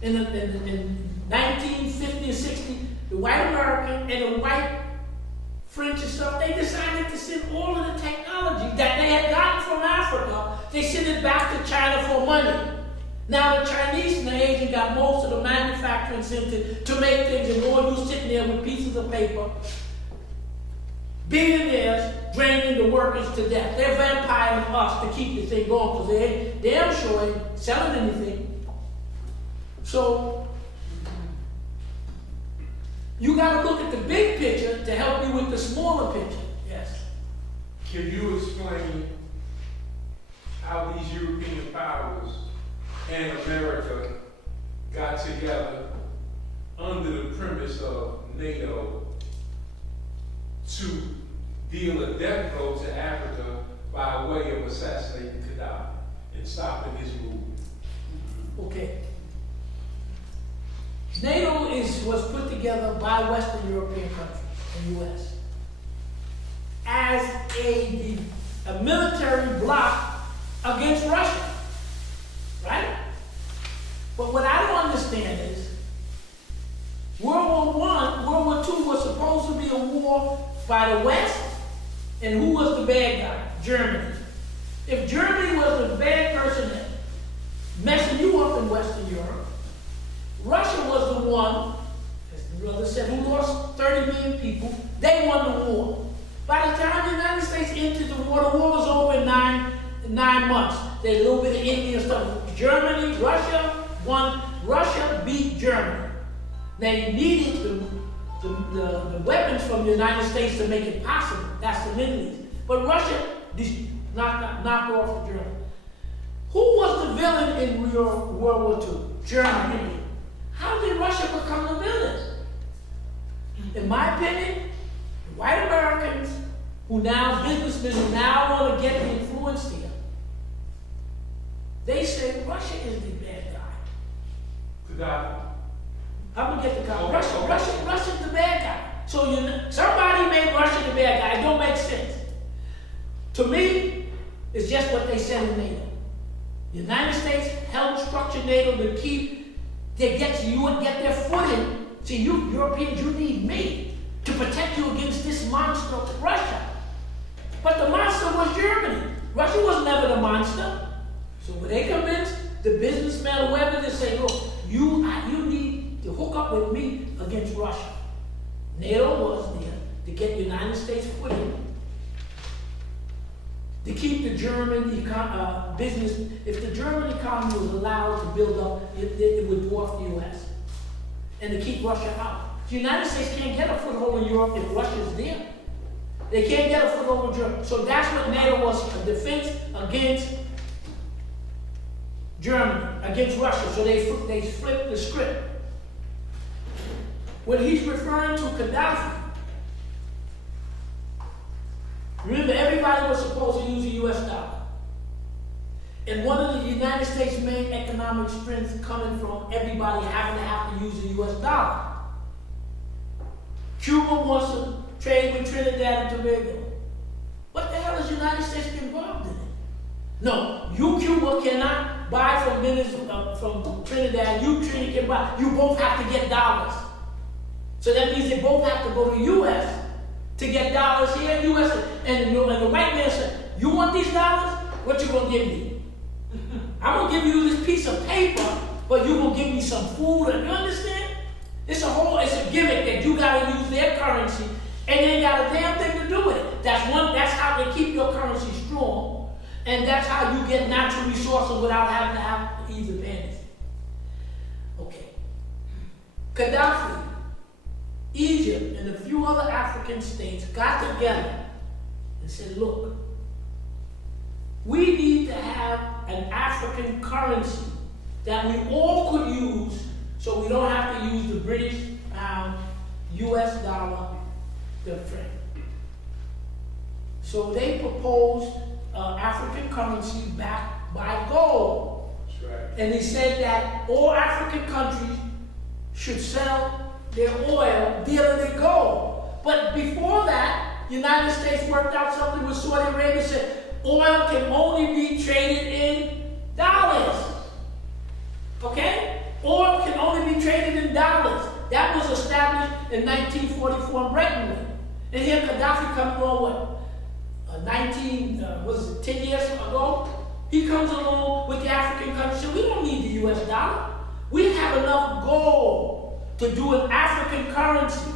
in 1950 and 60, the white American and the white French and stuff, they decided to send all of the technology that they had gotten from Africa, they sent it back to China for money. Now the Chinese and the Asians got most of the manufacturing center to make things, and all you sitting there with pieces of paper, billionaires draining the workers to death. They're vampiring us to keep the thing going because they ain't damn sure ain't selling anything. So you got to look at the big picture to help you with the smaller picture. Yes. Can you explain how these European powers and America got together under the premise of NATO to deal a death blow to Africa by way of assassinating Gaddafi and stopping his movement? Okay. NATO was put together by Western European countries and U.S. as a military bloc against Russia, right? But what I don't understand is World War I, World War II was supposed to be a war by the West, and who was the bad guy? Germany. If Germany was the bad person messing you up in Western Europe, Russia was the one, as the brother said, who lost 30 million people. They won the war. By the time the United States entered the war was over in nine months. There's a little bit of India stuff. Germany, Russia won. Russia beat Germany. Now you needed the weapons from the United States to make it possible. That's the Middle East. But Russia knocked off Germany. Who was the villain in World War II? Germany. How did Russia become the villain? In my opinion, the white Americans who now, businessmen who now want to get the influence here, they say Russia is the bad guy. Gaddafi. I'm gonna get the guy. Okay, Russia, okay. Russia's the bad guy. So somebody made Russia the bad guy. It don't make sense. To me, it's just what they said in NATO. The United States helped structure NATO to get their footing. See, you Europeans, you need me to protect you against this monster, Russia. But the monster was Germany. Russia was never the monster. So when they convinced the businessman or whoever to say, look, you need to hook up with me against Russia. NATO was there to get the United States footing, to keep the German business. If the German economy was allowed to build up, it would dwarf the U.S. and to keep Russia out. The United States can't get a foothold in Europe if Russia's there. They can't get a foothold in Germany. So that's what NATO was, a defense against Germany, against Russia. So they flipped the script. When he's referring to Gaddafi, remember everybody was supposed to use the US dollar. And one of the United States' main economic strengths coming from everybody having to use the US dollar. Cuba wants to trade with Trinidad and Tobago. What the hell is the United States involved in it? No, you Cuba cannot buy from from Trinidad, you Trinidad can buy. You both have to get dollars. So that means they both have to go to U.S. to get dollars here, U.S. And the white man said, you want these dollars? What you gonna give me? I'm gonna give you this piece of paper, but you gonna give me some food, you understand? It's a gimmick that you gotta use their currency, and they ain't got a damn thing to do with it. That's how they keep your currency strong, and that's how you get natural resources without having to have either advantage. Okay. Gaddafi, Egypt, and a few other African states got together and said, look, we need to have an African currency that we all could use so we don't have to use the British pound, US dollar, the franc. So they proposed African currency backed by gold. That's right. And they said that all African countries should sell their oil dealing in gold. But before that, the United States worked out something with Saudi Arabia, said oil can only be traded in dollars. Okay? Oil can only be traded in dollars. That was established in 1944 in Bretton Woods. And here Gaddafi comes along, 10 years ago? He comes along with the African countries, so we don't need the US dollar. We have enough gold to do an African currency.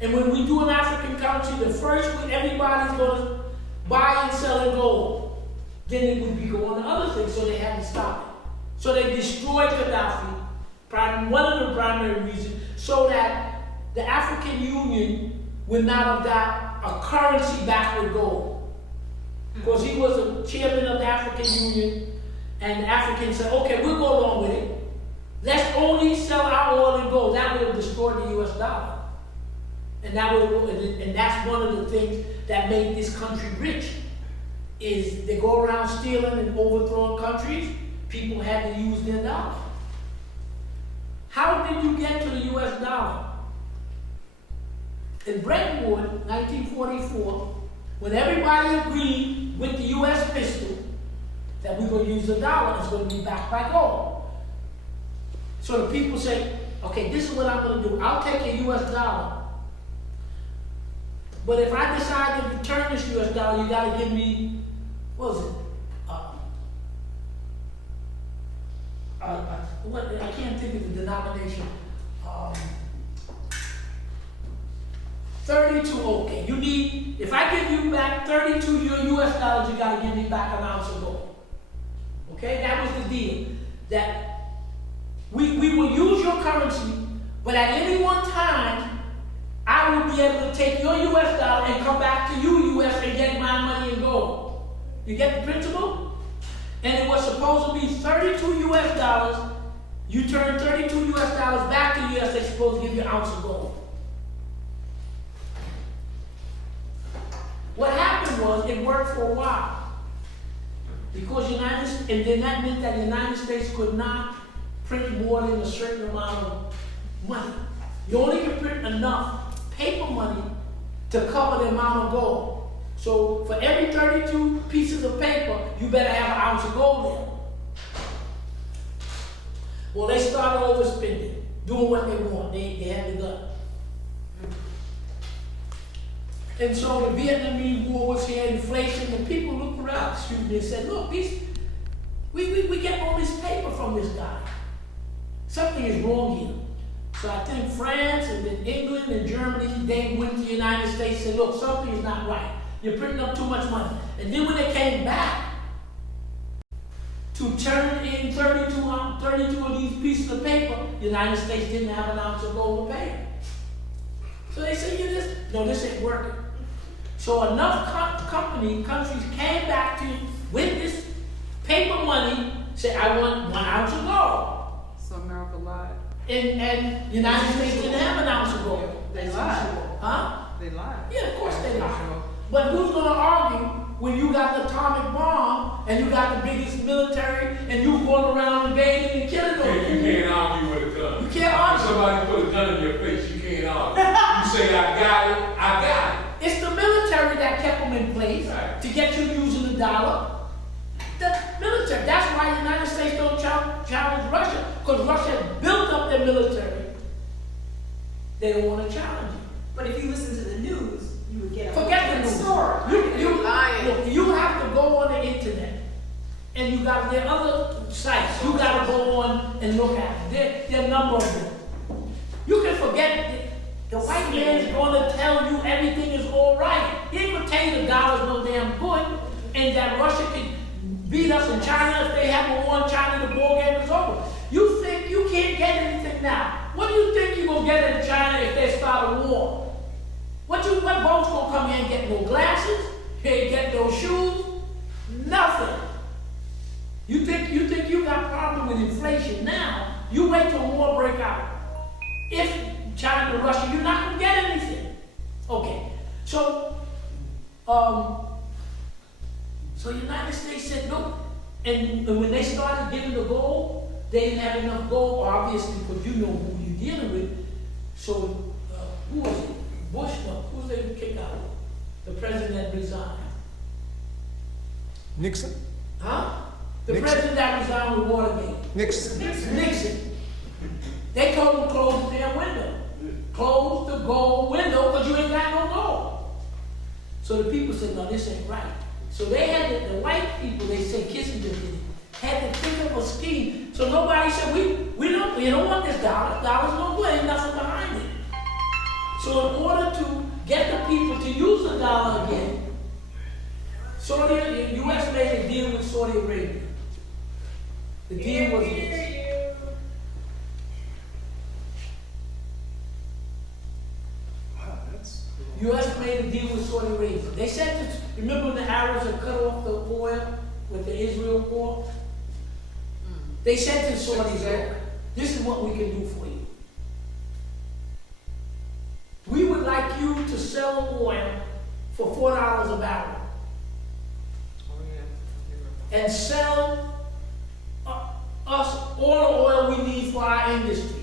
And when we do an African currency, the first one everybody's going to buy and sell in gold. Then it would be going to other things, so they had to stop it. So they destroyed Gaddafi, one of the primary reasons, so that the African Union would not have got a currency back with gold. Because he was a chairman of the African Union, and the Africans said, okay, we'll go along with it. Let's only sell our oil in gold. That would have destroyed the US dollar. And that's one of the things that made this country rich, is they go around stealing and overthrowing countries. People had to use their dollar. How did you get to the US dollar? In Bretton Woods, 1944, when everybody agreed with the US pistol that we're going to use the dollar, it's going to be backed by gold. So the people say, okay, this is what I'm going to do. I'll take a US dollar. But if I decide to return this US dollar, you got to give me, what was it? I can't think of the denomination. 32, okay. You need, if I give you back 32 US dollars, you got to give me back an ounce of gold. Okay, that was the deal. That we will use your currency, but at any one time, I will be able to take your US dollar and come back to you, US, and get my money in gold. You get the principle? And it was supposed to be 32 US dollars. You turn 32 US dollars back to the US, they're supposed to give you an ounce of gold. What happened was, it worked for a while. Because and then that meant that the United States could not print more than a certain amount of money. You only can print enough paper money to cover the amount of gold. So for every 32 pieces of paper, you better have an ounce of gold in. Well, they started overspending, doing what they want. They had the gun. And so the Vietnamese War was here, inflation, and people looked around, and said, look, we get all this paper from this guy. Something is wrong here. So I think France and then England and Germany, they went to the United States and said, look, something is not right. You're printing up too much money. And then when they came back to turn in 32 of these pieces of paper, the United States didn't have an ounce of gold to pay. So they said, this ain't working. So enough countries came back to with this paper money, said, I want 1 ounce of gold. So America lied. And the United States didn't have an ounce of gold. They lied. Huh? They lied. Yeah, of course they lied. But who's gonna argue when you got the atomic bomb and you got the biggest military and you going around invading and killing them? You can't argue with a gun. You can't argue. If somebody put a gun in your face, you can't argue. You say, I got it. It's the military that kept them in place Right. to get you using the dollar. The military. That's why the United States don't challenge Russia, because Russia built up their military. They don't want to challenge it. But if you listen to the news, you would get a Forget whole the news. story. You lying. Look, you have to go on the internet, and you got their other sites. You got to go on and look at them. There are a number of them. You can forget. The white man is going to tell you everything is all right. He ain't going to tell you the dollar's no damn good, and that Russia can beat us in China if they have a war in China. The ball game is over. You think you can't get anything now? What do you think you're going to get in China if they start a war? What boat's gonna come here and get no glasses? You ain't get no shoes? Nothing. You think you got problem with inflation now? You wait till war break out. If China and Russia, you're not gonna get anything. Okay. So United States said no. And when they started giving the gold, they didn't have enough gold, obviously, because you know who you're dealing with. So who was it? Bush, no, who's they kick out? The president that resigned. Nixon? Huh? The Nixon. president that resigned with Watergate. Nixon. Nixon. They told him to close the damn window. Close the gold window because you ain't got no gold. So the people said, no, this ain't right. So they had the white people, they said Kissinger did it, had to think of a scheme. So nobody said, we don't want this dollar. Dollar's no good, ain't nothing behind it. So in order to get the people to use the dollar again, the U.S. made a deal with Saudi Arabia. The deal was this. Wow, that's U.S. made a deal with Saudi Arabia. They said this, remember when the Arabs had cut off the oil with the Israel war? They said to the Saudis, look, this is what we can do for you. We would like you to sell oil for $4 a barrel Oh, yeah. and sell us all the oil we need for our industry.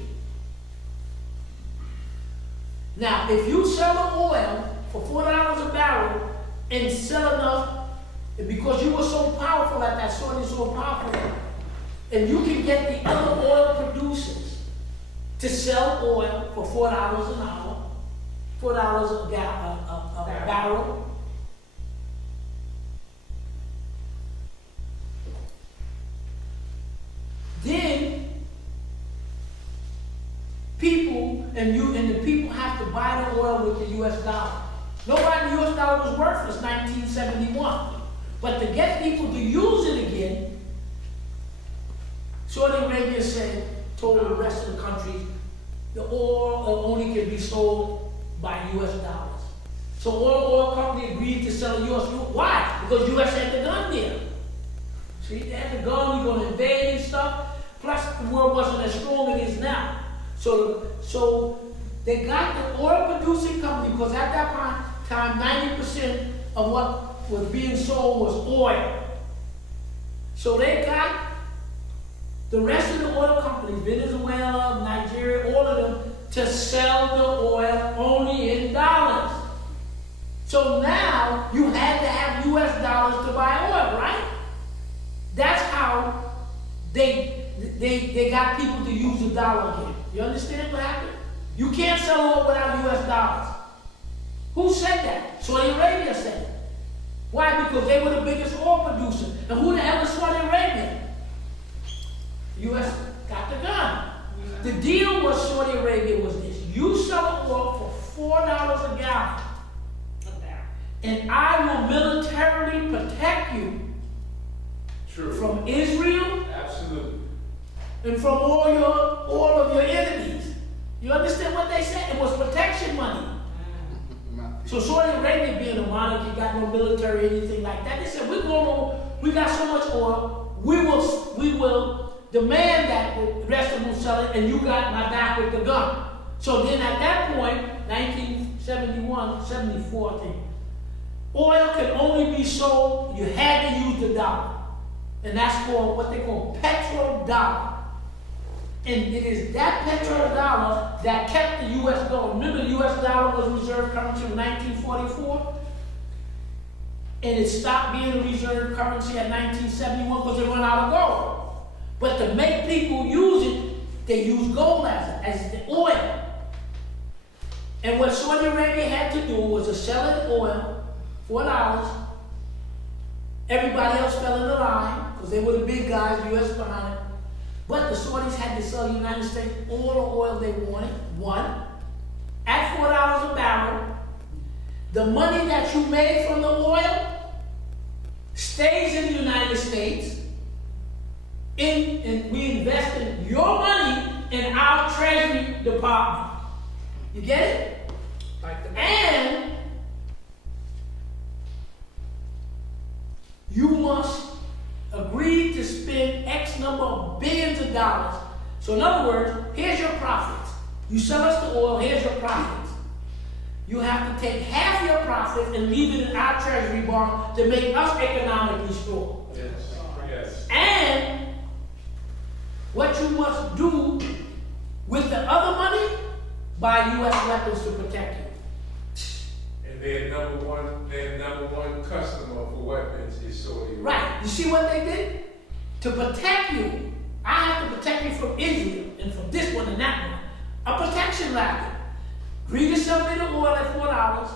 Now, if you sell the oil for $4 a barrel and sell enough, and because you were so powerful at that, Saudi so powerful, and you can get the other oil producers to sell oil for $4 an hour, $4 a barrel. Then the people have to buy the oil with the U.S. dollar. Nobody, the U.S. dollar was worthless 1971. But to get people to use it again, Saudi Arabia told the rest of the countries, the oil only can be sold by U.S. dollars. So all the oil companies agreed to sell U.S. Why? Because U.S. had the gun there. See, they had the gun, we're going to invade and stuff. Plus, the world wasn't as strong as it is now. So they got the oil producing company, because at that time, 90% of what was being sold was oil. So they got the rest of the oil companies companies, Venezuela, Nigeria, all of them, to sell the oil only in dollars. So now you had to have US dollars to buy oil, right? That's how they got people to use the dollar again. You understand what happened? You can't sell oil without US dollars. Who said that? Saudi Arabia said it. Why? Because they were the biggest oil producer. And who the hell is Saudi Arabia? The US got the gun. The deal with Saudi Arabia was this. You sell oil for $4 a gallon. And I will militarily protect you True. from Israel Absolutely. and from all of your enemies. You understand what they said? It was protection money. So Saudi Arabia, being a monarchy, got no military or anything like that. They said, we got so much oil, we will demand that the rest of them sell it, and you got my back with the gun. So then at that point, 1971, 74, I think, oil could only be sold, you had to use the dollar. And that's called what they call petrodollar. And it is that petrodollar that kept the US going. Remember, the US dollar was reserve currency in 1944? And it stopped being a reserve currency at 1971 because it ran out of gold. But to make people use it, they use gold as the oil. And what Saudi Arabia had to do was to sell it oil, $4. Everybody else fell in the line because they were the big guys, the US behind it. But the Saudis had to sell the United States all the oil they wanted, one, at $4 a barrel. The money that you made from the oil stays in the United States, and we invest in your money in our Treasury Department. You get it? And you must agree to spend X number of billions of dollars. So in other words, here's your profits. You sell us the oil, here's your profits. You have to take half your profits and leave it in our treasury bond to make us economically strong. Yes. Yes. And what you must do with the other money, buy U.S. weapons to protect you. And their number one customer for weapons is Saudi Arabia. Right. You see what they did? To protect you. I have to protect you from Israel and from this one and that one. A protection racket. Agree to sell me the oil at $4.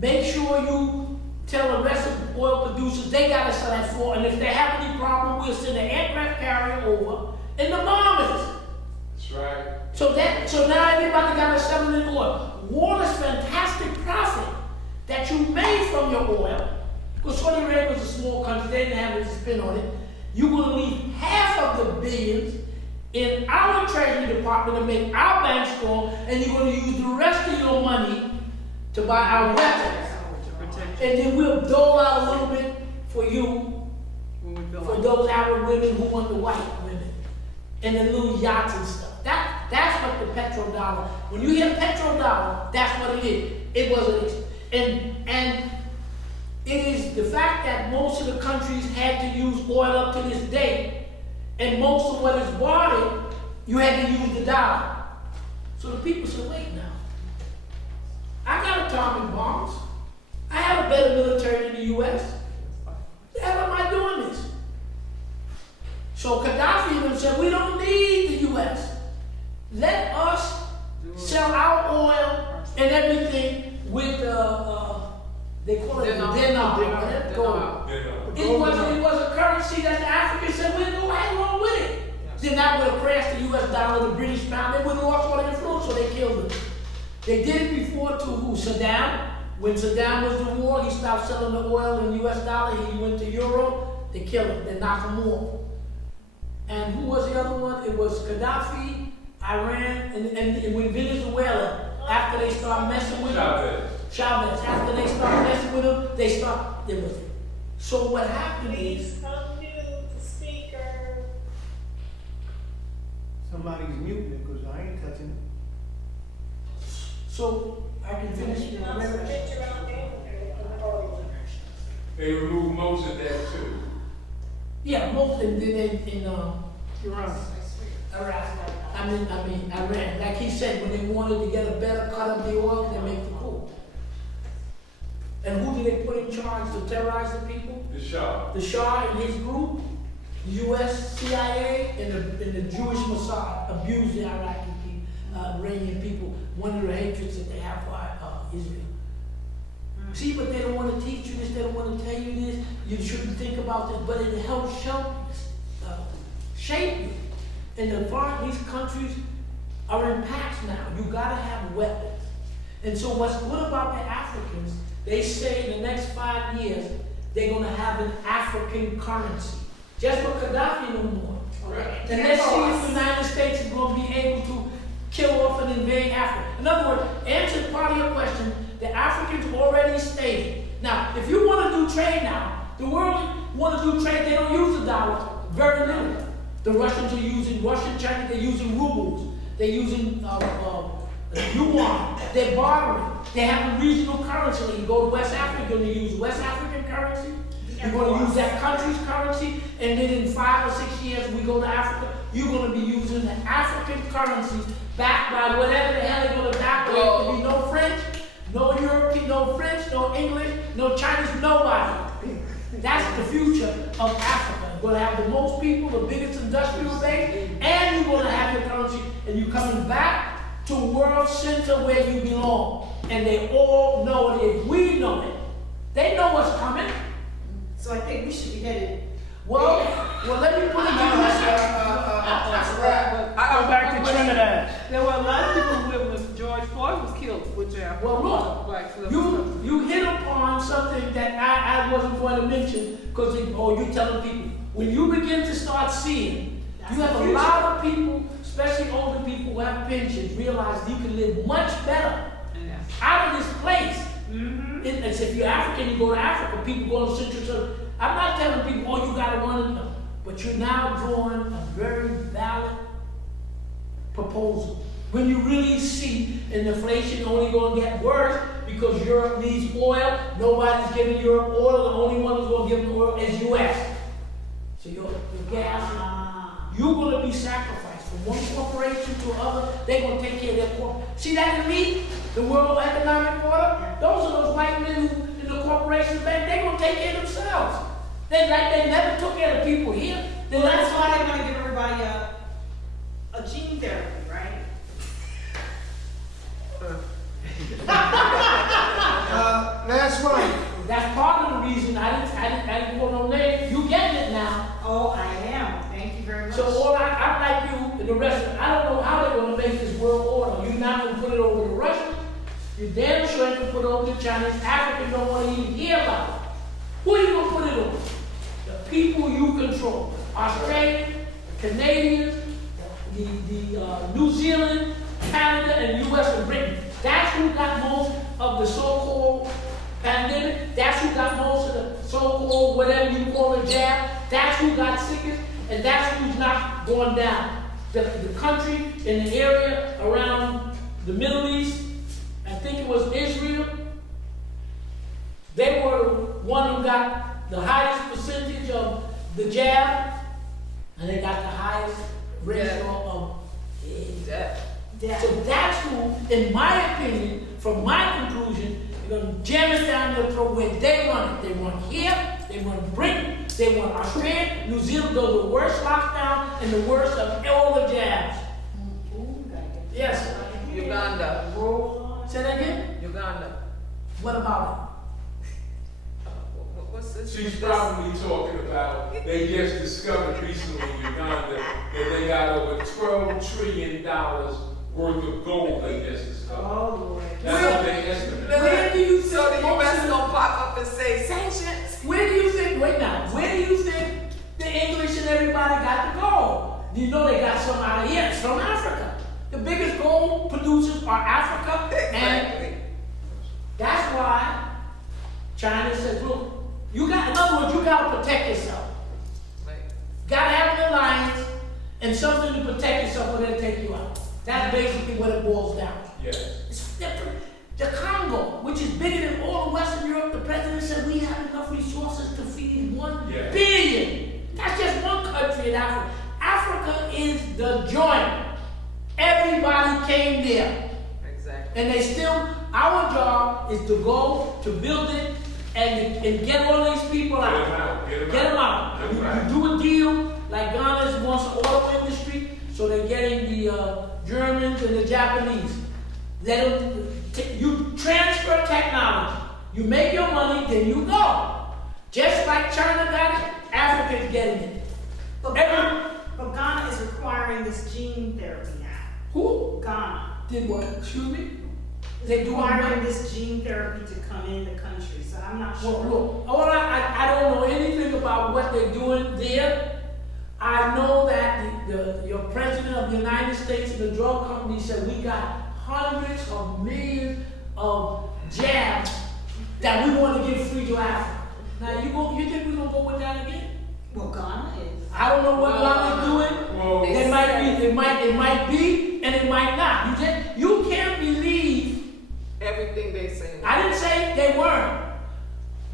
Make sure you tell the rest of the oil producers they gotta sell at $4. And if they have any problem, we'll send an aircraft carrier over and the bombers. That's right. So now everybody gotta sell it in oil. War is fantastic profit that you made from your oil. Because Saudi Arabia was a small country, they didn't have a spin on it. You're going to leave half of the billions in our Treasury Department to make our bank strong, and you're going to use the rest of your money to buy our weapons. And then we'll dole out a little bit for you, for those Arab women who want the white women, and the little yachts and stuff. That's what the petrodollar, when you hear petrodollar, that's what it is. It was and it is the fact that most of the countries had to use oil up to this day, and most of what is bought, you had to use the dollar. So the people said, wait now, I got atomic bombs. I have a better military than the US. The hell am I doing this? So Gaddafi and them said, we don't need the US. Let us sell our oil and everything with they call it the dinar. It was a currency that the Africans said, we'll go right along with it. Then that would have crashed the US dollar, the British pound, they would have lost all their influence, so they killed them. They did it before to who? Saddam. When Saddam was the war, he stopped selling the oil in US dollar, he went to euro, they killed him, they knocked him off. And who was the other one? It was Gaddafi, Iran, and when Venezuela, after they started messing with Chavez, after they started messing with him, they stopped, it was it. So what happened is, unmute the speaker. Somebody's muting it because I ain't touching it. so I can finish. You can submit your own name in the audience. They removed most of that too. Yeah, most, and then in Iran. Iran. Like he said, when they wanted to get a better cut of the oil, they make the coup. And who did they put in charge to terrorize the people? The Shah. The Shah and his group, the U.S. CIA, and the Jewish Mossad abused the Iraqi people, Iranian people. One of the hatreds that they have for Israel. See, but they don't want to teach you this. They don't want to tell you this. You shouldn't think about this, but it helps shape you. And these countries are in pacts now. You gotta have weapons. And so what's good about the Africans, they say in the next 5 years, they're gonna have an African currency. Just what Gaddafi no more. Right. And let's see if the United States is gonna be able to kill off and invade Africa. In other words, answer part of your question, the Africans already stated. Now, if you wanna do trade now, the world wanna do trade, they don't use the dollar, very little. The Russians are using China, they're using rubles, they're using yuan, they're bartering, they have a regional currency. You go to West Africa, you're going to use West African currency, you're going to use that country's currency, and then in 5 or 6 years we go to Africa, you're going to be using the African currency backed by whatever the hell they're going to back with. There'll be no French, no European, no French, no English, no Chinese, nobody. That's the future of Africa. You're going to have the most people, the biggest industrial base, and you're going to have your currency, and you're coming back to world center where you belong. And they all know it. If we know it, they know what's coming. So I think we should be headed. Well, let me put it to you this way. I go back to Trinidad. There were a lot of people when George Floyd was killed, which are Well, look, you hit upon something that I wasn't going to mention because you're telling people. When you begin to start seeing, you have a lot of people, especially older people who have pensions, realize you can live much better out of this place. Mm-hmm. It's if you're African, you go to Africa. People go to Central Southern. I'm not telling people, you got to run it. But you're now drawing a very valid proposal. When you really see an inflation only going to get worse because Europe needs oil, nobody's giving Europe oil. The only one who's going to give them oil is U.S. So your gas, you're going to be sacrificed from one corporation to another. They're going to take care of their corporation. See that in me? The World Economic Order? Those are those white men who in the corporation bank, they're going to take care of themselves. They never took care of the people here. Well, that's why they're going to give everybody a gene therapy, right? That's right. That's part of the reason I didn't go no name. You getting it now. Oh, I am. Thank you very much. So I'm like you and the rest of them. I don't know how they're going to make this world order. You're not going to put it over the Russians. You damn sure ain't going to put it over the Chinese. Africans don't want to even hear about it. Who are you going to put it over? The people you control. Australians, Canadians, the New Zealand, Canada, and U.S. and Britain. That's who got most of the so-called pandemic. That's who got most of the so-called whatever you call it jab. That's who got sickest, and that's who's not going down. The country in the area around the Middle East, I think it was Israel, they were the one who got the highest percentage of the jab, and they got the highest ratio of death. So that's who, in my opinion, from my conclusion, they're going to jam us down their throat where they want it. They want here, they want Britain, they want Australia, New Zealand, go the worst lockdown and the worst of all the jabs. Yes. Uganda. Say that again? Uganda. What about What's this? She's probably talking about, they just discovered recently in Uganda that they got over $12 trillion worth of gold they just discovered. Oh, Lord. That's what they estimate. Where do you think So the most U.S. of- gonna pop up and say sanctions? Where do you think, wait now, where do you think the English and everybody got the gold? You know they got some out of here, it's from Africa. The biggest gold producers are Africa, and Exactly. that's why China says, look, in other words, you gotta protect yourself. Right. Gotta have an alliance and something to protect yourself when they take you out. That's basically what it boils down to. Yes. It's different. The Congo, which is bigger than all of Western Europe, the president said we have enough resources to feed 1 billion. That's just one country in Africa. Africa is the joint. Everybody came there. Exactly. And they still, our job is to go to build it and get all these people Get 'em out. out, get 'em Get them out. out. That's You right. do a deal, like Ghana wants the auto industry, so they're getting the Germans and the Japanese. Let them, you transfer technology. You make your money, then you go. Just like China got it, Africa's getting it. But Ghana is requiring this gene therapy now. Who Ghana. did what? Excuse me? They do Requiring what? this gene therapy to come in the country, so I'm not Well, sure. look, I don't know anything about what they're doing there. I know that your president of the United States and the drug company said we got hundreds of millions of jabs that we want to give free to Africa. Now you think we're gonna go with that again? Well, Ghana is. I don't know what Ghana's doing. Well, It might be, and it might not. You can't believe. Everything they say. I didn't say they weren't.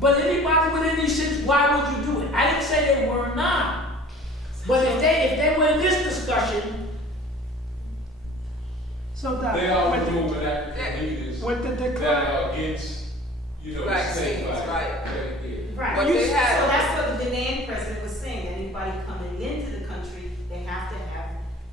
But anybody with any sense, why would you do it? I didn't say they were not. But if they were in this discussion, So Doc, they are with doing with African leaders the that decline, are against, the Vaccines, state right. Right. But You- they had- So that's what the Ghanaian president was saying. Anybody coming into the country, they have to have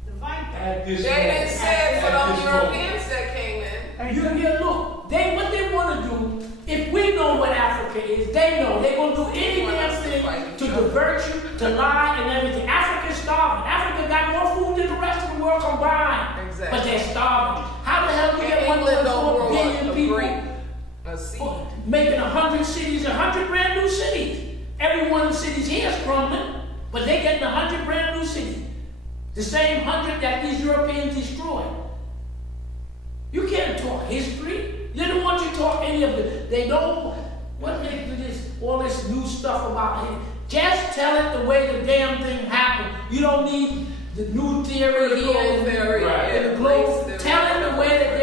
the virus. At this They didn't moment. say it for At those this Europeans that came in. hey, look, what they want to do, if we know what Africa is, they know. They're going to do any damn thing to divert you, to lie and everything. Africa's starving. Africa got more food than the rest of the world combined. Exactly. But they're starving. How the hell do you get And England don't 1.4 grow billion a people? grape, a seed. Making 100 cities, 100 brand new cities. Every one of the cities here is crumbling, but they getting 100 brand new cities. The same 100 that these Europeans destroyed. You can't talk history. They don't want you to talk any of it. They don't. What they do this, all this new stuff about it. Just tell it the way the damn thing happened. You don't need the new theory The here globe and theory, Right. and the yeah, globe. race theory, Tell it the way that